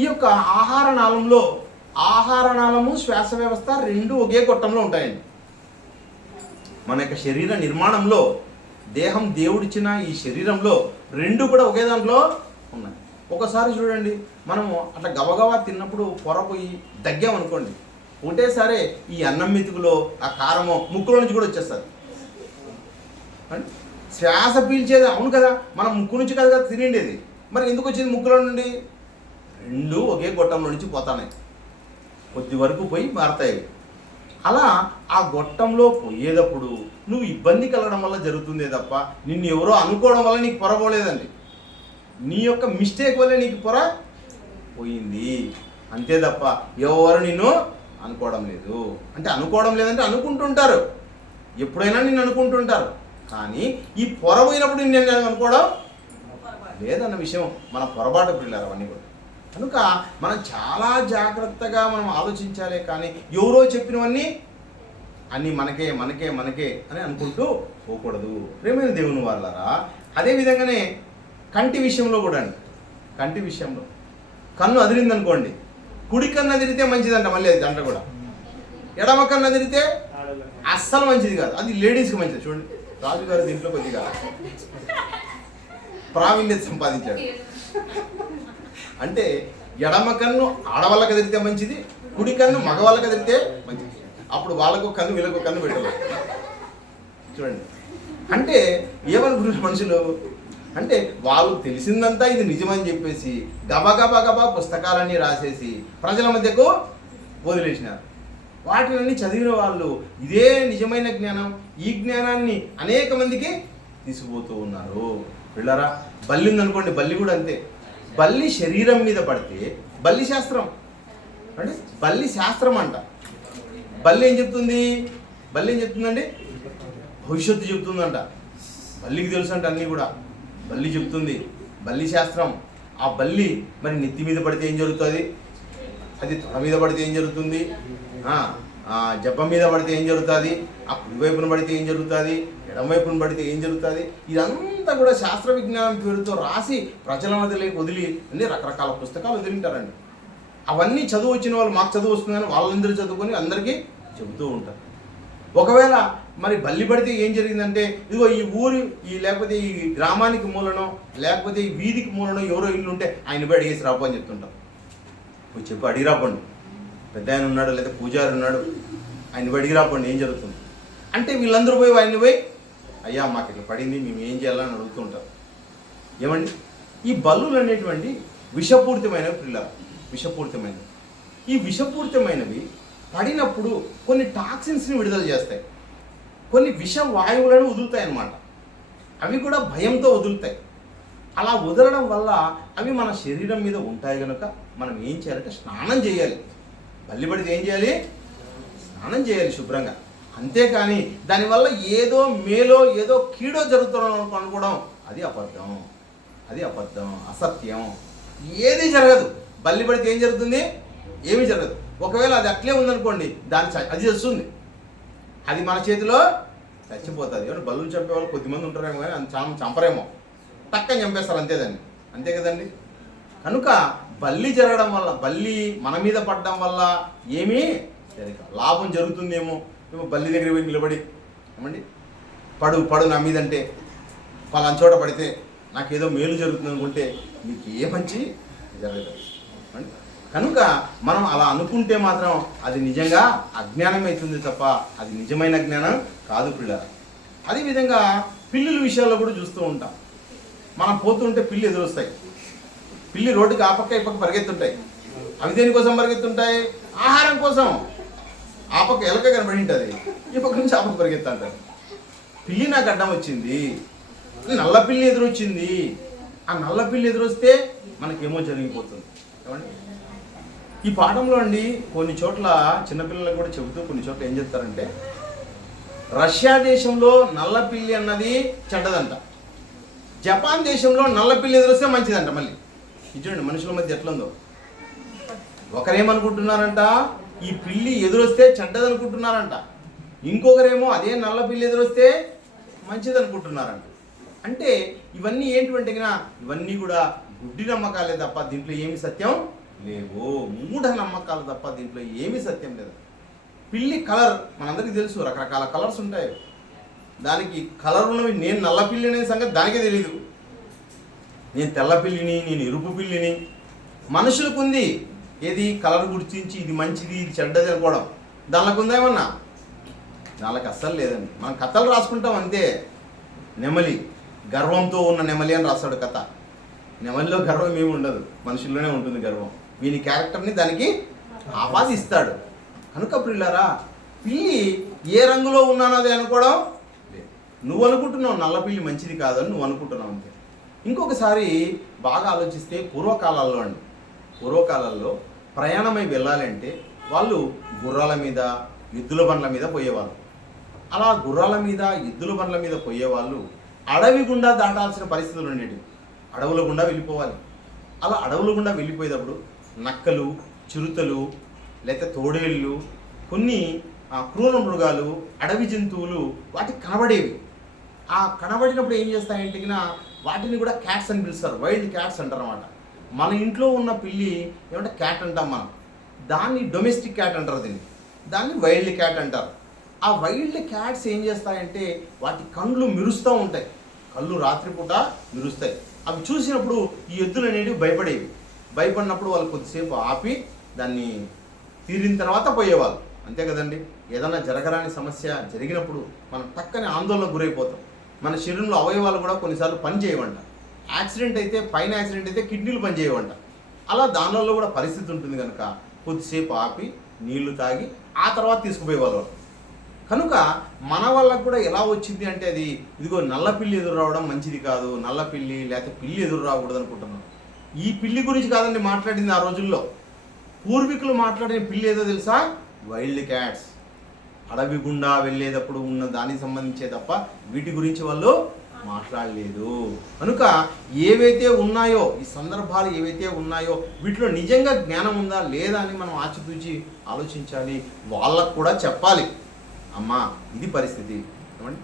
ఈ యొక్క ఆహార నాళము, శ్వాస వ్యవస్థ రెండు ఒకే గొట్టంలో ఉంటాయండి. మన యొక్క శరీర నిర్మాణంలో, దేహం దేవుడిచ్చిన ఈ శరీరంలో రెండు కూడా ఒకే దాంట్లో ఉన్నాయి. ఒకసారి చూడండి, మనము అట్లా గబగబా తిన్నప్పుడు పొరపోయి దగ్గామనుకోండి, ఒకటేసారి ఈ అన్నం మెతుకులో ఆ కారమో ముక్కులో నుంచి కూడా వచ్చేస్తుంది. శ్వాస పీల్చేది అవును కదా, మనం ముక్కు నుంచి కదా తినేది, మరి ఎందుకు వచ్చింది ముక్కులో నుండి? రెండు ఒకే గొట్టంలో నుంచి పోతాయి, కొద్ది వరకు పోయి మారతాయి. అలా ఆ గొట్టంలో పోయేటప్పుడు నువ్వు ఇబ్బంది కలగడం వల్ల జరుగుతుందే తప్ప నిన్ను ఎవరో అనుకోవడం వల్ల నీకు పొరపోలేదండి. నీ యొక్క మిస్టేక్ వల్ల నీకు పొర పోయింది అంతే తప్ప ఎవరు నిన్ను అనుకోవడం లేదు. అంటే అనుకోవడం లేదంటే అనుకుంటుంటారు, ఎప్పుడైనా నిన్ను అనుకుంటుంటారు, కానీ ఈ పొర పోయినప్పుడు నిన్ను అనుకోవడం లేదన్న విషయం మన పొరపాటు పిల్లలు అవన్నీ కూడా. కనుక మనం చాలా జాగ్రత్తగా మనం ఆలోచించాలి, కానీ ఎవరో చెప్పినవన్నీ అన్నీ మనకే మనకే మనకే అని అనుకుంటూ పోకూడదు. ప్రేమైన దేవుని వాళ్ళారా, అదేవిధంగానే కంటి విషయంలో కూడా అండి. కంటి విషయంలో కన్ను అదిరిందనుకోండి, కుడి కన్ను అదిరితే మంచిదంట, మళ్ళీ అది గంట కూడా. ఎడమ కన్ను అదిరితే అస్సలు మంచిది కాదు, అది లేడీస్కి మంచిది. చూడండి, రాజుగారు దీంట్లో కొద్దిగా ప్రావీణ్యత సంపాదించాడు. అంటే ఎడమ కన్ను ఆడవాళ్ళకి ఎదిరితే మంచిది, కుడి కన్ను మగవాళ్ళకి ఎదిరితే మంచిది. అప్పుడు వాళ్ళకు కన్ను వీళ్ళకు కన్ను పెట్టాలి. చూడండి, అంటే ఏమనుకుంటున్నారు మనుషులు అంటే వాళ్ళు తెలిసిందంతా ఇది నిజమని చెప్పేసి గబా పుస్తకాలన్నీ రాసేసి ప్రజల మధ్యకు వదిలేసినారు. వాటిని చదివిన వాళ్ళు ఇదే నిజమైన జ్ఞానం, ఈ జ్ఞానాన్ని అనేక మందికి తీసుకుపోతూ ఉన్నారు. పిల్లరా, బల్లి ఉందనుకోండి, బల్లి కూడా అంతే. బల్లి శరీరం మీద పడితే బల్లి శాస్త్రం అంటే బల్లి శాస్త్రం అంట. బల్లి ఏం చెప్తుంది? బల్లి ఏం చెప్తుందండి? భవిష్యత్తు చెప్తుందంట. బల్లికి తెలుసు అంట అన్నీ కూడా. బల్లి చెప్తుంది, బల్లి శాస్త్రం. ఆ బల్లి మరి నెత్తి మీద పడితే ఏం జరుగుతుంది, అది తొడ మీద పడితే ఏం జరుగుతుంది, జబ్బ మీద పడితే ఏం జరుగుతుంది, ఆ కుడివైపున పడితే ఏం జరుగుతుంది, ఎడమవైపున పడితే ఏం జరుగుతుంది, ఇదంతా కూడా శాస్త్ర విజ్ఞానం పేరుతో రాసి ప్రజల మధ్యలోకి వదిలి అన్ని రకరకాల పుస్తకాలు వదిలింటారండి. అవన్నీ చదువు వచ్చిన వాళ్ళు, మాకు చదువు వస్తుందని వాళ్ళందరూ చదువుకొని అందరికీ చెబుతూ ఉంటారు. ఒకవేళ మరి బల్లి పడితే ఏం జరిగిందంటే, ఇదిగో ఈ ఊరి లేకపోతే ఈ గ్రామానికి మూలనో లేకపోతే ఈ వీధికి మూలనో ఎవరో ఇల్లు ఉంటే ఆయన పోయి అడిగేసి రాపో అని చెప్తుంటాం. పోయి చెప్పి అడిగి రాపండి, పెద్ద ఆయన ఉన్నాడు లేదా పూజారి ఉన్నాడు, ఆయన పోయి అడిగి రాపండి ఏం జరుగుతుంది అంటే వీళ్ళందరూ పోయి ఆయన్ని పోయి అయ్యా మాకు ఇట్లా పడింది, మేము ఏం చేయాలని అడుగుతుంటారు. ఏమండి, ఈ బల్లులు అనేటువంటి విషపూరితమైనవి పిల్లలు, విషపూరితమైనవి. ఈ విషపూరితమైనవి పడినప్పుడు కొన్ని టాక్సిన్స్ని విడుదల చేస్తాయి, కొన్ని విష వాయువులను వదులుతాయి అన్నమాట. అవి కూడా భయంతో వదులుతాయి. అలా వదలడం వల్ల అవి మన శరీరం మీద ఉంటాయి కనుక మనం ఏం చేయాలంటే స్నానం చేయాలి. బల్లి పడితే ఏం చేయాలి? స్నానం చేయాలి శుభ్రంగా. అంతేకాని దానివల్ల ఏదో మేలో ఏదో కీడో జరుగుతుందో అనుకోవడం అది అబద్ధం, అది అబద్ధం, అసత్యం. ఏది జరగదు. బల్లి పడితే ఏం జరుగుతుంది? ఏమీ జరగదు. ఒకవేళ అది అట్లే ఉందనుకోండి, అది వస్తుంది, అది మన చేతిలో చచ్చిపోతుంది. ఏమంటే బల్లులు చంపే వాళ్ళు కొద్దిమంది ఉంటారేమో కానీ అది చంపరేమో, టక్కని చంపేస్తారు అంతే దాన్ని, అంతే కదండి. కనుక బల్లి జరగడం వల్ల, బల్లి మన మీద పడడం వల్ల ఏమీ లాభం జరుగుతుందేమో. బల్లి దగ్గర పోయి నిలబడి ఏమండి పడు నా మీదంటే పలానా చోట పడితే నాకేదో మేలు జరుగుతుంది అనుకుంటే మీకు ఏ మంచి జరగదు. కనుక మనం అలా అనుకుంటే మాత్రం అది నిజంగా అజ్ఞానం అవుతుంది తప్ప అది నిజమైన జ్ఞానం కాదు పిల్లలు. అదేవిధంగా పిల్లుల విషయాల్లో కూడా చూస్తూ ఉంటాం. మనం పోతుంటే పిల్లి ఎదురొస్తాయి. పిల్లి రోడ్డుకి ఆ పక్క ఈ పక్క పరిగెత్తుంటాయి. అవి దేనికోసం పరిగెత్తుంటాయి? ఆహారం కోసం. ఆ పక్క ఎలక కనబడి ఉంటుంది, ఈ పక్క నుంచి ఆ పక్క పరిగెత్తుంటారు. పిల్లి నాకు అడ్డం వచ్చింది, నల్ల పిల్లి ఎదురొచ్చింది. ఆ నల్ల పిల్లి ఎదురొస్తే మనకేమో జరిగిపోతుంది. ఏమండి, ఈ పాఠంలో అండి కొన్ని చోట్ల చిన్నపిల్లలకు కూడా చెబుతూ కొన్ని చోట్ల ఏం చెప్తారంటే, రష్యా దేశంలో నల్ల పిల్లి అన్నది చెడ్డదంట, జపాన్ దేశంలో నల్ల పిల్లి ఎదురొస్తే మంచిదంట. మళ్ళీ చూడండి మనుషుల మధ్య ఎట్లుందో. ఒకరేమనుకుంటున్నారంట, ఈ పిల్లి ఎదురొస్తే చెడ్డదనుకుంటున్నారంట, ఇంకొకరేమో అదే నల్ల పిల్లి ఎదురొస్తే మంచిది అనుకుంటున్నారంట. అంటే ఇవన్నీ ఏంటంటే ఇవన్నీ కూడా గుడ్డి నమ్మకాలే తప్ప దీంట్లో ఏమి సత్యం లేవు. మూఢ నమ్మకాలు తప్ప దీంట్లో ఏమీ సత్యం లేదు. పిల్లి కలర్ మనందరికీ తెలుసు, రకరకాల కలర్స్ ఉంటాయి. దానికి కలర్ ఉన్నవి. నేను నల్ల పిల్లి అనే సంగతి దానికే తెలీదు. నేను తెల్ల పిల్లిని, నేను ఎరుపు పిల్లిని. మనుషులకు ఉంది ఏది కలర్ గుర్తించి ఇది మంచిది ఇది చెడ్డది అనుకోవడం. దానికి ఉందా ఏమన్నా? దానికి అస్సలు లేదండి. మనం కథలు రాసుకుంటాం అంతే. నెమలి, గర్వంతో ఉన్న నెమలి అని రాస్తాడు కథ. నెమలిలో గర్వం ఏమి ఉండదు, మనుషుల్లోనే ఉంటుంది గర్వం. వీని క్యారెక్టర్ని దానికి ఆపాదిస్తాడు. కనుక ప్రియులారా, పిల్లి ఏ రంగులో ఉన్నానది అనుకోవడం లేదు. నువ్వు అనుకుంటున్నావు నల్ల పిల్లి మంచిది కాదని నువ్వు అనుకుంటున్నావు అంతే. ఇంకొకసారి బాగా ఆలోచిస్తే పూర్వకాలంలో ప్రయాణమై వెళ్ళాలంటే వాళ్ళు గుర్రాల మీద ఎద్దుల బండ్ల మీద పోయేవాళ్ళు. అలా గుర్రాల మీద ఎద్దుల బండ్ల మీద పోయేవాళ్ళు అడవి గుండా దాటాల్సిన పరిస్థితులు ఉండేవి. అడవుల గుండా వెళ్ళిపోవాలి. అలా అడవుల గుండా వెళ్ళిపోయేటప్పుడు నక్కలు, చిరుతలు, లేకపోతే తోడేళ్ళు, కొన్ని క్రూర మృగాలు, అడవి జంతువులు వాటికి కనబడేవి. ఆ కనబడినప్పుడు ఏం చేస్తాయంటే వాటిని కూడా క్యాట్స్ అని పిలుస్తారు, వైల్డ్ క్యాట్స్ అంటారు అన్నమాట. మన ఇంట్లో ఉన్న పిల్లి ఏమంటే క్యాట్ అంటాం మనం, దాన్ని డొమెస్టిక్ క్యాట్ అంటారు, దాన్ని వైల్డ్ క్యాట్ అంటారు. ఆ వైల్డ్ క్యాట్స్ ఏం చేస్తాయంటే వాటి కళ్ళు మెరుస్తూ ఉంటాయి, కళ్ళు రాత్రిపూట మెరుస్తాయి. అవి చూసినప్పుడు ఈ ఎద్దులు అనేవి భయపడినప్పుడు వాళ్ళు కొద్దిసేపు ఆపి దాన్ని తీరిన తర్వాత పోయేవాళ్ళు, అంతే కదండి. ఏదైనా జరగరాని సమస్య జరిగినప్పుడు మనం టక్కనే ఆందోళనకు గురైపోతాం. మన శరీరంలో అవయవాలు కూడా కొన్నిసార్లు పని చేయవంట. యాక్సిడెంట్ అయితే, పైన యాక్సిడెంట్ అయితే కిడ్నీలు పని చేయవంట. అలా దానిలో కూడా పరిస్థితి ఉంటుంది కనుక కొద్దిసేపు ఆపి నీళ్లు తాగి ఆ తర్వాత తీసుకుపోయేవాళ్ళు. కనుక మన వాళ్ళకు కూడా ఎలా వచ్చింది అంటే అది ఇదిగో నల్ల పిల్లి ఎదురు రావడం మంచిది కాదు, నల్ల పిల్లి లేకపోతే పిల్లి ఎదురు రాకూడదు అనుకుంటున్నాం. ఈ పిల్లి గురించి కాదండి మాట్లాడింది ఆ రోజుల్లో. పూర్వీకులు మాట్లాడిన పిల్లి ఏదో తెలుసా? Wild cats. అడవి గుండా వెళ్ళేటప్పుడు ఉన్న దానికి సంబంధించే తప్ప వీటి గురించి వాళ్ళు మాట్లాడలేదు. కనుక ఏవైతే ఉన్నాయో, ఈ సందర్భాలు ఏవైతే ఉన్నాయో వీటిలో నిజంగా జ్ఞానం ఉందా లేదా అని మనం ఆచితూచి ఆలోచించాలి. వాళ్ళకు కూడా చెప్పాలి, అమ్మా ఇది పరిస్థితి. ఏమండి,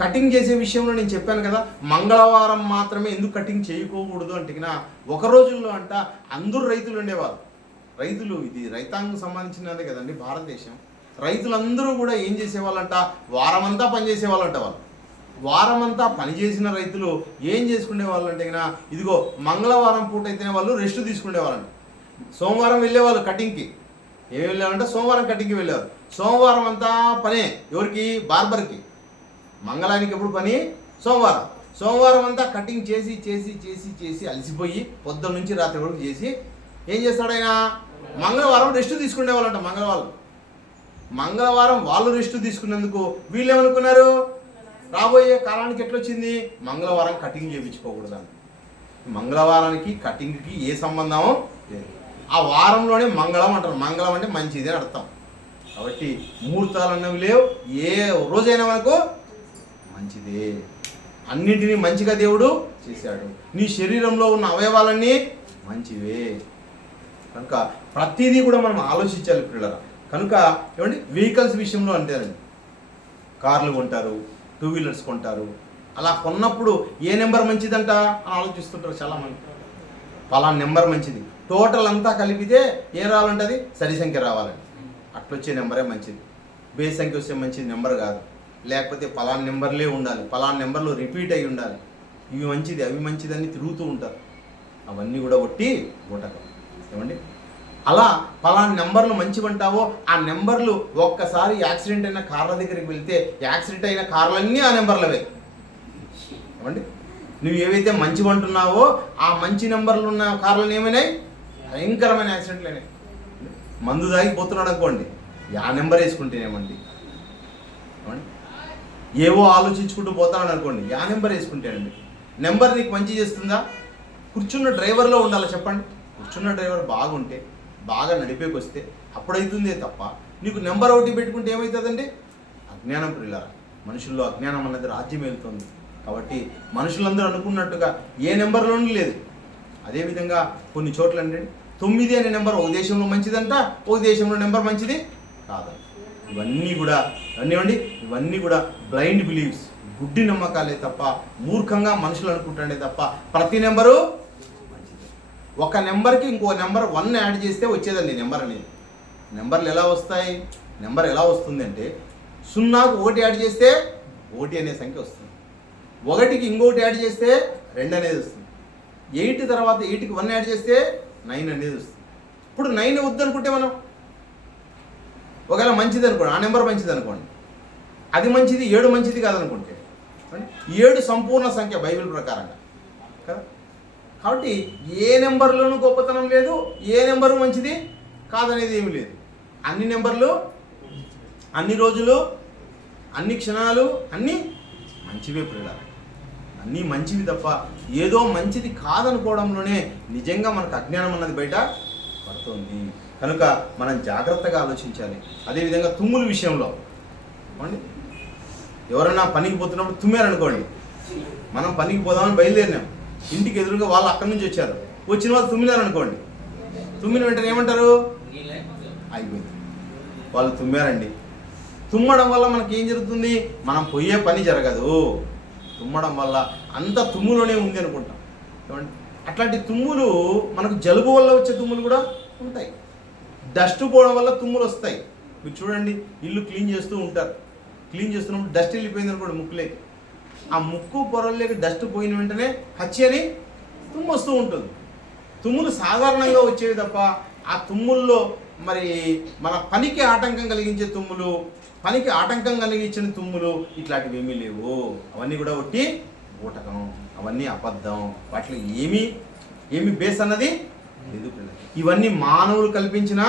కటింగ్ చేసే విషయంలో నేను చెప్పాను కదా, మంగళవారం మాత్రమే ఎందుకు కటింగ్ చేయకూడదు అంటే ఒక రోజుల్లో అంట అందరూ రైతులు ఉండేవారు. రైతులు, ఇది రైతాంగం సంబంధించినదే కదండి భారతదేశం. రైతులందరూ కూడా ఏం చేసేవాళ్ళంట, వారమంతా పనిచేసేవాళ్ళంట. వాళ్ళు వారమంతా పనిచేసిన రైతులు ఏం చేసుకునే వాళ్ళు అంటే ఇదిగో మంగళవారం పూట అయితేనే వాళ్ళు రెస్ట్ తీసుకునేవాళ్ళంట. సోమవారం వెళ్ళేవాళ్ళు కటింగ్కి. ఏమి వెళ్ళారంటే సోమవారం కటింగ్కి వెళ్ళేవారు. సోమవారం అంతా పనే ఎవరికి? బార్బర్కి. మంగళానికి ఎప్పుడు పని? సోమవారం. సోమవారం అంతా కటింగ్ చేసి చేసి చేసి చేసి అలసిపోయి పొద్దున్న నుంచి రాత్రి వరకు చేసి ఏం చేస్తాడు ఆయన? మంగళవారం రెస్ట్ తీసుకునేవాళ్ళంట. మంగళవారం వాళ్ళు రెస్ట్ తీసుకున్నందుకు వీళ్ళు ఏమనుకున్నారు, రాబోయే కాలానికి ఎట్లొచ్చింది, మంగళవారం కటింగ్ చేయించుకోకూడదని. మంగళవారానికి కటింగ్కి ఏ సంబంధం లేదు. ఆ వారంలోనే మంగళం అంటారు. మంగళం అంటే మంచిది అని అర్థం. కాబట్టి ముహూర్తాలు అన్నవి లేవు. ఏ రోజైనా మనకు మంచిదే. అన్నింటినీ మంచిగా దేవుడు చేశాడు. నీ శరీరంలో ఉన్న అవయవాలన్నీ మంచివే. కనుక ప్రతిదీ కూడా మనం ఆలోచించాలి పిల్లరా. కనుక ఏమండి, వెహికల్స్ విషయంలో అంతేనండి. కార్లు కొంటారు, టూ వీలర్స్ కొంటారు. అలా కొన్నప్పుడు ఏ నెంబర్ మంచిదంట అని ఆలోచిస్తుంటారు చాలామంది. పలానా నెంబర్ మంచిది, టోటల్ అంతా కలిపితే ఏ రావాలంటే సరి సంఖ్య రావాలండి. అట్లొచ్చే నెంబరే మంచిది. బేస్ సంఖ్య వస్తే మంచిది నెంబర్ కాదు. లేకపోతే పలానా నెంబర్లే ఉండాలి, పలానా నెంబర్లు రిపీట్ అయ్యి ఉండాలి, ఇవి మంచిది అవి మంచిదని తిరుగుతూ ఉంటారు. అవన్నీ కూడా ఒట్టి బూటకం. ఏమండి, అలా పలానా నెంబర్లు మంచివంటావో ఆ నెంబర్లు ఒక్కసారి యాక్సిడెంట్ అయిన కార్ల దగ్గరికి వెళ్తే యాక్సిడెంట్ అయిన కార్లన్నీ ఆ నెంబర్లవే. ఏమండి, నువ్వు ఏవైతే మంచివంటున్నావో ఆ మంచి నెంబర్లు ఉన్న కార్లను ఏమైనాయి? భయంకరమైన యాక్సిడెంట్లు అయినాయి. మందు తాగిపోతున్నాడు అనుకోండి, ఆ నెంబర్ వేసుకుంటేనేమండి. ఏమండి, ఏవో ఆలోచించుకుంటూ పోతాడు అనుకోండి, ఆ నెంబర్ వేసుకుంటేనండి. నెంబర్ నీకు మంచి చేస్తుందా? కూర్చున్న డ్రైవర్లో ఉండాలి చెప్పండి. కూర్చున్న డ్రైవర్ బాగుంటే, బాగా నడిపేకి వస్తే అప్పుడైతుందే తప్ప నీకు నెంబర్ ఒకటి పెట్టుకుంటే ఏమవుతుందండి? అజ్ఞానం పిల్లరా. మనుషుల్లో అజ్ఞానం అన్నది రాజ్యం వెళ్తుంది. కాబట్టి మనుషులందరూ అనుకున్నట్టుగా ఏ నెంబర్లోనూ లేదు. అదేవిధంగా కొన్ని చోట్ల అంటే 9 అనే నెంబర్ ఒక దేశంలో మంచిదంట, ఒక దేశంలో నెంబర్ మంచిది కాదంట. ఇవన్నీ కూడా బ్లైండ్ బిలీవ్స్, గుడ్డి నమ్మకాలే తప్ప, మూర్ఖంగా మనుషులు అనుకుంటాడే తప్ప ప్రతి నెంబరు మంచిది. ఒక నెంబర్కి ఇంకో నెంబర్ 1 యాడ్ చేస్తే వచ్చేదండి నెంబర్ అనేది. నెంబర్లు ఎలా వస్తాయి? నెంబర్ ఎలా వస్తుంది అంటే 0కు 1 యాడ్ చేస్తే 1 అనే సంఖ్య వస్తుంది. 1కి ఇంకోటి యాడ్ చేస్తే 2 అనేది వస్తుంది. 8 తర్వాత 8కి 1 యాడ్ చేస్తే 9 అనేది వస్తుంది. ఇప్పుడు 9 వద్దనుకుంటే మనం ఒకవేళ మంచిది అనుకోండి, ఆ నెంబర్ మంచిది అనుకోండి, అది మంచిది, 7 మంచిది కాదనుకుంటే 7 సంపూర్ణ సంఖ్య బైబిల్ ప్రకారంగా కదా. కాబట్టి ఏ నెంబర్లోనూ గొప్పతనం లేదు, ఏ నెంబరు మంచిది కాదనేది ఏమి లేదు. అన్ని నెంబర్లు అన్ని రోజులు, అన్ని క్షణాలు అన్నీ మంచివే ప్రియులారా. అన్నీ మంచివి తప్ప ఏదో మంచిది కాదనుకోవడంలోనే నిజంగా మనకు అజ్ఞానం అన్నది బయట పడుతుంది. కనుక మనం జాగ్రత్తగా ఆలోచించాలి. అదేవిధంగా తుమ్ముల విషయంలో అండి, ఎవరైనా పనికి పోతున్నప్పుడు తుమ్మారనుకోండి, మనం పనికి పోదామని బయలుదేరినాం, ఇంటికి ఎదురుగా వాళ్ళు అక్కడి నుంచి వచ్చారు, వచ్చిన వాళ్ళు తుమ్మినారనుకోండి, తుమ్మిన వెంటనే ఏమంటారు? అయిపోయింది, వాళ్ళు తుమ్మారండి. తుమ్మడం వల్ల మనకి ఏం జరుగుతుంది? మనం పోయే పని జరగదు. తుమ్మడం వల్ల అంత తుమ్ములోనే ఉంది అనుకుంటాం. ఏమండి, అట్లాంటి తుమ్ములు మనకు జలుబు వల్ల వచ్చే తుమ్ములు కూడా ఉంటాయి. డస్ట్ పోవడం వల్ల తుమ్ములు వస్తాయి. మీరు చూడండి, ఇల్లు క్లీన్ చేస్తూ ఉంటారు, క్లీన్ చేస్తున్నప్పుడు డస్ట్ వెళ్ళిపోయింది అనుకోండి ముక్కులేకి, ఆ ముక్కు పొరల్లోకి డస్ట్ పోయిన వెంటనే హచ్చి అని తుమ్ము వస్తూ ఉంటుంది. తుమ్ములు సాధారణంగా వచ్చేవి తప్ప ఆ తుమ్ముల్లో మరి మన పనికి ఆటంకం కలిగించే తుమ్ములు, పనికి ఆటంకం కలిగించిన తుమ్ములు ఇట్లాంటివి ఏమీ లేవు. అవన్నీ కూడా ఒట్టి బూటకం, అవన్నీ అబద్ధం, వాటిలో ఏమి బేస్ అన్నది లేదు. ఇవన్నీ మానవులు కల్పించిన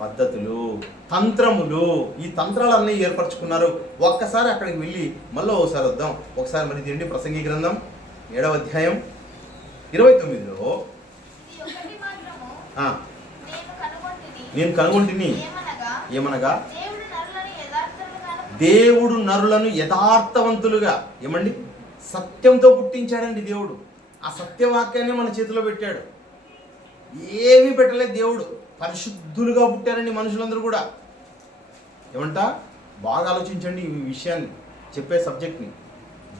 పద్ధతులు, తంత్రములు. ఈ తంత్రాలన్నీ ఏర్పరచుకున్నారు. ఒక్కసారి అక్కడికి వెళ్ళి మళ్ళీ ఒకసారి వద్దాం. ఒకసారి మరి తిండి ప్రసంగి గ్రంథం 7వ అధ్యాయం 29లో నేను కనుగొంటిని ఏమనగా దేవుడు నరులను యథార్థవంతులుగా ఏమండి సత్యంతో పుట్టించాడండి దేవుడు. ఆ సత్యవాక్యాన్ని మన చేతిలో పెట్టాడు. ఏమీ పెట్టలేదు దేవుడు. పరిశుద్ధులుగా పుట్టారండి మనుషులందరూ కూడా. ఏమంట, బాగా ఆలోచించండి ఈ విషయాన్ని, చెప్పే సబ్జెక్ట్ని.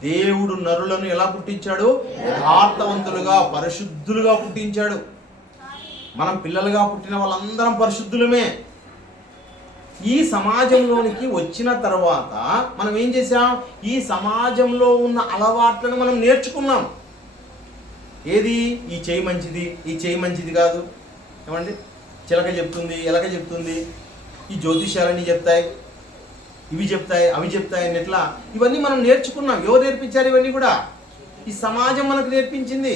దేవుడు నరులను ఎలా పుట్టించాడు? యథార్థవంతులుగా, పరిశుద్ధులుగా పుట్టించాడు. మనం పిల్లలుగా పుట్టిన వాళ్ళందరం పరిశుద్ధులమే. ఈ సమాజంలోనికి వచ్చిన తర్వాత మనం ఏం చేసాం? ఈ సమాజంలో ఉన్న అలవాట్లను మనం నేర్చుకున్నాం. ఏది? ఈ చేయి మంచిది, ఈ చేయి మంచిది కాదు. ఏమండి, చిలక చెప్తుంది, ఎలక చెప్తుంది, ఈ జ్యోతిష్యాలన్నీ చెప్తాయి, ఇవి చెప్తాయి, అవి చెప్తాయి అని ఎట్లా ఇవన్నీ మనం నేర్చుకున్నాం. ఎవరు నేర్పించారు ఇవన్నీ కూడా? ఈ సమాజం మనకు నేర్పించింది.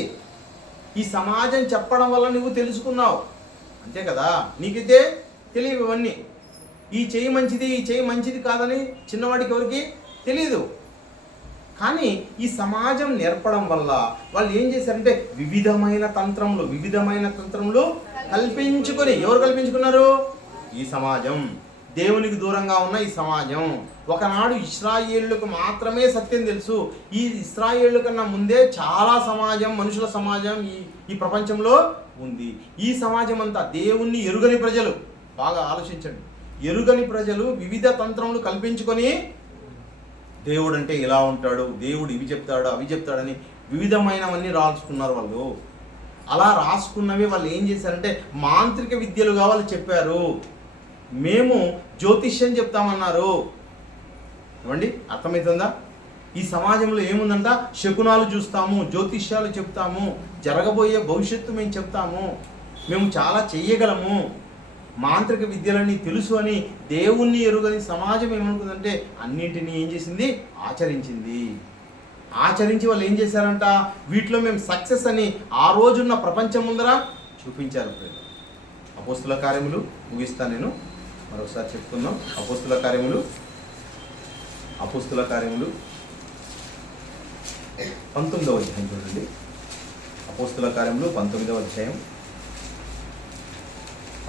ఈ సమాజం చెప్పడం వల్ల నువ్వు తెలుసుకున్నావు, అంతే కదా. నీకైతే తెలియవు ఇవన్నీ. ఈ చేయి మంచిది, ఈ చేయి మంచిది కాదని చిన్నవాడికి ఎవరికి తెలియదు. కానీ ఈ సమాజం నేర్పడం వల్ల వాళ్ళు ఏం చేశారంటే వివిధమైన తంత్రములు కల్పించుకొని, ఎవరు కల్పించుకున్నారు? ఈ సమాజం, దేవునికి దూరంగా ఉన్న ఈ సమాజం. ఒకనాడు ఇశ్రాయేలులకు మాత్రమే సత్యం తెలుసు. ఈ ఇశ్రాయేలు కన్నా ముందే చాలా సమాజం, మనుషుల సమాజం ఈ ప్రపంచంలో ఉంది. ఈ సమాజం అంతా దేవుణ్ణి ఎరుగని ప్రజలు. బాగా ఆలోచించండి, ఎరుగని ప్రజలు వివిధ తంత్రములు కల్పించుకొని దేవుడు అంటే ఇలా ఉంటాడు, దేవుడు ఇవి చెప్తాడు, అవి చెప్తాడని వివిధమైనవన్నీ రాసుకున్నారు వాళ్ళు. అలా రాసుకున్నవి వాళ్ళు ఏం చేశారంటే మాంత్రిక విద్యలుగా వాళ్ళు చెప్పారు. మేము జ్యోతిష్యం చెప్తామన్నారు. ఏమండి, అర్థమవుతుందా? ఈ సమాజంలో ఏముందంట? శకునాలు చూస్తాము, జ్యోతిష్యాలు చెప్తాము, జరగబోయే భవిష్యత్తు మేము చెప్తాము, మేము చాలా చెయ్యగలము, మాంత్రిక విద్యలన్నీ తెలుసు అని దేవుణ్ణి ఎరుగని సమాజం ఏమనుకుందంటే అన్నింటినీ ఏం చేసింది? ఆచరించింది. ఆచరించి వాళ్ళు ఏం చేశారంట? వీటిలో మేము సక్సెస్ అని ఆ రోజున్న ప్రపంచం ముందర చూపించారు. అపోస్తుల కార్యములు ముగిస్తాను నేను, మరొకసారి చెప్తున్నాం. అపోస్తుల కార్యములు 19వ అధ్యాయం చూడండి. అపోస్తుల కార్యములు 19వ అధ్యాయం.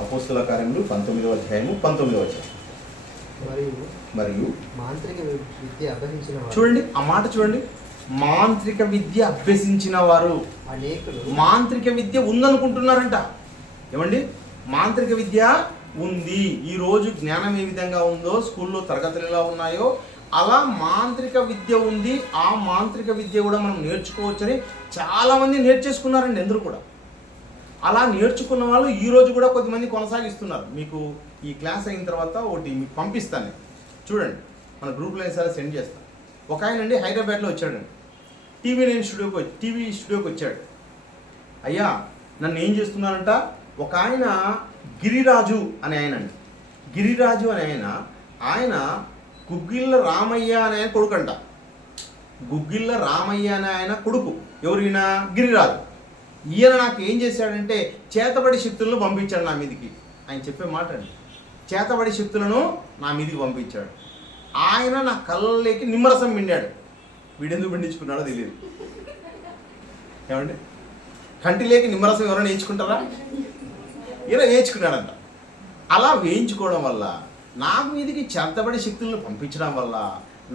అపోస్తుల కార్యములు 19వ అధ్యాయము 19వ వచనం. మరియు మాంత్రిక విద్య అభ్యసించిన వారు, చూడండి ఆ మాట చూడండి, మాంత్రిక విద్య అభ్యసించిన వారు. అనేకులు మాంత్రిక విద్య ఉందనుకుంటున్నారంట. ఏమండి, మాంత్రిక విద్య ఉంది. ఈరోజు జ్ఞానం ఏ విధంగా ఉందో, స్కూల్లో తరగతులు ఎలా ఉన్నాయో అలా మాంత్రిక విద్య ఉంది. ఆ మాంత్రిక విద్య కూడా మనం నేర్చుకోవచ్చని చాలామంది నేర్చేసుకున్నారండి. అందరూ కూడా అలా నేర్చుకున్న వాళ్ళు ఈరోజు కూడా కొద్దిమంది కొనసాగిస్తున్నారు. మీకు ఈ క్లాస్ అయిన తర్వాత ఒకటి మీకు పంపిస్తాను, చూడండి. మన గ్రూప్లో ఈసారి సెండ్ చేస్తాను. ఒక ఆయన అండి హైదరాబాద్లో వచ్చాడండి, టీవీ స్టూడియోకి వచ్చాడు. అయ్యా నన్ను ఏం చేస్తున్నారంట? ఒక ఆయన గిరిరాజు అనే ఆయన అండి, గిరిరాజు అనే ఆయన గుగ్గిళ్ళ రామయ్య అనే ఆయన కొడుకు అంట. గుగ్గిళ్ళ రామయ్య అనే ఆయన కొడుకు. ఎవరైనా? గిరిరాజు. ఈయన నాకు ఏం చేశాడంటే చేతబడి శక్తులను పంపించాడు నా మీదకి. ఆయన చెప్పే మాట అండి. చేతబడి శక్తులను నా మీదికి పంపించాడు. ఆయన నా కళ్ళలోకి నిమ్మరసం పిండాడు. వీడెందుకు పిండించుకున్నాడో తెలియదు. ఏమండి, కంటిలోకి నిమ్మరసం ఎవరైనా వేయించుకుంటారా? ఇలా వేయించుకున్నాడంట. అలా వేయించుకోవడం వల్ల నా మీదికి చేతబడి శక్తులను పంపించడం వల్ల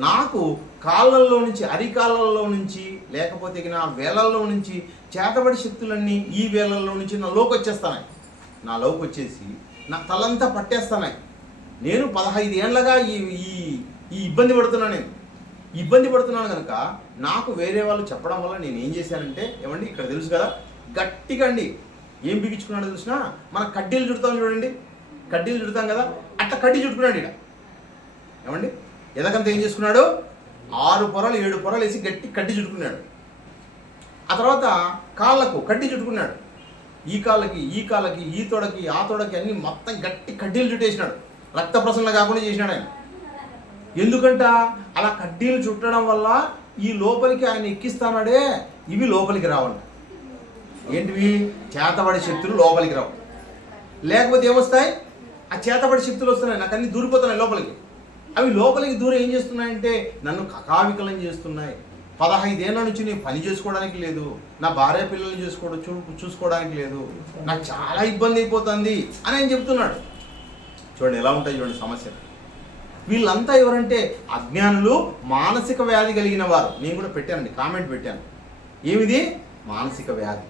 నాకు కాళ్ళల్లో నుంచి, అరికాళ్ళల్లో నుంచి, లేకపోతే నా వేలల్లో నుంచి చేతబడి శక్తులన్నీ ఈ వేలల్లో నుంచి నా లోకి వచ్చేస్తాయి. నా లోకి వచ్చేసి నా తలంతా పట్టేస్తాయి. నేను 15 ఏళ్ళగా ఈ ఇబ్బంది పడుతున్నాను. నేను ఇబ్బంది పడుతున్నాను కనుక నాకు వేరే వాళ్ళు చెప్పడం వల్ల నేను ఏం చేశానంటే, ఏమండి ఇక్కడ తెలుసు కదా, గట్టిగా అండి ఏం బిగించుకున్నాడో తెలిసినా, మన కడ్డీలు చుడతాం చూడండి, కడ్డీలు చుడతాం కదా, అట్లా కడ్డీ చుట్టుకున్నాడు ఇక్కడ. ఏమండి ఎదకంతా ఏం చేసుకున్నాడు, 6 పొరలు 7 పొరలు వేసి గట్టి కడ్డీ చుట్టుకున్నాడు. ఆ తర్వాత కాళ్ళకు కడ్డీ చుట్టుకున్నాడు. ఈ కాళ్ళకి, ఈ తొడకి, ఆ తొడకి అన్ని మొత్తం గట్టి కడ్డీలు చుట్టేసినాడు. రక్త ప్రసరణ కాకుండా చేసినాడు ఆయన. ఎందుకంట అలా కడ్డీలు చుట్టడం వల్ల ఈ లోపలికి ఆయన ఎక్కిస్తానాడే, ఇవి లోపలికి రావంట. ఏంటివి? చేతబడి శక్తులు లోపలికి రావు. లేకపోతే ఏమొస్తాయి? ఆ చేతబడి శక్తులు వస్తున్నాయి, నాకు అన్ని దూరిపోతున్నాయి లోపలికి. అవి లోపలికి దూరం ఏం చేస్తున్నాయంటే నన్ను కకావికలం చేస్తున్నాయి. 15 ఏళ్ళ నుంచి నేను పని చేసుకోవడానికి లేదు, నా భార్య పిల్లల్ని చూసుకోవడానికి లేదు, నాకు చాలా ఇబ్బంది అయిపోతుంది అని ఆయన చెప్తున్నాడు. చూడండి ఎలా ఉంటాయి చూడండి సమస్యలు. వీళ్ళంతా ఎవరంటే అజ్ఞానులు, మానసిక వ్యాధి కలిగిన వారు. నేను కూడా పెట్టానండి, కామెంట్ పెట్టాను. ఏమిది? మానసిక వ్యాధి.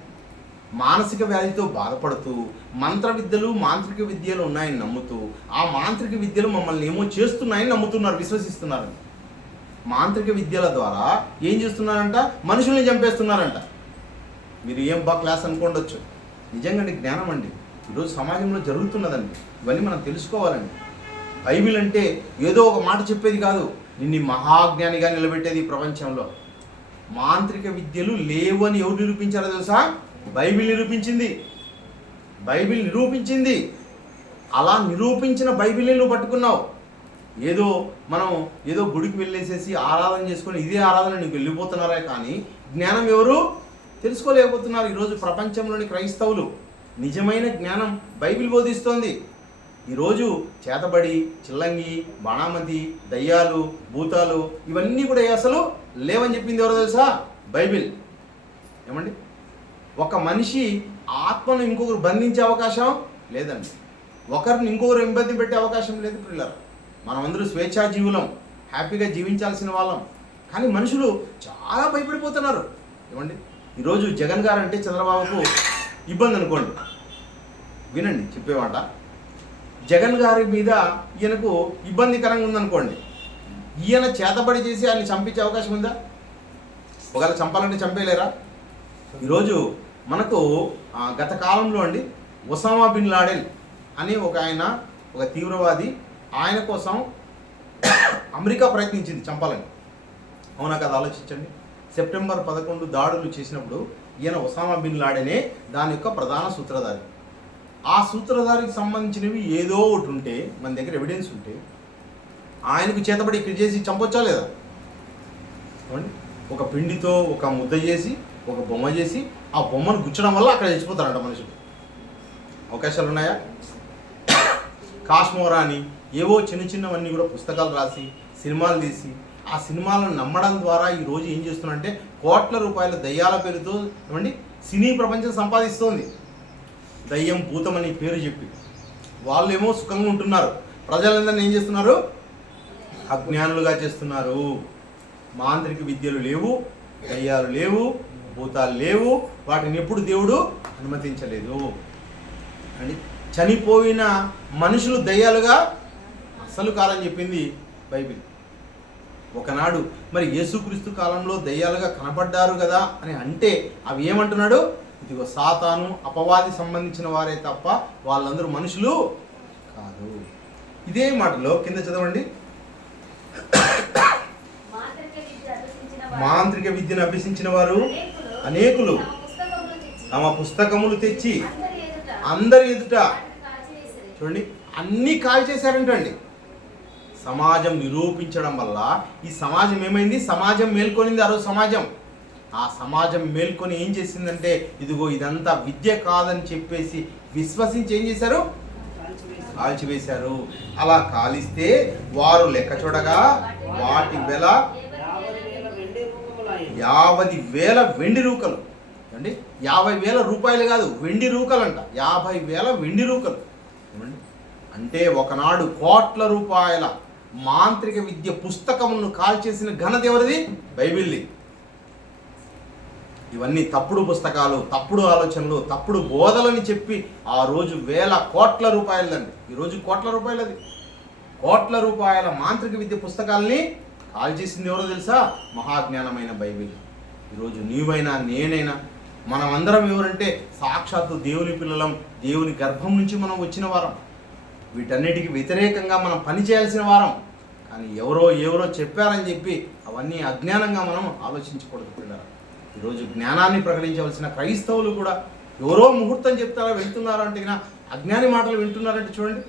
మానసిక వ్యాధితో బాధపడుతూ మంత్ర విద్యలు, మాంత్రిక విద్యలు ఉన్నాయని నమ్ముతూ, ఆ మాంత్రిక విద్యలు మమ్మల్ని ఏమో చేస్తున్నాయని నమ్ముతున్నారు, విశ్వసిస్తున్నారు. మాంత్రిక విద్యల ద్వారా ఏం చేస్తున్నారంట? మనుషుల్ని చంపేస్తున్నారంట. మీరు ఏం క్లాస్ అనుకోండొచ్చు, నిజంగా జ్ఞానం అండి ఈరోజు సమాజంలో జరుగుతున్నదండి. ఇవన్నీ మనం తెలుసుకోవాలండి. బైబిల్ అంటే ఏదో ఒక మాట చెప్పేది కాదు, నిన్ను మహాజ్ఞానిగా నిలబెట్టేది ప్రపంచంలో. మాంత్రిక విద్యలు లేవని ఎవరు నిరూపించారో తెలుసా? బైబిల్ నిరూపించింది. బైబిల్ నిరూపించింది. అలా నిరూపించిన బైబిల్ని నువ్వు పట్టుకున్నావు. మనం ఏదో గుడికి వెళ్ళేసేసి ఆరాధన చేసుకొని ఇదే ఆరాధన నీకు వెళ్ళిపోతున్నారే కానీ జ్ఞానం ఎవరు తెలుసుకోలేకపోతున్నారు. ఈరోజు ప్రపంచంలోని క్రైస్తవులు నిజమైన జ్ఞానం బైబిల్ బోధిస్తోంది. ఈరోజు చేతబడి, చిల్లంగి, బాణామతి, దయ్యాలు, భూతాలు ఇవన్నీ కూడా అసలు లేవని చెప్పింది ఎవరో తెలుసా? బైబిల్. ఏమండి, ఒక మనిషి ఆత్మను ఇంకొకరు బంధించే అవకాశం లేదండి, ఒకరిని ఇంకొకరు ఇబ్బంది పెట్టే అవకాశం లేదు. పిల్లలు మనమందరూ స్వేచ్ఛాజీవులం, హ్యాపీగా జీవించాల్సిన వాళ్ళం. కానీ మనుషులు చాలా భయపడిపోతున్నారు. ఏమండి, ఈరోజు జగన్ గారు అంటే చంద్రబాబుకు ఇబ్బంది అనుకోండి. వినండి చెప్పేమాట. జగన్ గారి మీద ఈయనకు ఇబ్బందికరంగా ఉందనుకోండి, ఈయన చేతబడి చేసి ఆయన చంపించే అవకాశం ఉందా? ఒకవేళ చంపాలంటే చంపేయలేరా? ఈరోజు మనకు గత కాలంలో అండి ఒసామా బిన్ లాడెన్ అని ఒక తీవ్రవాది, ఆయన కోసం అమెరికా ప్రయత్నించింది చంపాలని. అవునా కదా? ఆలోచించండి. సెప్టెంబర్ 11 దాడులు చేసినప్పుడు ఈయన ఒసామా బిన్ లాడెనే దాని యొక్క ప్రధాన సూత్రధారి. ఆ సూత్రధారికి సంబంధించినవి ఏదో ఒకటి ఉంటే, మన దగ్గర ఎవిడెన్స్ ఉంటే ఆయనకు చేతబడి ఇక్కడ చేసి చంపొచ్చా లేదా? ఒక పిండితో ఒక ముద్ద చేసి, ఒక బొమ్మ చేసి, ఆ బొమ్మను గుచ్చడం వల్ల అక్కడ చచ్చిపోతారంట మనుషులు. అవకాశాలు ఉన్నాయా? కాశ్మోరా అని ఏవో చిన్నవన్నీ కూడా పుస్తకాలు రాసి, సినిమాలు తీసి, ఆ సినిమాలను నమ్మడం ద్వారా ఈరోజు ఏం చేస్తున్నారంటే కోట్ల రూపాయల దయ్యాల పేరుతో ఏమండి సినీ ప్రపంచం సంపాదిస్తోంది. దయ్యం, భూతం అని పేరు చెప్పి వాళ్ళు ఏమో సుఖంగా ఉంటున్నారు. ప్రజలందరినీ ఏం చేస్తున్నారు? అజ్ఞానులుగా చేస్తున్నారు. మాంత్రిక విద్యలు లేవు, దయ్యాలు లేవు, భూతాలు లేవు, వాటిని ఎప్పుడు దేవుడు అనుమతించలేదు అండి. చనిపోయిన మనుషులు దయ్యాలుగా అసలు కాలని చెప్పింది బైబిల్. ఒకనాడు మరి యేసుక్రీస్తు కాలంలో దయ్యాలుగా కనపడ్డారు కదా అని అంటే అవి ఏమంటున్నాడు? ఇదిగో సాతాను, అపవాది సంబంధించిన వారే తప్ప వాళ్ళందరూ మనుషులు కాదు. ఇదే మాటలో కింద చదవండి. మాంత్రిక విద్యను అభ్యసించిన వారు అనేకులు తమ పుస్తకములు తెచ్చి అందరి ఎదుట చూడండి అన్నీ కాల్ చేశారంటండి. సమాజం నిరూపించడం వల్ల ఈ సమాజం ఏమైంది? సమాజం మేల్కొనింది. ఆ రోజు సమాజం, ఆ సమాజం మేల్కొని ఏం చేసిందంటే ఇదిగో ఇదంతా విద్య కాదని చెప్పేసి విశ్వసించి ఏం చేశారు? కాల్చివేశారు. అలా కాలిస్తే వారు లెక్క చూడగా వాటి వెల 50,000 వెండి రూకలు అండి. 50,000 రూపాయలు కాదు, వెండి రూకలు అంట. 50,000 వెండి రూకలు ఏమండి. అంటే ఒకనాడు కోట్ల రూపాయల మాంత్రిక విద్య పుస్తకములను కాల్చేసిన ఘనత ఎవరిది? బైబిల్ది. ఇవన్నీ తప్పుడు పుస్తకాలు, తప్పుడు ఆలోచనలు, తప్పుడు బోధలని చెప్పి ఆ రోజు వేల కోట్ల రూపాయలదండి. ఈరోజు కోట్ల రూపాయలది. కోట్ల రూపాయల మాంత్రిక విద్య పుస్తకాలని కాల్చేసింది ఎవరో తెలుసా? మహాజ్ఞానమైన బైబిల్. ఈరోజు నీవైనా నేనైనా మనం అందరం ఎవరంటే సాక్షాత్తు దేవుని పిల్లలం, దేవుని గర్భం నుంచి మనం వచ్చిన వారం. వీటన్నిటికీ వ్యతిరేకంగా మనం పని చేయాల్సిన వారం. కానీ ఎవరో చెప్పారని చెప్పి అవన్నీ అజ్ఞానంగా మనం ఆలోచించకూడదు పిల్లలు. ఈరోజు జ్ఞానాన్ని ప్రకటించవలసిన క్రైస్తవులు కూడా ఎవరో ముహూర్తం చెప్తారా వెళ్తున్నారు అంటే అజ్ఞాని మాటలు వింటున్నారంటే చూడండి.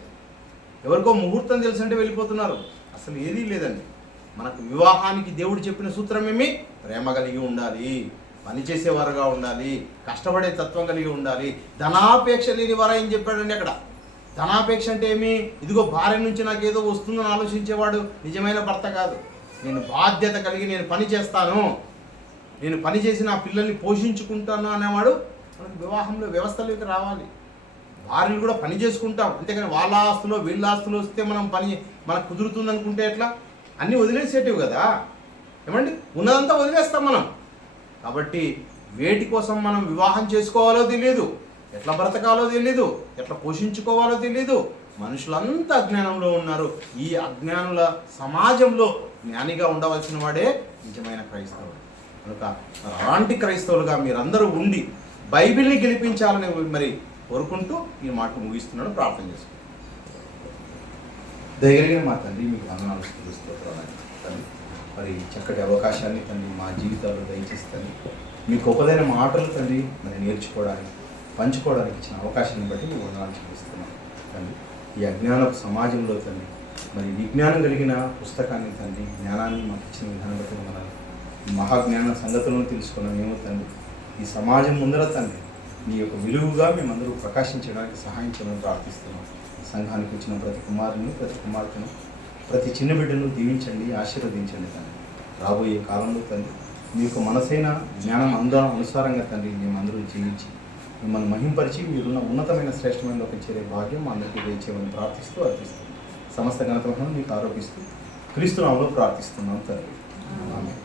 ఎవరికో ముహూర్తం తెలుసంటే వెళ్ళిపోతున్నారు. అసలు ఏదీ లేదండి. మనకు వివాహానికి దేవుడు చెప్పిన సూత్రం ఏమి? ప్రేమ కలిగి ఉండాలి, పనిచేసేవారుగా ఉండాలి, కష్టపడే తత్వం కలిగి ఉండాలి, ధనాపేక్ష లేని వారు ఏం చెప్పాడండి అక్కడ. ధనాపేక్ష అంటే ఏమి? ఇదిగో భార్య నుంచి నాకు ఏదో వస్తుందని ఆలోచించేవాడు నిజమైన భర్త కాదు. నేను బాధ్యత కలిగి నేను పని చేస్తాను, నేను పని చేసి నా పిల్లల్ని పోషించుకుంటాను అనేవాడు మనకు వివాహంలో వ్యవస్థలోకి రావాలి. భార్యలు కూడా పని చేసుకుంటాం, అంతేకాని వాళ్ళ ఆస్తులో వీళ్ళ ఆస్తులు వస్తే మనకు కుదురుతుంది అనుకుంటే ఎట్లా? అన్నీ వదిలేసేటివి కదా ఏమండి. ఉన్నదంతా వదిలేస్తాం మనం. కాబట్టి వేటి కోసం మనం వివాహం చేసుకోవాలో తెలియదు, ఎట్లా బ్రతకాలో తెలియదు, ఎట్లా పోషించుకోవాలో తెలియదు. మనుషులంతా అజ్ఞానంలో ఉన్నారు. ఈ అజ్ఞానుల సమాజంలో జ్ఞానిగా ఉండవలసిన వాడే నిజమైన క్రైస్తవుడు. కనుక అలాంటి క్రైస్తవులుగా మీరందరూ ఉండి బైబిల్ని గెలిపించాలని మరి కోరుకుంటూ ఈ మాట ముగిస్తున్నాడు. ప్రార్థన చేసుకుంటాం. దయగలిగిన మా తండ్రి, మీకు వందనాలు స్తోత్రాలు తండ్రి. మరి చక్కటి అవకాశాన్ని తండ్రి మా జీవితాల్లో దయచేస్తుంది. మీ గొప్పదైన మాటలు తండ్రి మరి నేర్చుకోవడానికి, పంచుకోవడానికి ఇచ్చిన అవకాశాన్ని బట్టి మీకు వందనాలు చూపిస్తున్నాం తండ్రి. ఈ అజ్ఞానపు సమాజంలో తండ్రి మరి విజ్ఞానం కలిగిన పుస్తకాన్ని తండ్రి, జ్ఞానాన్ని మాకు ఇచ్చిన విధానం బట్టి వందనాలు. మహాజ్ఞాన సంగతులను తెలుసుకున్న మేము తండ్రి ఈ సమాజం ముందర తండ్రి నీ యొక్క విలువగా మేమందరూ ప్రకాశించడానికి సహాయం చేయమని ప్రార్థిస్తున్నాం. సంఘానికి వచ్చిన ప్రతి కుమారుని, ప్రతి కుమార్తెను, ప్రతి చిన్న బిడ్డను దీవించండి, ఆశీర్వదించండి తండ్రి. రాబోయే కాలంలో తండ్రి మీ యొక్క మనసైన జ్ఞానం అనుసారంగా తండ్రి మేమందరూ జీవించి మిమ్మల్ని మహింపరిచి మీరున్న ఉన్నతమైన శ్రేష్టమైన ఒక చేరే భాగ్యం అందరికీ దయచేయమని ప్రార్థిస్తూ అర్పిస్తున్నాం. సమస్త ఘనతలను మీకు ఆరోపిస్తూ క్రీస్తు నామములో ప్రార్థిస్తున్నాం తండ్రి. ఆమేన్.